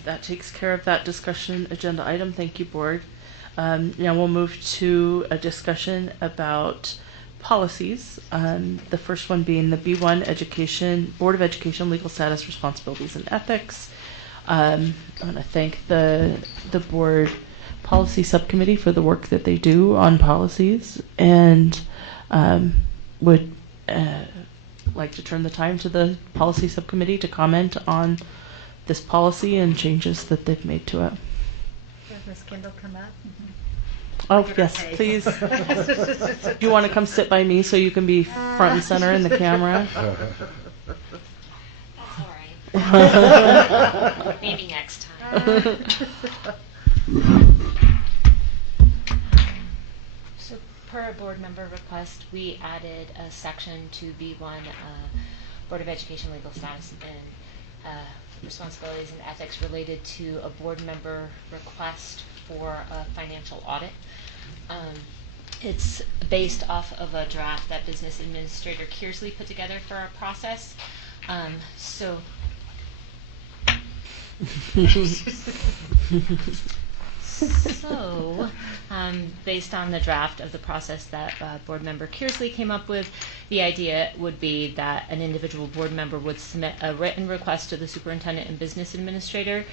That takes care of that discussion agenda item. Thank you, Board. Now we'll move to a discussion about policies. The first one being the B1 Education Board of Education Legal Status, Responsibilities, and Ethics. I want to thank the Board Policy Subcommittee for the work that they do on policies, and would like to turn the time to the Policy Subcommittee to comment on this policy and changes that they've made to it. Does Ms. Kendall come up? Oh, yes, please. Do you want to come sit by me so you can be front and center in the camera? That's all right. Maybe next time. So per a board member request, we added a section to B1, Board of Education legal status and responsibilities and ethics related to a board member request for a financial audit. It's based off of a draft that Business Administrator Kearsley put together for our process. Based on the draft of the process that Board Member Kearsley came up with, the idea would be that an individual board member would submit a written request to the superintendent and business administrator,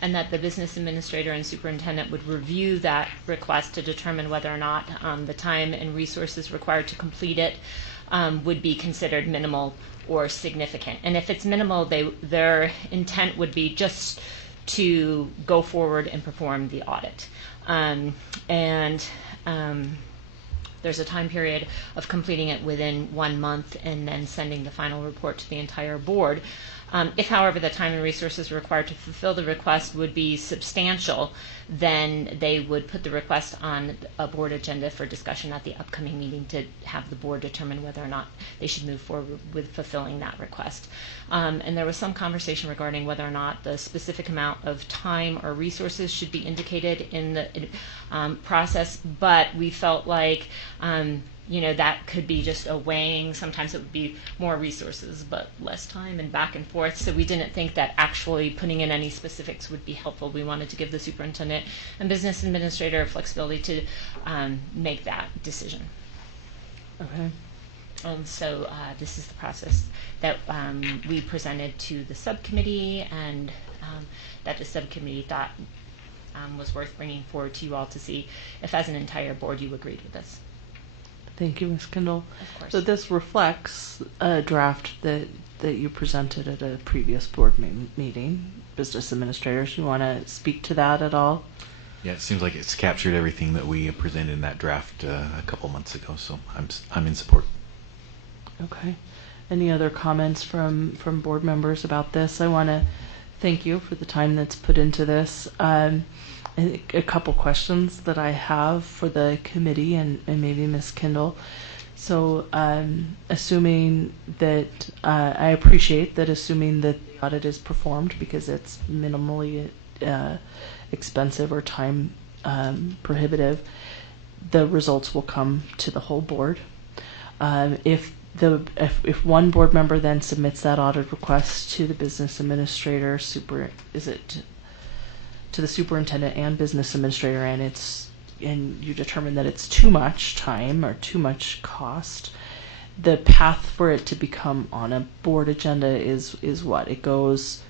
and that the business administrator and superintendent would review that request to determine whether or not the time and resources required to complete it would be considered minimal or significant. And if it's minimal, their intent would be just to go forward and perform the audit. There's a time period of completing it within 1 month and then sending the final report to the entire board. If, however, the time and resources required to fulfill the request would be substantial, then they would put the request on a board agenda for discussion at the upcoming meeting to have the board determine whether or not they should move forward with fulfilling that request. And there was some conversation regarding whether or not the specific amount of time or resources should be indicated in the process, but we felt like that could be just a weighing. Sometimes it would be more resources, but less time and back and forth. So we didn't think that actually putting in any specifics would be helpful. We wanted to give the superintendent and business administrator flexibility to make that decision. Okay. So this is the process that we presented to the subcommittee, and that the subcommittee thought was worth bringing forward to you all to see if, as an entire board, you agreed with this. Thank you, Ms. Kendall. Of course. So this reflects a draft that you presented at a previous board meeting. Business administrators, you want to speak to that at all? Yeah, it seems like it's captured everything that we presented in that draft a couple months ago, so I'm in support. Okay. Any other comments from board members about this? I want to thank you for the time that's put into this. A couple questions that I have for the committee and maybe Ms. Kendall. So assuming that, I appreciate that assuming that the audit is performed because it's minimally expensive or time prohibitive, the results will come to the whole board. If one board member then submits that audit request to the business administrator, to the superintendent and business administrator, and you determine that it's too much time or too much cost, the path for it to become on a board agenda is what? It goes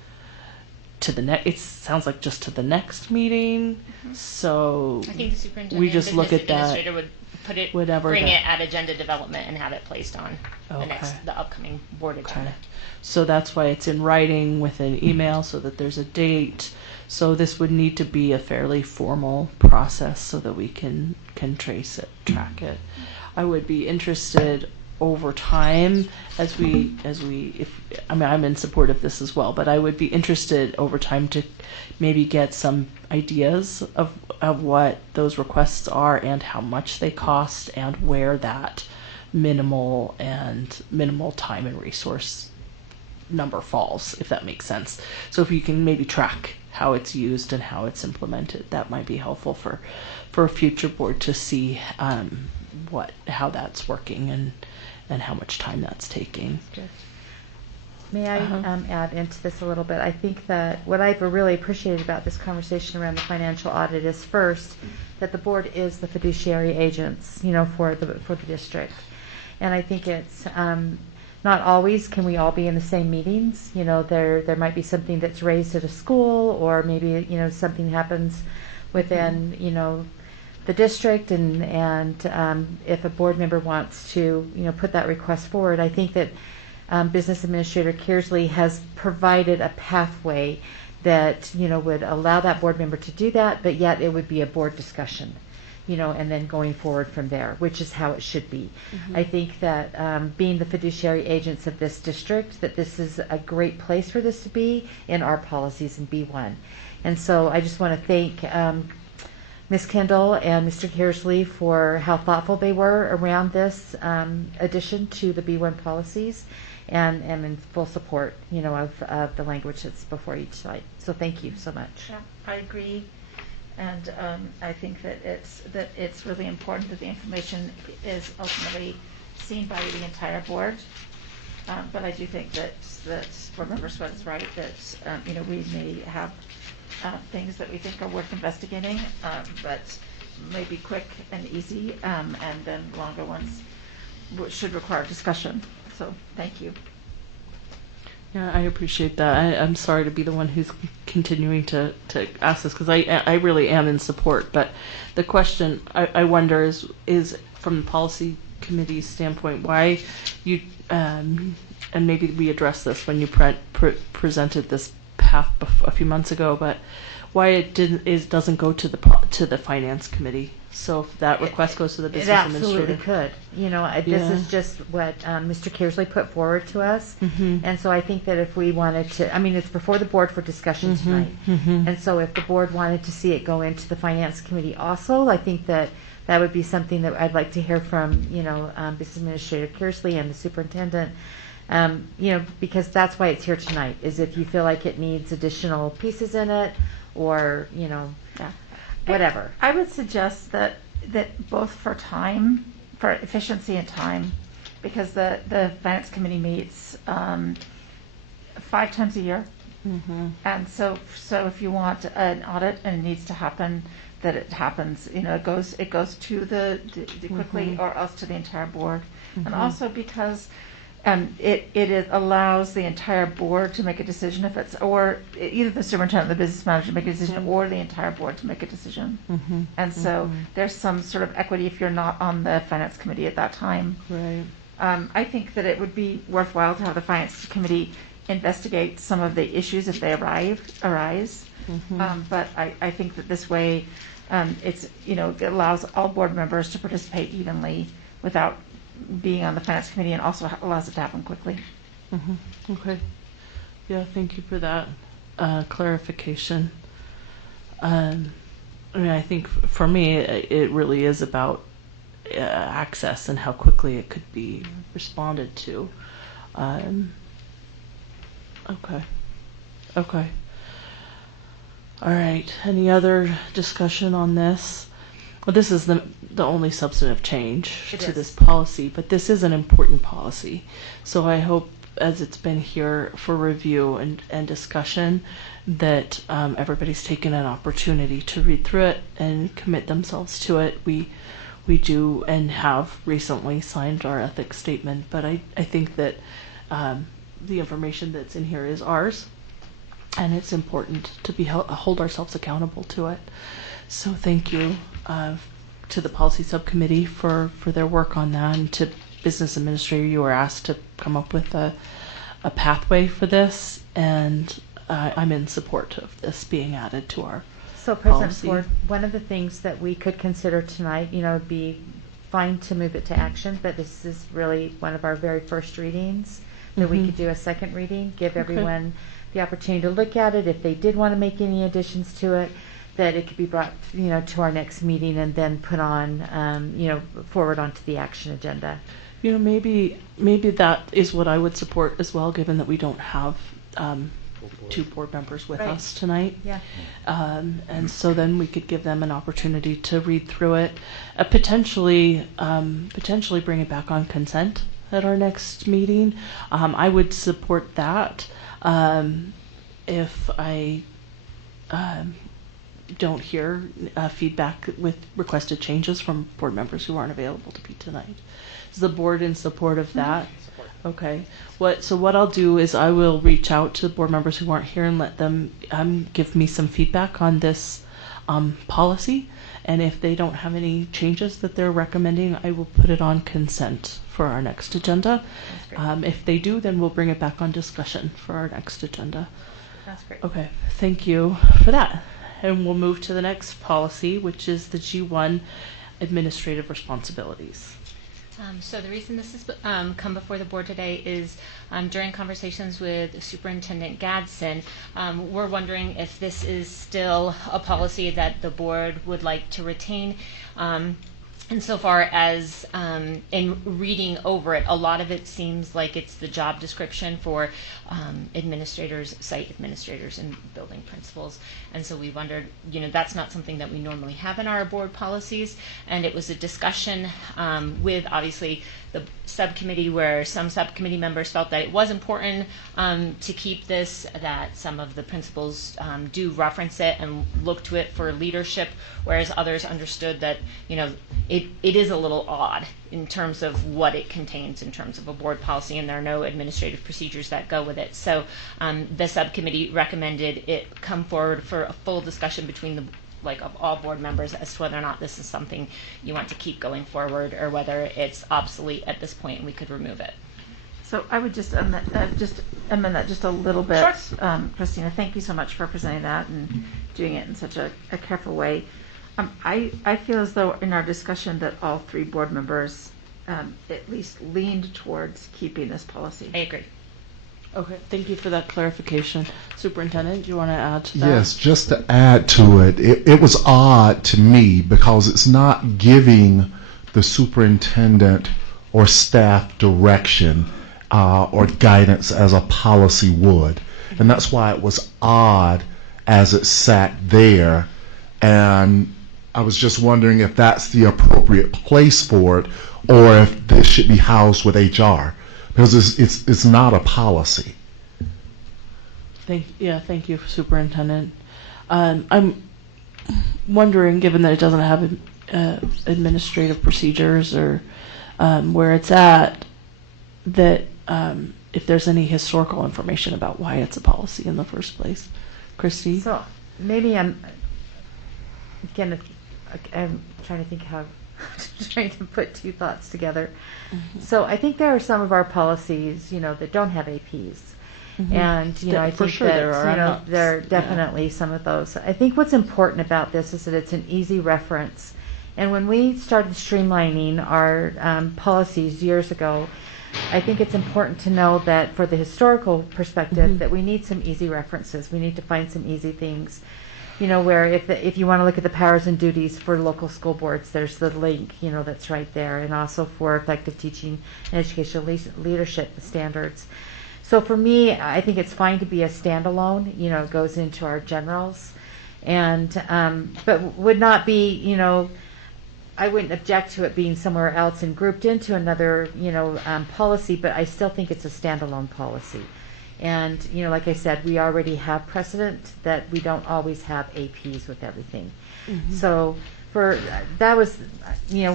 to the next. It sounds like just to the next meeting. Mm-hmm. So I think the superintendent we just and look business at that. Administrator would put it, whatever bring it at agenda development and have it placed on Okay. the upcoming board agenda. Okay. So that's why it's in writing with an email so that there's a date. So this would need to be a fairly formal process so that we can trace it, track it. I would be interested over time I'm in support of this as well, but I would be interested over time to maybe get some ideas of what those requests are and how much they cost and where that minimal time and resource number falls, if that makes sense. So if you can maybe track how it's used and how it's implemented, that might be helpful for a future board to see how that's working and how much time that's taking. May I add into this a little bit? I think that what I've really appreciated about this conversation around the financial audit is, first, that the board is the fiduciary agents, for the district, and I think it's not always can we all be in the same meetings. There might be something that's raised at a school, or maybe something happens within the district, and if a board member wants to put that request forward, I think that Business Administrator Kearsley has provided a pathway that would allow that board member to do that, but yet it would be a board discussion, and then going forward from there, which is how it should be. Mm-hmm. I think that being the fiduciary agents of this district, that this is a great place for this to be in our policies in B1. And so I just want to thank Ms. Kendall and Mr. Kersley for how thoughtful they were around this addition to the B1 policies, and am in full support, of the language that's before you tonight. So thank you so much. Yeah, I agree, and I think that it's really important that the information is ultimately seen by the entire board. But I do think that Board Member Sweat is right, that we may have things that we think are worth investigating, but maybe quick and easy, and then longer ones should require discussion. So thank you. Yeah, I appreciate that. I'm sorry to be the one who's continuing to ask this, because I really am in support. But the question I wonder is from the policy committee's standpoint, why you and maybe we addressed this when you presented this path a few months ago, but why it doesn't go to the finance committee. So if that request goes to the business administrator. It absolutely could. This is just what Mr. Kersley put forward to us. And so I think that if we wanted to, it's before the board for discussion tonight. And so if the board wanted to see it go into the finance committee also, I think that would be something that I'd like to hear from, Business Administrator Kersley and the superintendent. Because that's why it's here tonight, is if you feel like it needs additional pieces in it, or, whatever. I would suggest that both for time, for efficiency and time, because the finance committee meets 5 times a year. And so if you want an audit and it needs to happen, that it happens, it goes to the quickly, or else to the entire board. And also because it allows the entire board to make a decision, or either the superintendent or the business manager to make a decision, or the entire board to make a decision. And so there's some sort of equity if you're not on the finance committee at that time. Right. I think that it would be worthwhile to have the finance committee investigate some of the issues if they arise. But I think that this way, it allows all board members to participate evenly without being on the finance committee, and also allows it to happen quickly. Okay. Yeah, thank you for that clarification. I think for me, it really is about access and how quickly it could be responded to. Okay. All right. Any other discussion on this? Well, this is the only substantive change to this policy, but this is an important policy. So I hope, as it's been here for review and discussion, that everybody's taken an opportunity to read through it and commit themselves to it. We do and have recently signed our ethics statement, but I think that the information that's in here is ours, and it's important to hold ourselves accountable to it. So thank you to the policy subcommittee for their work on that, and to business administrator. You were asked to come up with a pathway for this, and I'm in support of this being added to our So President policy. Ford, one of the things that we could consider tonight, would be fine to move it to action, but this is really one of our very first readings, that we could do a second reading, give everyone the opportunity to look at it. If they did want to make any additions to it, that it could be brought, to our next meeting and then put on, forward onto the action agenda. Maybe that is what I would support as well, given that we don't have 2 board members with us tonight. Yeah. And so then we could give them an opportunity to read through it, potentially bring it back on consent at our next meeting. I would support that if I don't hear feedback with requested changes from board members who aren't available to be tonight. Is the board in support of that? Okay. What I'll do is I will reach out to the board members who aren't here and let them give me some feedback on this policy, and if they don't have any changes that they're recommending, I will put it on consent for our next agenda. If they do, then we'll bring it back on discussion for our next agenda. That's great. Okay, thank you for that. And we'll move to the next policy, which is the G1 administrative responsibilities. So the reason this has come before the board today is during conversations with Superintendent Gadsden, we're wondering if this is still a policy that the board would like to retain. Insofar as in reading over it, a lot of it seems like it's the job description for administrators, site administrators, and building principals. And so we wondered, that's not something that we normally have in our board policies. And it was a discussion with, obviously, the subcommittee, where some subcommittee members felt that it was important to keep this, that some of the principals do reference it and look to it for leadership, whereas others understood that, it is a little odd in terms of what it contains in terms of a board policy, and there are no administrative procedures that go with it. So the subcommittee recommended it come forward for a full discussion between of all board members as to whether or not this is something you want to keep going forward, or whether it's obsolete at this point and we could remove it. So I would just amend that just a little bit. Sure. Christina, thank you so much for presenting that and doing it in such a careful way. I feel as though in our discussion that all three board members at least leaned towards keeping this policy. I agree. Okay, thank you for that clarification. Superintendent, do you want to add to that? Yes, just to add to it, it was odd to me because it's not giving the superintendent or staff direction or guidance as a policy would. And that's why it was odd as it sat there. And I was just wondering if that's the appropriate place for it, or if this should be housed with HR, because it's not a policy. Thank you, Superintendent. I'm wondering, given that it doesn't have administrative procedures or where it's at, that if there's any historical information about why it's a policy in the first place. Christy? So maybe I'm trying to think how trying to put two thoughts together. Mm-hmm. So I think there are some of our policies, that don't have APs. Mm-hmm. And, I think sure that, there are definitely some of those. I think what's important about this is that it's an easy reference. And when we started streamlining our policies years ago, I think it's important to know that for the historical perspective, mm-hmm. that we need some easy references. We need to find some easy things. Where if you want to look at the powers and duties for local school boards, there's the link, that's right there, and also for effective teaching and educational leadership standards. So for me, I think it's fine to be a standalone. It goes into our generals, and but would not be, I wouldn't object to it being somewhere else and grouped into another, policy, but I still think it's a standalone policy. And, like I said, we already have precedent that we don't always have APs with everything. Mm-hmm. So that was,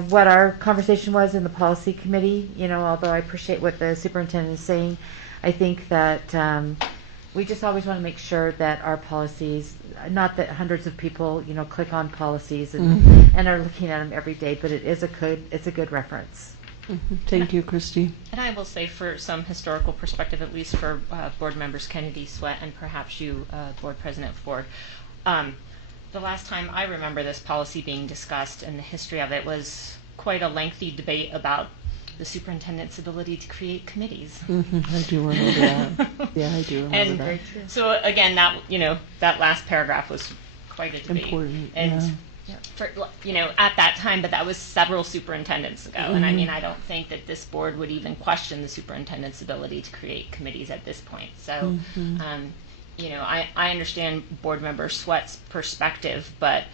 what our conversation was in the policy committee, although I appreciate what the superintendent is saying. I think that we just always want to make sure that our policies, not that hundreds of people, click on policies and, mm-hmm. and are looking at them every day, but it's a good reference. Mm-hmm. Thank you, Christy. And I will say, for some historical perspective, at least for board members Kennedy, Sweat, and perhaps you, Board President Ford, the last time I remember this policy being discussed and the history of it was quite a lengthy debate about the superintendent's ability to create committees. Mm-hmm. I do remember that. Yeah, I do remember that. So again, that last paragraph was quite a debate. Important, and for, at that time, but that was several superintendents ago. Mm-hmm. And I mean, I don't think that this board would even question the superintendent's ability to create committees at this point. So, mm-hmm. I understand board member Sweat's perspective, but,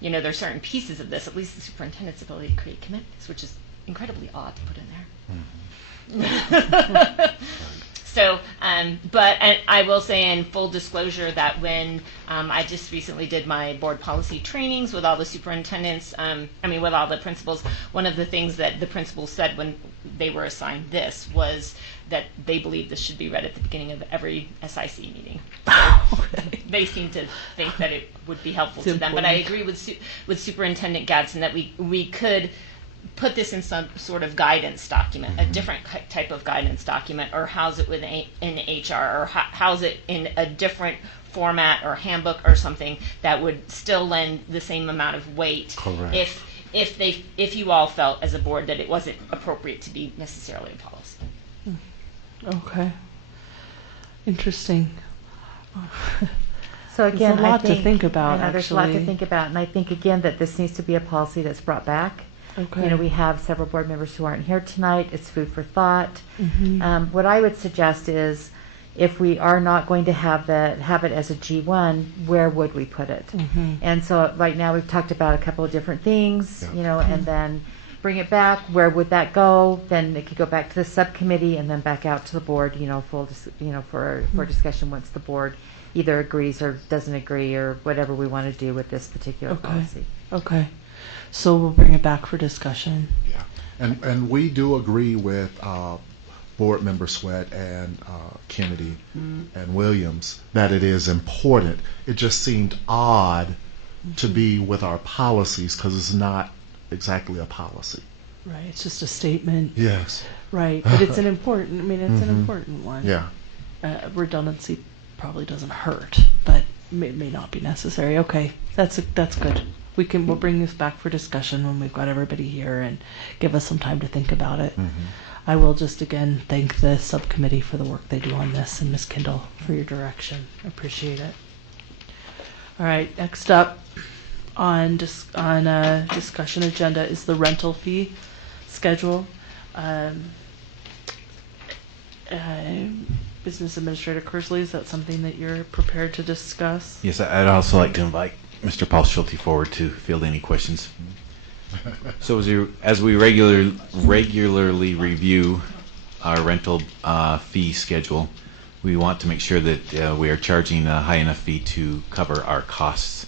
there's certain pieces of this, at least the superintendent's ability to create committees, which is incredibly odd to put in there. Mm-hmm. So, but I will say in full disclosure that when I just recently did my board policy trainings with all the superintendents, with all the principals, one of the things that the principals said when they were assigned this was that they believe this should be read at the beginning of every SIC meeting. They seem to think that it would be helpful to them. But I agree with Superintendent Gadsden that we could put this in some sort of guidance document, mm-hmm. a different type of guidance document, or house it within HR, or house it in a different format or handbook or something that would still lend the same amount of weight. Correct. if you all felt as a board that it wasn't appropriate to be necessarily a policy. Okay. Interesting. So again, there's a lot I think, to think about. I know there's a lot to actually. think about, and I think again that this needs to be a policy that's brought back. Okay. You know, we have several board members who aren't here tonight. It's food for thought. Mhm. What I would suggest is, if we are not going to have it as a G1, where would we put it? Mhm. And so right now we've talked about a couple of different things, you know, and then bring it back. Where would that go? Then it could go back to the subcommittee and then back out to the board, you know, for discussion once the board either agrees or doesn't agree or whatever we want to do with this particular policy. Okay. So we'll bring it back for discussion. Yeah, and we do agree with Board Member Sweat and Kennedy and Williams that it is important. It just seemed odd to be with our policies because it's not exactly a policy. Right. It's just a statement. Yes. Right. But it's an important. I mean, it's an important one. Yeah. Redundancy probably doesn't hurt, but may not be necessary. Okay. That's good. We'll bring this back for discussion when we've got everybody here and give us some time to think about it. I will just again thank the subcommittee for the work they do on this, and Ms. Kindle for your direction. I appreciate it. All right, next up on discussion agenda is the rental fee schedule. Business Administrator Kersley, is that something that you're prepared to discuss? Yes, I'd also like to invite Mr. Paul Schulte forward to field any questions. So as we regularly review our rental fee schedule, we want to make sure that we are charging a high enough fee to cover our costs.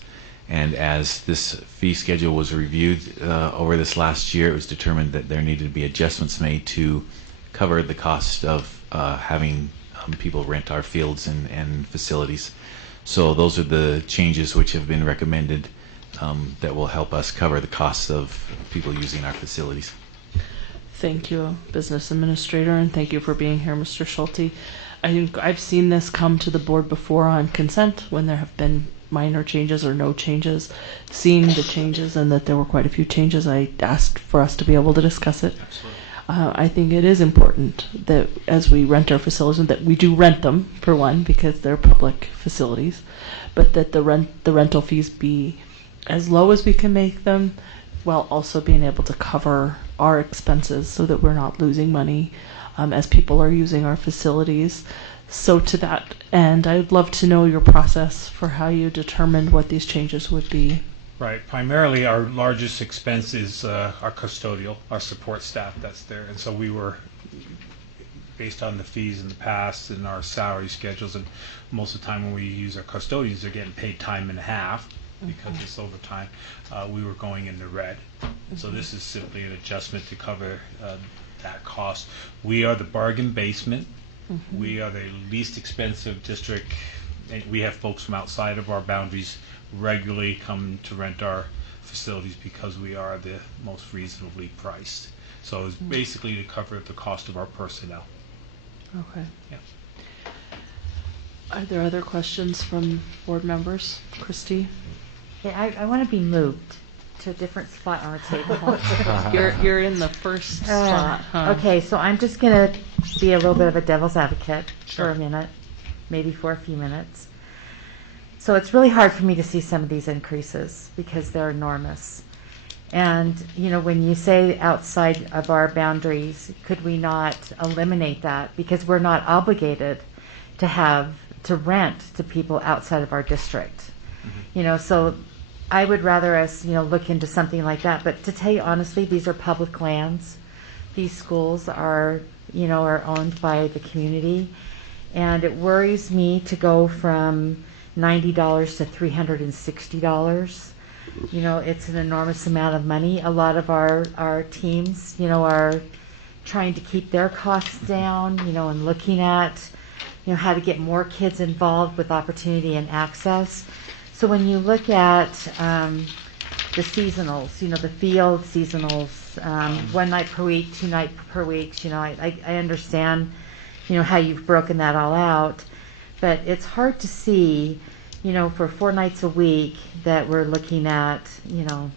And as this fee schedule was reviewed over this last year, it was determined that there needed to be adjustments made to cover the cost of having people rent our fields and facilities. So those are the changes which have been recommended that will help us cover the costs of people using our facilities. Thank you, Business Administrator, and thank you for being here, Mr. Schulte. I think I've seen this come to the board before on consent when there have been minor changes or no changes. Seeing the changes and that there were quite a few changes, I asked for us to be able to discuss it. I think it is important that as we rent our facilities, that we do rent them, for one, because they're public facilities, but that the rental fees be as low as we can make them, while also being able to cover our expenses so that we're not losing money as people are using our facilities. So to that end, I'd love to know your process for how you determined what these changes would be. Right. Primarily, our largest expense is our custodial, our support staff that's there. And so we were, based on the fees in the past and our salary schedules, and most of the time when we use our custodians, they're getting paid time and a half because it's overtime. We were going in the red. So this is simply an adjustment to cover that cost. We are the bargain basement. We are the least expensive district. We have folks from outside of our boundaries regularly come to rent our facilities because we are the most reasonably priced. So it's basically to cover the cost of our personnel. Okay. Yeah. Are there other questions from board members? Christy? Yeah, I want to be moved to a different spot on the table. You're in the first spot, huh? Okay, so I'm just going to be a little bit of a devil's advocate for a minute, maybe for a few minutes. So it's really hard for me to see some of these increases because they're enormous. And, you know, when you say outside of our boundaries, could we not eliminate that? Because we're not obligated to rent to people outside of our district. You know, so I would rather us, you know, look into something like that. But to tell you honestly, these are public lands. These schools are, you know, are owned by the community. And it worries me to go from $90 to $360. You know, it's an enormous amount of money. A lot of our teams, you know, are trying to keep their costs down, you know, and looking at, you know, how to get more kids involved with opportunity and access. So when you look at the seasonals, you know, the field seasonals, 1 night per week, 2 night per week, you know, I understand, you know, how you've broken that all out. But it's hard to see, you know, for 4 nights a week that we're looking at, you know,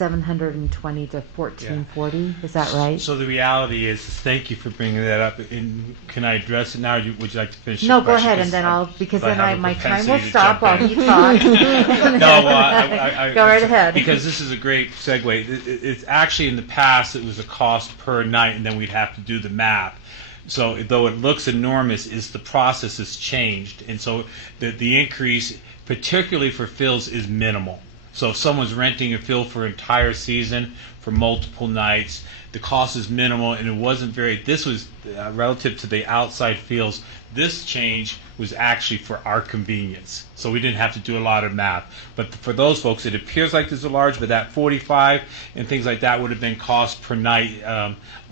720 to 1440. Is that right? So the reality is, thank you for bringing that up. And can I address it now? Or would you like to finish? No, your go question? ahead, and then because I then have a my time will propensity to stop jump while in. you talk. No, I go right ahead. Because this is a great segue. It's actually, in the past, it was a cost per night, and then we'd have to do the math. So though it looks enormous, the process has changed, and so the increase, particularly for fills, is minimal. So if someone's renting a fill for an entire season for multiple nights, the cost is minimal, and it wasn't this was relative to the outside fills. This change was actually for our convenience, so we didn't have to do a lot of math. But for those folks, it appears like there's a large, but that 45 and things like that would have been cost per night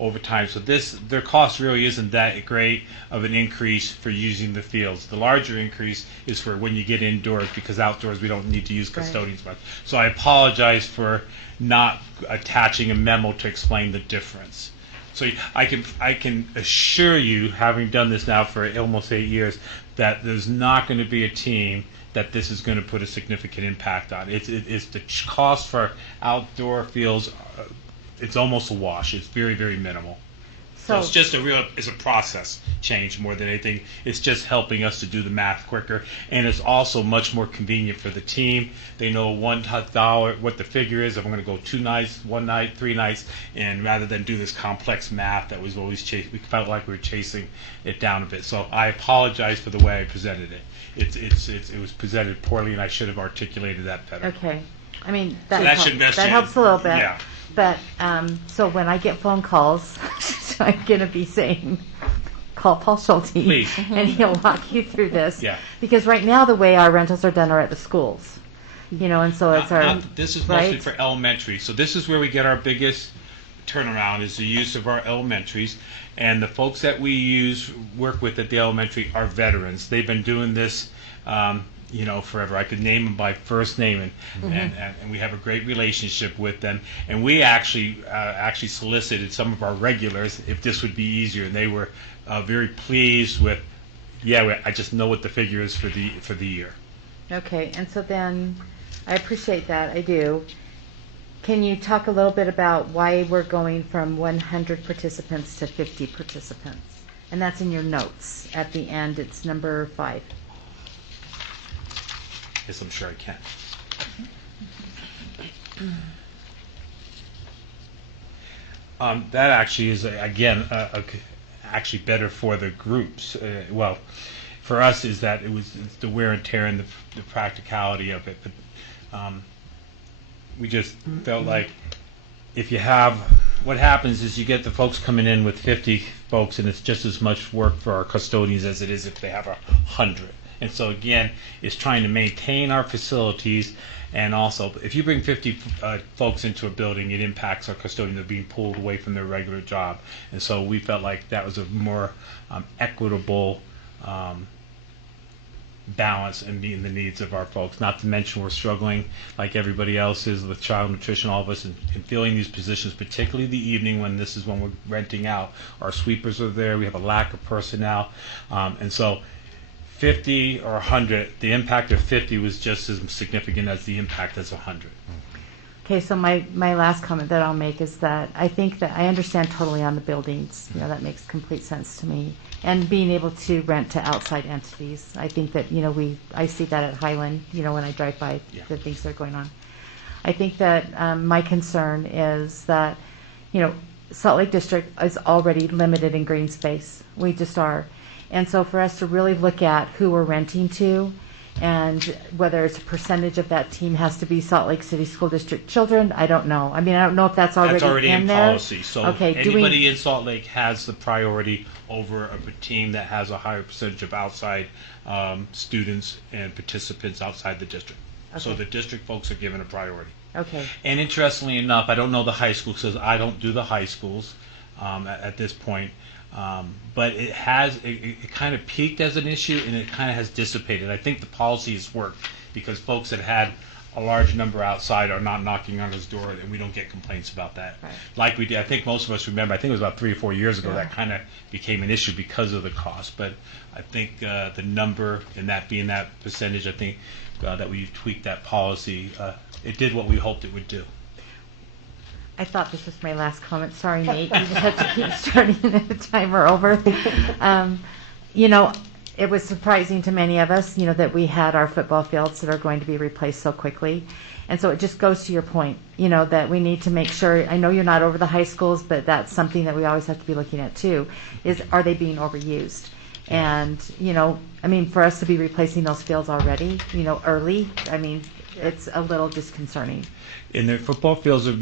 over time. So their cost really isn't that great of an increase for using the fields. The larger increase is for when you get indoors, because outdoors we don't need to use custodians much. So I apologize for not attaching a memo to explain the difference. So I can assure you, having done this now for almost 8 years, that there's not going to be a team that this is going to put a significant impact on. It's the cost for outdoor fields. It's almost a wash. It's very, very minimal. So it's just it's a process change more than anything. It's just helping us to do the math quicker, and it's also much more convenient for the team. They know $1 what the figure is. If I'm going to go 2 nights, 1 night, 3 nights, and rather than do this complex math that was always we felt like we were chasing it down a bit. So I apologize for the way I presented it. It was presented poorly, and I should have articulated that better. Okay. I mean, that helps a little bit. Yeah. But so when I get phone calls, I'm going to be saying, call Paul Schulte, please, and he'll walk you through this. Yeah. Because right now the way our rentals are done are at the schools, and so it's this is mostly for elementary. So this is where we get our biggest turnaround, is the use of our elementaries, and the folks that we work with at the elementary are veterans. They've been doing this. Forever. I could name them by first name, and we have a great relationship with them. And we actually solicited some of our regulars if this would be easier, and they were very pleased with. I just know what the figure is for the year. Okay, and so then I appreciate that. I do. Can you talk a little bit about why we're going from 100 participants to 50 participants? And that's in your notes at the end. It's number 5. Yes, I'm sure I can. That actually is, again, actually better for the groups. For us is that it's the wear and tear and the practicality of it. But we just felt like if you have, what happens is you get the folks coming in with 50 folks, and it's just as much work for our custodians as it is if they have 100. And so again, it's trying to maintain our facilities, and also if you bring 50 folks into a building, it impacts our custodians that are being pulled away from their regular job. And so we felt like that was a more equitable balance in meeting the needs of our folks. Not to mention we're struggling like everybody else is with child nutrition, all of us, and filling these positions, particularly the evening when we're renting out. Our sweepers are there. We have a lack of personnel, and so 50 or 100, the impact of 50 was just as significant as the impact as 100. Okay, so my last comment that I'll make is that I think that I understand totally on the buildings. That makes complete sense to me. And being able to rent to outside entities. I think that, I see that at Highland, when I drive by the things that are going on. I think that my concern is that, Salt Lake District is already limited in green space. We just are. And so for us to really look at who we're renting to, and whether it's a percentage of that team has to be Salt Lake City School District children, I don't know. I mean, I don't know if that's already in there. Policy. So anybody in Salt Lake has the priority over a team that has a higher percentage of outside students and participants outside the district. Okay. So the district folks are given a priority. Okay. And interestingly enough, I don't know the high schools because I don't do the high schools at this point. But it kind of peaked as an issue, and it kind of has dissipated. I think the policy has worked because folks that had a large number outside are not knocking on his door, and we don't get complaints about that. Right. Like we did. I think most of us remember, I think it was about 3 or 4 years ago, that kind of became an issue because of the cost. But I think the number, and that being that percentage, I think that we tweaked that policy. It did what we hoped it would do. I thought this was my last comment. Sorry, Nate. You just have to keep starting the timer over. You know, it was surprising to many of us, you know, that we had our football fields that are going to be replaced so quickly. And so it just goes to your point, you know, that we need to make sure, I know you're not over the high schools, but that's something that we always have to be looking at too, is are they being overused? And, you know, I mean, for us to be replacing those fields already, you know, early, I mean, it's a little disconcerting. And their football fields will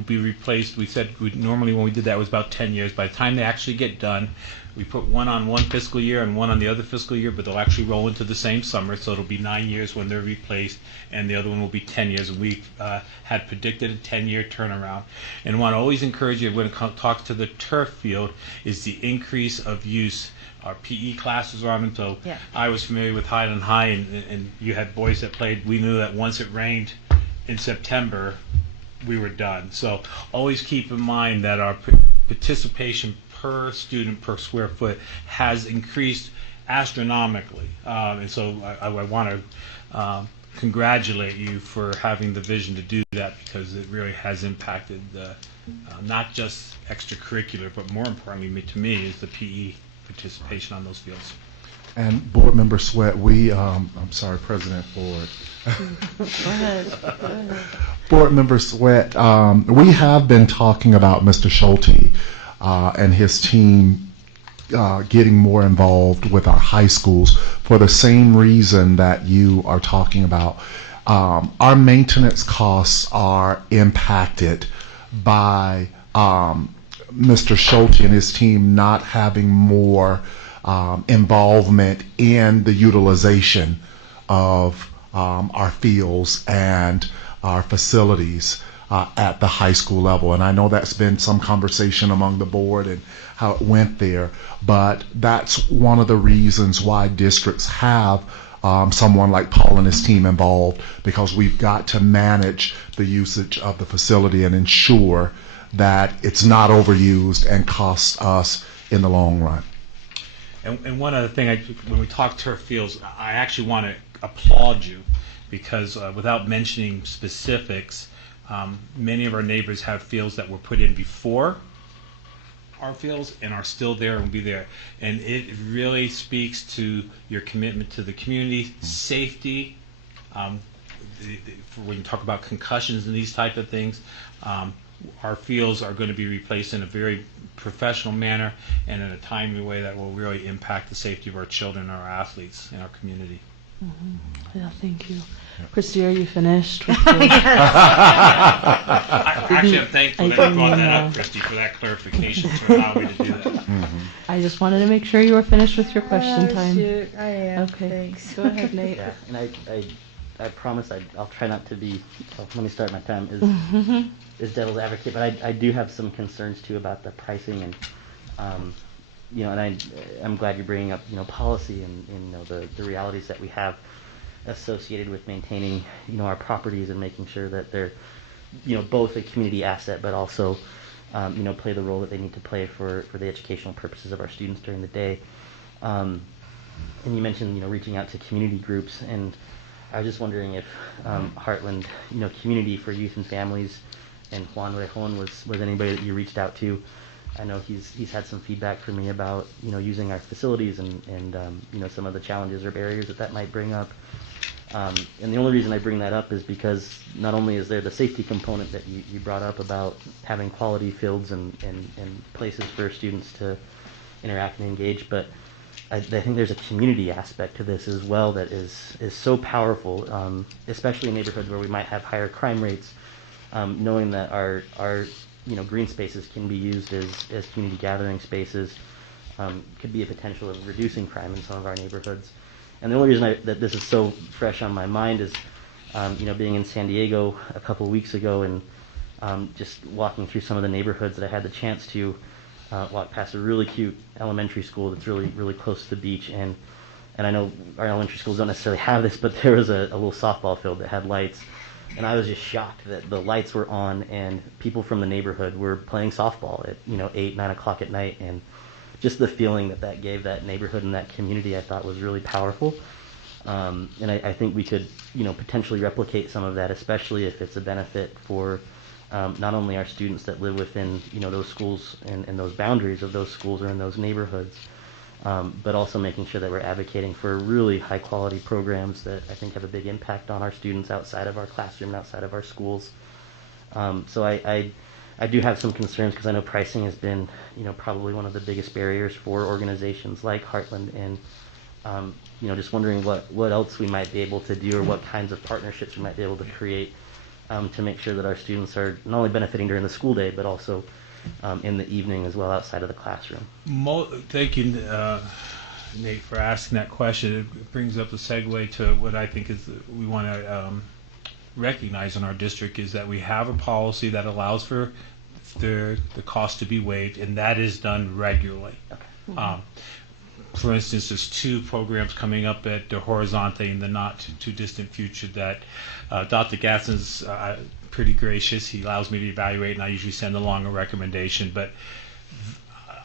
be replaced. We said normally when we did that was about 10 years. By the time they actually get done, we put one on one fiscal year and one on the other fiscal year, but they'll actually roll into the same summer, so it'll be 9 years when they're replaced, and the other one will be 10 years. And we had predicted a 10-year turnaround. And want to always encourage you when it talks to the turf field is the increase of use. Our PE classes are on them, so yeah. I was familiar with Highland High, and you had boys that played. We knew that once it rained in September, we were done. So always keep in mind that our participation per student per square foot has increased astronomically, and so I want to congratulate you for having the vision to do that, because it really has impacted not just extracurricular, but more importantly to me is the PE participation on those fields. And Board Member Sweat, I'm sorry, President Ford. Go ahead. Board Member Sweat, we have been talking about Mr. Shelby and his team getting more involved with our high schools for the same reason that you are talking about. Our maintenance costs are impacted by Mr. Shelby and his team not having more involvement in the utilization of our fields and our facilities at the high school level. And I know that's been some conversation among the board and how it went there, but that's one of the reasons why districts have someone like Paul and his team involved, because we've got to manage the usage of the facility and ensure that it's not overused and costs us in the long run. And one other thing, when we talk turf fields, I actually want to applaud you, because without mentioning specifics, many of our neighbors have fields that were put in before our fields and are still there and will be there. And it really speaks to your commitment to the community, safety, when you talk about concussions and these type of things. Our fields are going to be replaced in a very professional manner and in a timely way that will really impact the safety of our children and our athletes in our community. Mm-hmm. Yeah, thank you. Christy, are you finished? With I'm thankful that you brought that up, Christy, for that clarification to allow me to do that. Mm-hmm. I just wanted to make sure you were finished with your question time. Shoot. I am. Okay, thanks. Go ahead, Nate. Yeah, and I promise I'll try not to be, let me start my time, is devil's advocate, but I do have some concerns too about the pricing, and you know, and I'm glad you're bringing up, you know, policy and you know, the realities that we have associated with maintaining, you know, our properties and making sure that they're, you know, both a community asset, but also, you know, play the role that they need to play for the educational purposes of our students during the day. And you mentioned, you know, reaching out to community groups, and I was just wondering if Heartland, you know, Community for Youth and Families, and Juan Rejon was anybody that you reached out to. I know he's had some feedback for me about, you know, using our facilities and you know, some of the challenges or barriers that might bring up. And the only reason I bring that up is because not only is there the safety component that you brought up about having quality fields and places for students to interact and engage, but I think there's a community aspect to this as well that is so powerful, especially in neighborhoods where we might have higher crime rates, knowing that our you know, green spaces can be used as community gathering spaces, could be a potential of reducing crime in some of our neighborhoods. And the only reason that this is so fresh on my mind is, you know, being in San Diego a couple weeks ago and just walking through some of the neighborhoods that I had the chance to walk past a really cute elementary school that's really close to the beach, and I know our elementary schools don't necessarily have this, but there was a little softball field that had lights, and I was just shocked that the lights were on and people from the neighborhood were playing softball at, you know, 8, 9 o'clock at night, and just the feeling that gave that neighborhood and that community I thought was really powerful. And I think we could, you know, potentially replicate some of that, especially if it's a benefit for not only our students that live within those schools and those boundaries of those schools or in those neighborhoods, but also making sure that we're advocating for really high quality programs that I think have a big impact on our students outside of our classroom, outside of our schools. So I do have some concerns because I know pricing has been probably one of the biggest barriers for organizations like Heartland, and just wondering what else we might be able to do, or what kinds of partnerships we might be able to create to make sure that our students are not only benefiting during the school day, but also in the evening as well outside of the classroom. Thank you, Nate, for asking that question. It brings up a segue to what I think is we want to recognize in our district is that we have a policy that allows for the cost to be waived, and that is done regularly. Okay. For instance, there's 2 programs coming up at the Horizonte in the not too distant future that Dr. Gadsden's pretty gracious. He allows me to evaluate, and I usually send along a recommendation, but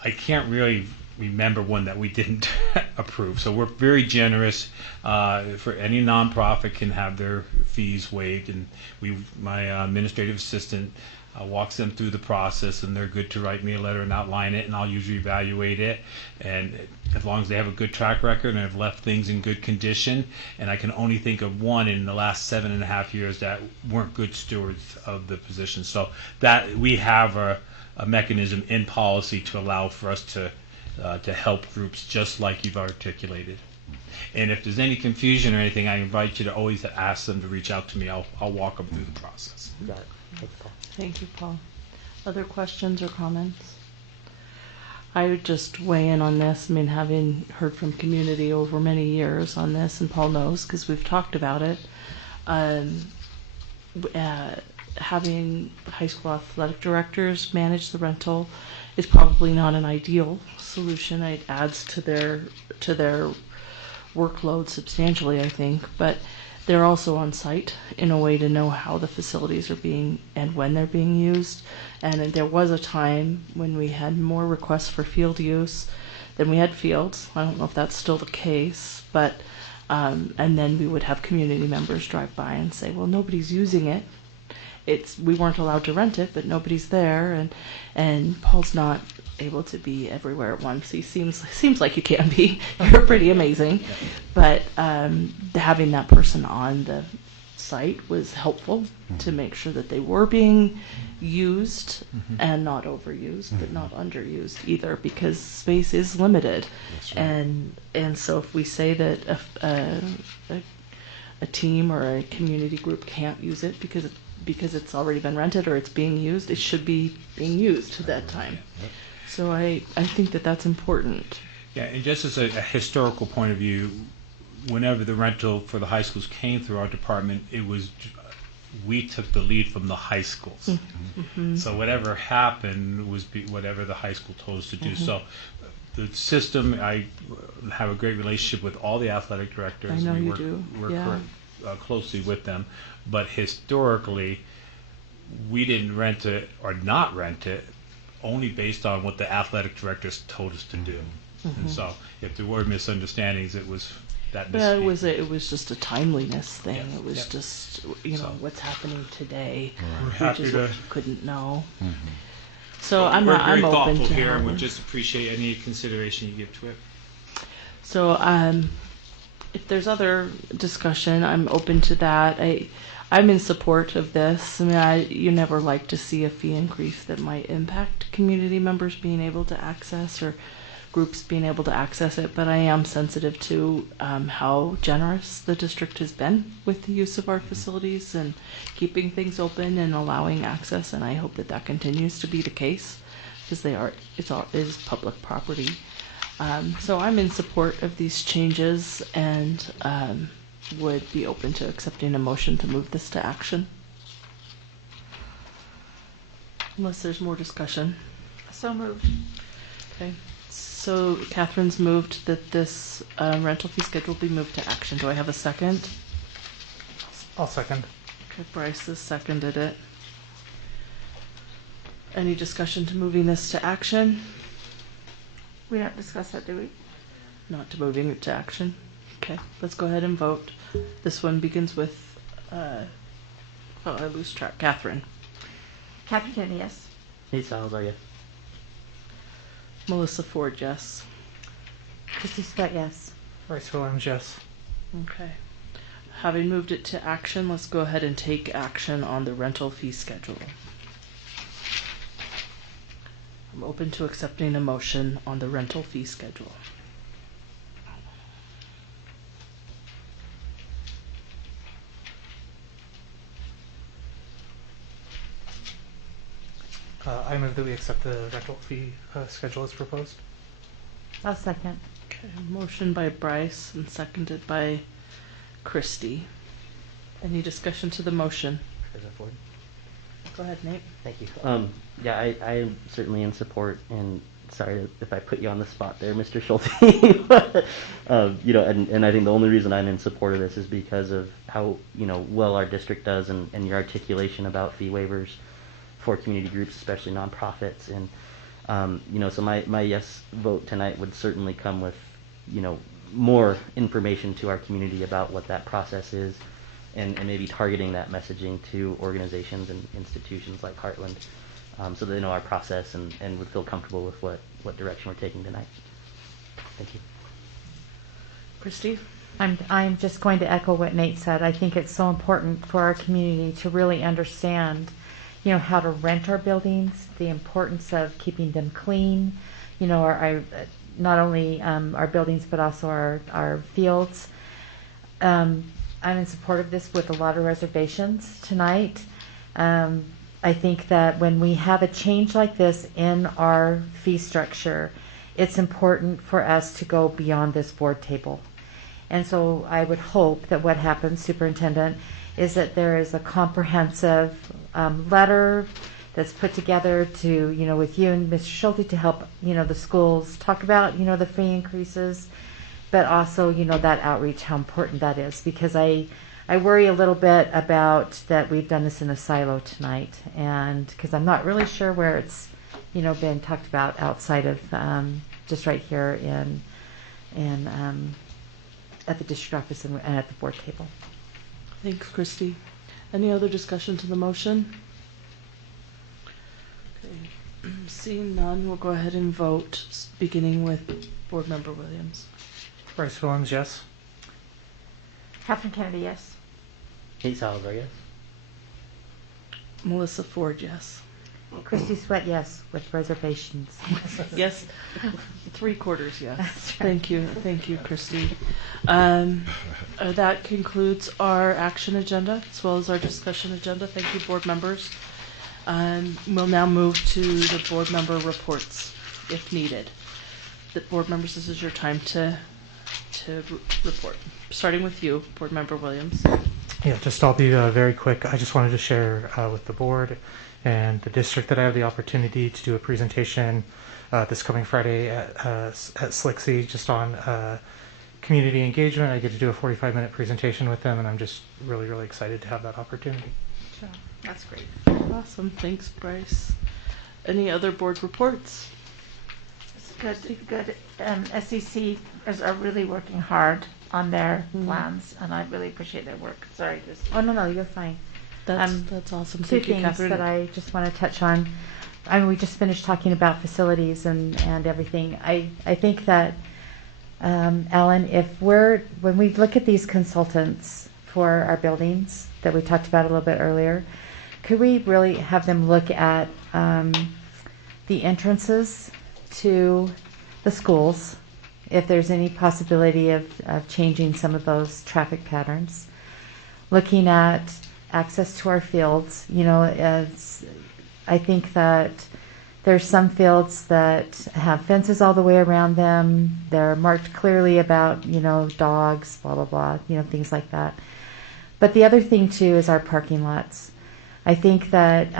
I can't really remember one that we didn't approve. So we're very generous. For any nonprofit can have their fees waived, and my administrative assistant walks them through the process, and they're good to write me a letter and outline it, and I'll usually evaluate it. And as long as they have a good track record and have left things in good condition, and I can only think of one in the last 7.5 years that weren't good stewards of the position. So that we have a mechanism in policy to allow for us to help groups just like you've articulated. And if there's any confusion or anything, I invite you to always ask them to reach out to me. I'll walk them through the process. Got it. Thanks, Paul. Thank you, Paul. Other questions or comments? I would just weigh in on this. I mean, having heard from community over many years on this, and Paul knows because we've talked about it, having high school athletic directors manage the rental is probably not an ideal solution. It adds to their workload substantially, I think, but they're also on site in a way to know how the facilities are being and when they're being used. And there was a time when we had more requests for field use than we had fields. I don't know if that's still the case, but and then we would have community members drive by and say, well, nobody's using it. We weren't allowed to rent it, but nobody's there, and Paul's not able to be everywhere at once. He seems like you can be. You're pretty amazing, but having that person on the site was helpful to make sure that they were being used and not overused, but not underused either, because space is limited. Right. And so if we say that a team or a community group can't use it because it's already been rented or it's being used, it should be being used at that time. Yep. So I think that that's important. Yeah, and just as a historical point of view, whenever the rental for the high schools came through our department, we took the lead from the high schools. Mm-hmm. So whatever happened was whatever the high school told us to do. Mm-hmm. So the system, I have a great relationship with all the athletic directors. I know you do. Work closely with them. But historically, we didn't rent it or not rent it only based on what the athletic directors told us to do. Mm-hmm. And so if there were misunderstandings, it was that. Yeah, it was just a timeliness thing. Yes. It was just what's happening today, which is what you couldn't know. Mm-hmm. So I'm very open thoughtful to here, and would just appreciate any consideration you give to it. So if there's other discussion, I'm open to that. I'm in support of this. I mean, you never like to see a fee increase that might impact community members being able to access or groups being able to access it, but I am sensitive to how generous the district has been with the use of our facilities and keeping things open and allowing access, and I hope that that continues to be the case because it is public property. So I'm in support of these changes and would be open to accepting a motion to move this to action. Unless there's more discussion. So moved. Okay. So Catherine's moved that this rental fee schedule be moved to action. Do I have a second? I'll second. Okay, Bryce has seconded it. Any discussion to moving this to action? We don't discuss that, do we? Not to moving it to action. Okay, let's go ahead and vote. This one begins with, I lose track. Catherine. Catherine Kennedy, yes. Nate Salazar, yes. Melissa Ford, yes. Christy Sweat, yes. Bryce Williams, yes. Okay. Having moved it to action, let's go ahead and take action on the rental fee schedule. I'm open to accepting a motion on the rental fee schedule. I move that we accept the rental fee schedule as proposed. I'll second. Okay, motion by Bryce and seconded by Christy. Any discussion to the motion? President Ford. Go ahead, Nate. Thank you. Yeah, I am certainly in support, and sorry if I put you on the spot there, Mr. Schulte. You know, and I think the only reason I'm in support of this is because of how, you know, well our district does, and your articulation about fee waivers for community groups, especially nonprofits. And you know, so my yes vote tonight would certainly come with, you know, more information to our community about what that process is, and maybe targeting that messaging to organizations and institutions like Heartland, so they know our process and would feel comfortable with what direction we're taking tonight. Thank you. Christy? I'm just going to echo what Nate said. I think it's so important for our community to really understand, you know, how to rent our buildings, the importance of keeping them clean, you know, our not only our buildings but also our fields. I'm in support of this with a lot of reservations tonight. I think that when we have a change like this in our fee structure, it's important for us to go beyond this board table. And so I would hope that what happens, Superintendent, is that there is a comprehensive letter that's put together to, you know, with you and Mr. Schulte to help, you know, the schools talk about, you know, the fee increases, but also, you know, that outreach, how important that is, because I worry a little bit about that we've done this in a silo tonight, and because I'm not really sure where it's, you know, been talked about outside of just right here in at the district office and at the board table. Thanks, Christy. Any other discussion to the motion? Okay. Seeing none, we'll go ahead and vote, beginning with Board Member Williams. Bryce Williams, yes. Catherine Kennedy, yes. Nate Salazar, yes. Melissa Ford, yes. Christy Sweat, yes, with reservations. Yes, 3/4 yes. Thank you, Christy. That concludes our action agenda as well as our discussion agenda. Thank you, board members. We'll now move to the board member reports, if needed. The board members, this is your time to report. Starting with you, Board Member Williams. Yeah, I'll be very quick. I just wanted to share with the board and the district that I have the opportunity to do a presentation this coming Friday at SLCSD just on community engagement. I get to do a 45-minute presentation with them, and I'm just really, really excited to have that opportunity. Sure. That's great. Awesome. Thanks, Bryce. Any other board reports? Good. SEC are really working hard on their plans, and I really appreciate their work. Sorry. Oh, no, you're fine. That's awesome. Two Thank you, things Catherine. that I just want to touch on. I mean, we just finished talking about facilities and everything. I think that, Ellen, when we look at these consultants for our buildings that we talked about a little bit earlier, could we really have them look at the entrances to the schools, if there's any possibility of changing some of those traffic patterns, looking at access to our fields. You know, as I think that there's some fields that have fences all the way around them. They're marked clearly about, you know, dogs, blah, blah, blah, you know, things like that. But the other thing, too, is our parking lots. I think that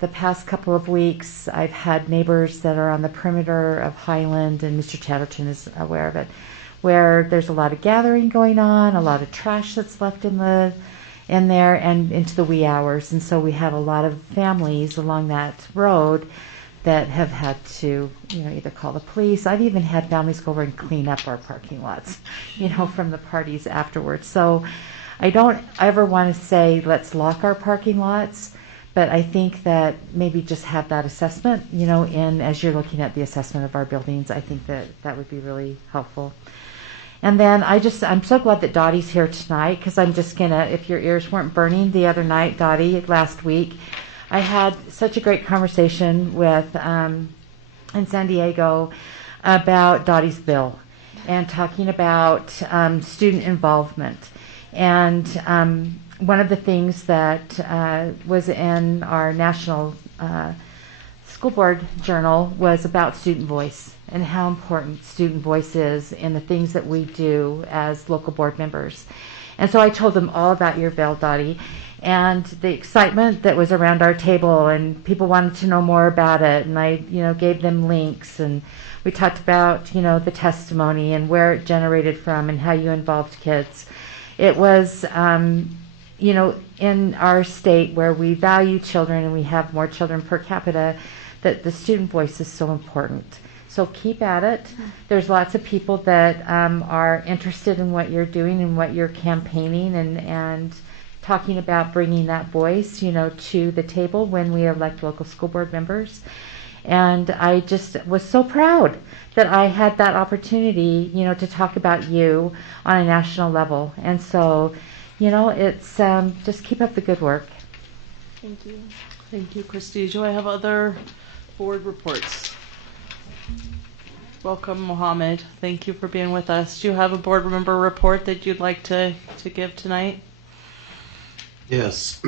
the past couple of weeks, I've had neighbors that are on the perimeter of Highland, and Mr. Chatterton is aware of it, where there's a lot of gathering going on, a lot of trash that's left in there and into the wee hours. And so we have a lot of families along that road that have had to, you know, either call the police. I've even had families go over and clean up our parking lots, you know, from the parties afterwards. So I don't ever want to say let's lock our parking lots, But I think that maybe just have that assessment, and as you're looking at the assessment of our buildings, I think that would be really helpful. And then I'm so glad that Dottie's here tonight, because I'm just gonna, if your ears weren't burning the other night, Dottie, last week, I had such a great conversation with, in San Diego about Dottie's bill and talking about student involvement. And one of the things that was in our national school board journal was about student voice and how important student voice is in the things that we do as local board members. And so I told them all about your bill, Dottie, and the excitement that was around our table, and people wanted to know more about it, and I gave them links, and we talked about the testimony and where it generated from and how you involved kids. It was in our state where we value children and we have more children per capita, that the student voice is so important. So keep at it. There's lots of people that are interested in what you're doing and what you're campaigning and talking about bringing that voice, to the table when we elect local school board members. And I just was so proud that I had that opportunity, to talk about you on a national level. And so, it's just keep up the good work. Thank you. Thank you, Christy. Do I have other board reports? Welcome, Mohammed. Thank you for being with us. Do you have a board member report that you'd like to give tonight? Yes,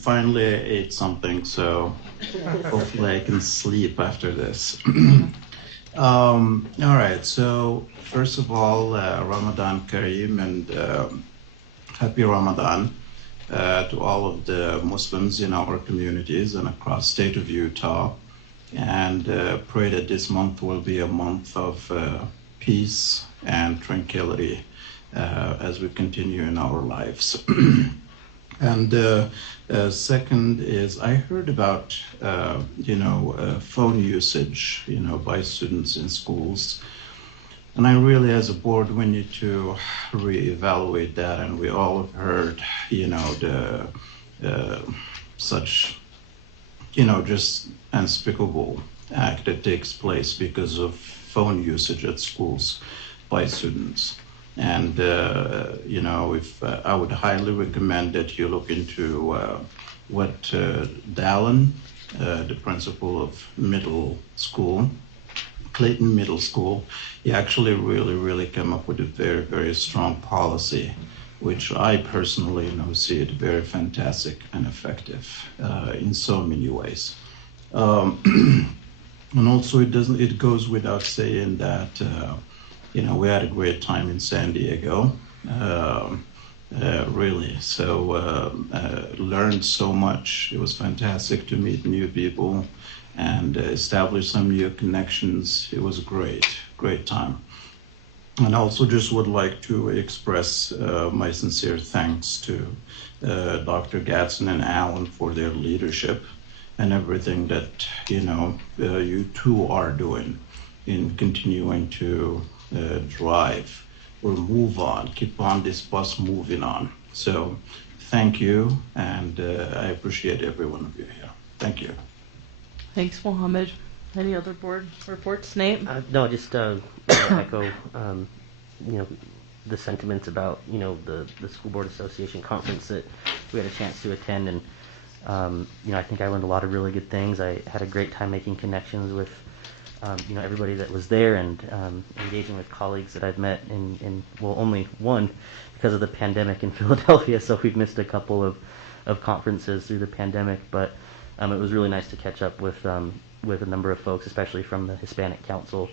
finally I ate something, so hopefully I can sleep after this. All right, so first of all, Ramadan Kareem and happy Ramadan to all of the Muslims in our communities and across the state of Utah. And pray that this month will be a month of peace and tranquility as we continue in our lives. And second is, I heard about phone usage, by students in schools, and I really, as a board, we need to reevaluate that. And we all have heard, such, just unspeakable act that takes place because of phone usage at schools by students. And, if I would highly recommend that you look into what Dallin, the principal of middle school, Clayton Middle School, he actually really came up with a very, very strong policy, which I personally see it very fantastic and effective in so many ways. And also it goes without saying that, we had a great time in San Diego, really. So learned so much. It was fantastic to meet new people and establish some new connections. It was a great time. And also just would like to express my sincere thanks to Dr. Gadsden and Alan for their leadership and everything that, you two are doing in continuing to drive or move on, keep on this bus moving on. So thank you, and I appreciate every one of you here. Thank you. Thanks, Mohammed. Any other board reports, Nate? No, just echo, the sentiments about, the School Board Association conference that we had a chance to attend. And, I think I learned a lot of really good things. I had a great time making connections with, everybody that was there, and engaging with colleagues that I've met in only one because of the pandemic in Philadelphia. So we've missed a couple of conferences through the pandemic, but it was really nice to catch up with a number of folks, especially from the Hispanic Council,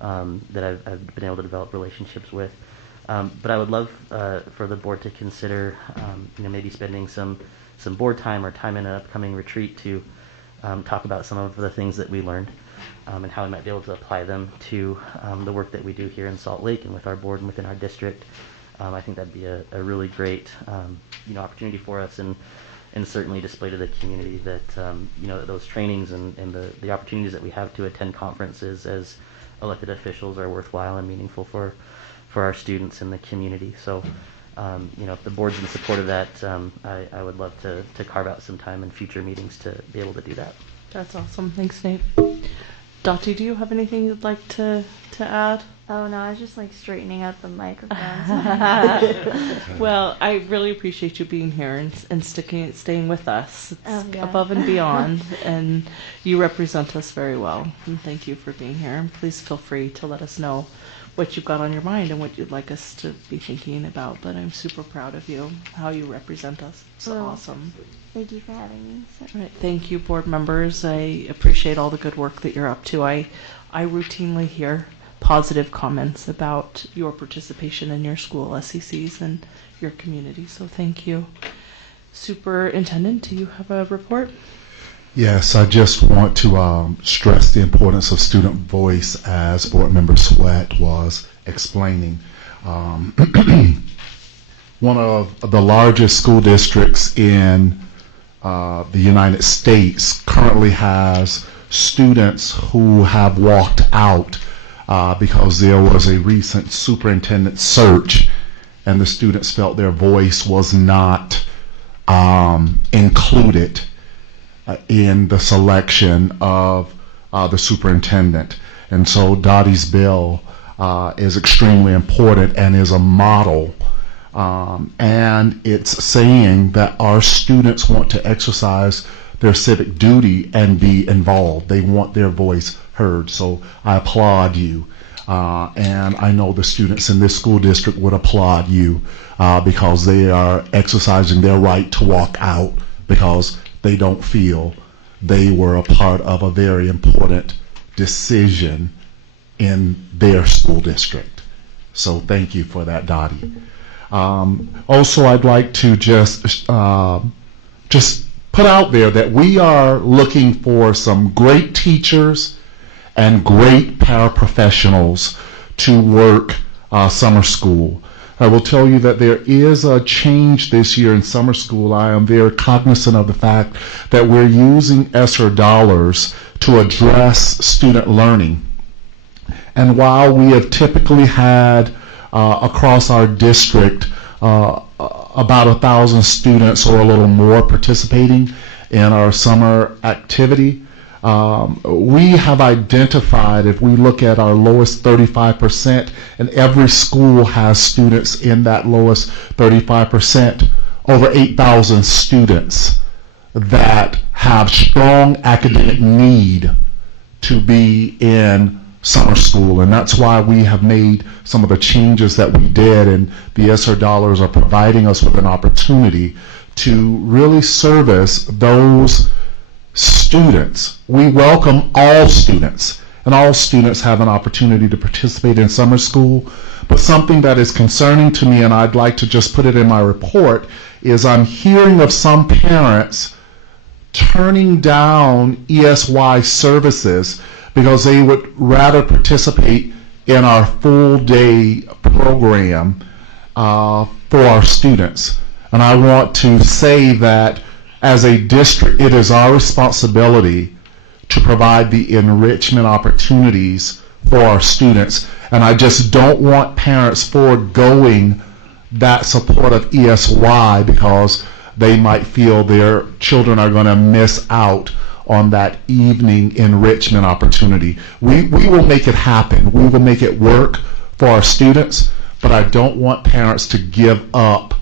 that I've been able to develop relationships with. But I would love for the board to consider, maybe spending some board time or time in an upcoming retreat to talk about some of the things that we learned, and how we might be able to apply them to the work that we do here in Salt Lake and with our board and within our district. I think that'd be a really great opportunity for us, and certainly display to the community that that those trainings and the opportunities that we have to attend conferences as elected officials are worthwhile and meaningful for our students in the community. So if the board's in support of that, I would love to carve out some time in future meetings to be able to do that. That's awesome. Thanks, Nate. Dottie, do you have anything you'd like to add? Oh no, I was just like straightening out the microphones. Well, I really appreciate you being here and staying with us. It's yeah. above and beyond, and you represent us very well. And thank you for being here. And please feel free to let us know what you've got on your mind and what you'd like us to be thinking about. But I'm super proud of you, how you represent us. It's awesome. Thank you for having me. All right, thank you, board members. I appreciate all the good work that you're up to. I routinely hear positive comments about your participation in your school SECs and your community, so thank you. Superintendent, do you have a report? Yes, I just want to stress the importance of student voice, as Board Member Sweat was explaining. One of the largest school districts in the United States currently has students who have walked out because there was a recent superintendent search and the students felt their voice was not included in the selection of the superintendent. And so Dottie's bill is extremely important and is a model. And it's saying that our students want to exercise their civic duty and be involved. They want their voice heard. So I applaud you. And I know the students in this school district would applaud you because they are exercising their right to walk out because they don't feel they were a part of a very important decision in their school district. So thank you for that, Dottie. Also, I'd like to just put out there that we are looking for some great teachers and great paraprofessionals to work summer school. I will tell you that there is a change this year in summer school. I am very cognizant of the fact that we're using ESSER dollars to address student learning. And while we have typically had across our district about 1,000 students or a little more participating in our summer activity, we have identified, if we look at our lowest 35%, and every school has students in that lowest 35%, over 8,000 students that have strong academic need to be in summer school. And that's why we have made some of the changes that we did, and the ESSER dollars are providing us with an opportunity to really service those students. We welcome all students, and all students have an opportunity to participate in summer school. But something that is concerning to me, and I'd like to just put it in my report, is I'm hearing of some parents turning down ESY services because they would rather participate in our full day program for our students. And I want to say that as a district, it is our responsibility to provide the enrichment opportunities for our students. And I just don't want parents foregoing that support of ESY because they might feel their children are going to miss out on that evening enrichment opportunity. We will make it happen. We will make it work for our students, but I don't want parents to give up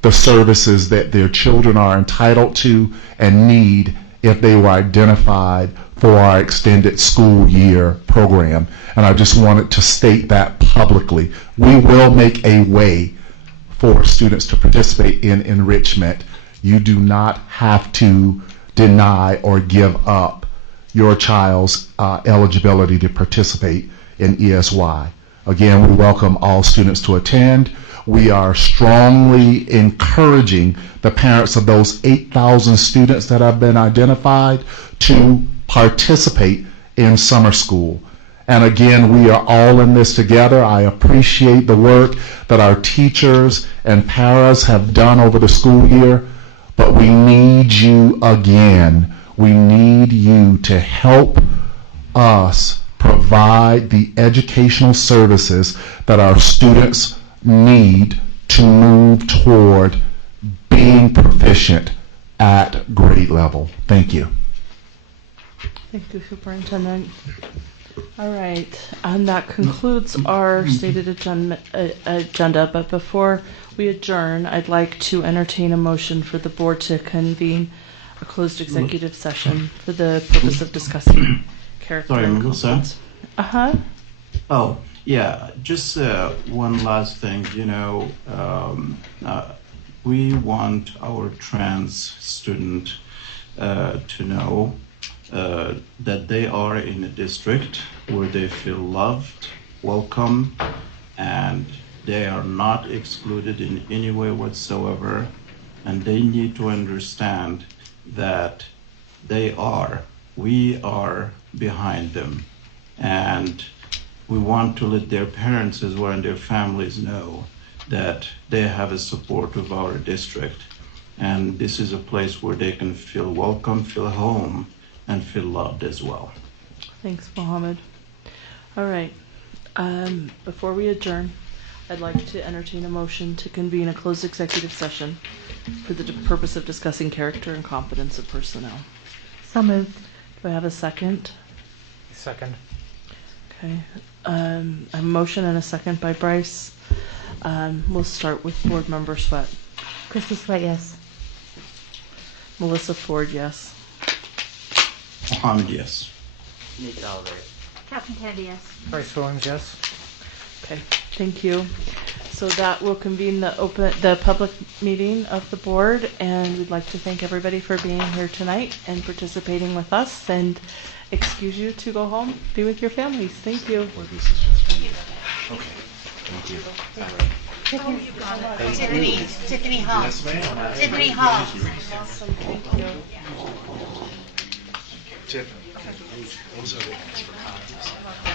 the services that their children are entitled to and need if they were identified for our extended school year program. And I just wanted to state that publicly. We will make a way for students to participate in enrichment. You do not have to deny or give up your child's eligibility to participate in ESY. Again, we welcome all students to attend. We are strongly encouraging the parents of those 8,000 students that have been identified to participate in summer school. And again, we are all in this together. I appreciate the work that our teachers and paras have done over the school year, but we need you again. We need you to help us provide the educational services that our students need to move toward being proficient at grade level. Thank you. Thank you, Superintendent. All right, and that concludes our stated agenda, but before we adjourn, I'd like to entertain a motion for the board to convene a closed executive session for the purpose of discussing character Sorry, and Melissa. competence. Uh-huh. Oh, yeah, just one last thing, we want our trans student to know that they are in a district where they feel loved, welcome, and they are not excluded in any way whatsoever, and they need to understand that we are behind them, and we want to let their parents as well and their families know that they have a support of our district, and this is a place where they can feel welcome, feel home, and feel loved as well. Thanks, Mohammed. All right. Before we adjourn, I'd like to entertain a motion to convene a closed executive session for the purpose of discussing character and competence of personnel. So moved. Do I have a second? Second. Okay. A motion and a second by Bryce. We'll start with Board Member Sweat. Christy Sweat, yes. Melissa Ford, yes. Mohammed, yes. Nick Oliver. Captain Kennedy, yes. Bryce Williams, yes. Okay, thank you. So that will convene the public meeting of the board, and we'd like to thank everybody for being here tonight and participating with us, and excuse you to go home, be with your families. Thank you. Okay. Thank you. Tiffany Hall. Tiffany Hall. Awesome, thank you. Tiffany, those are the ones for contests.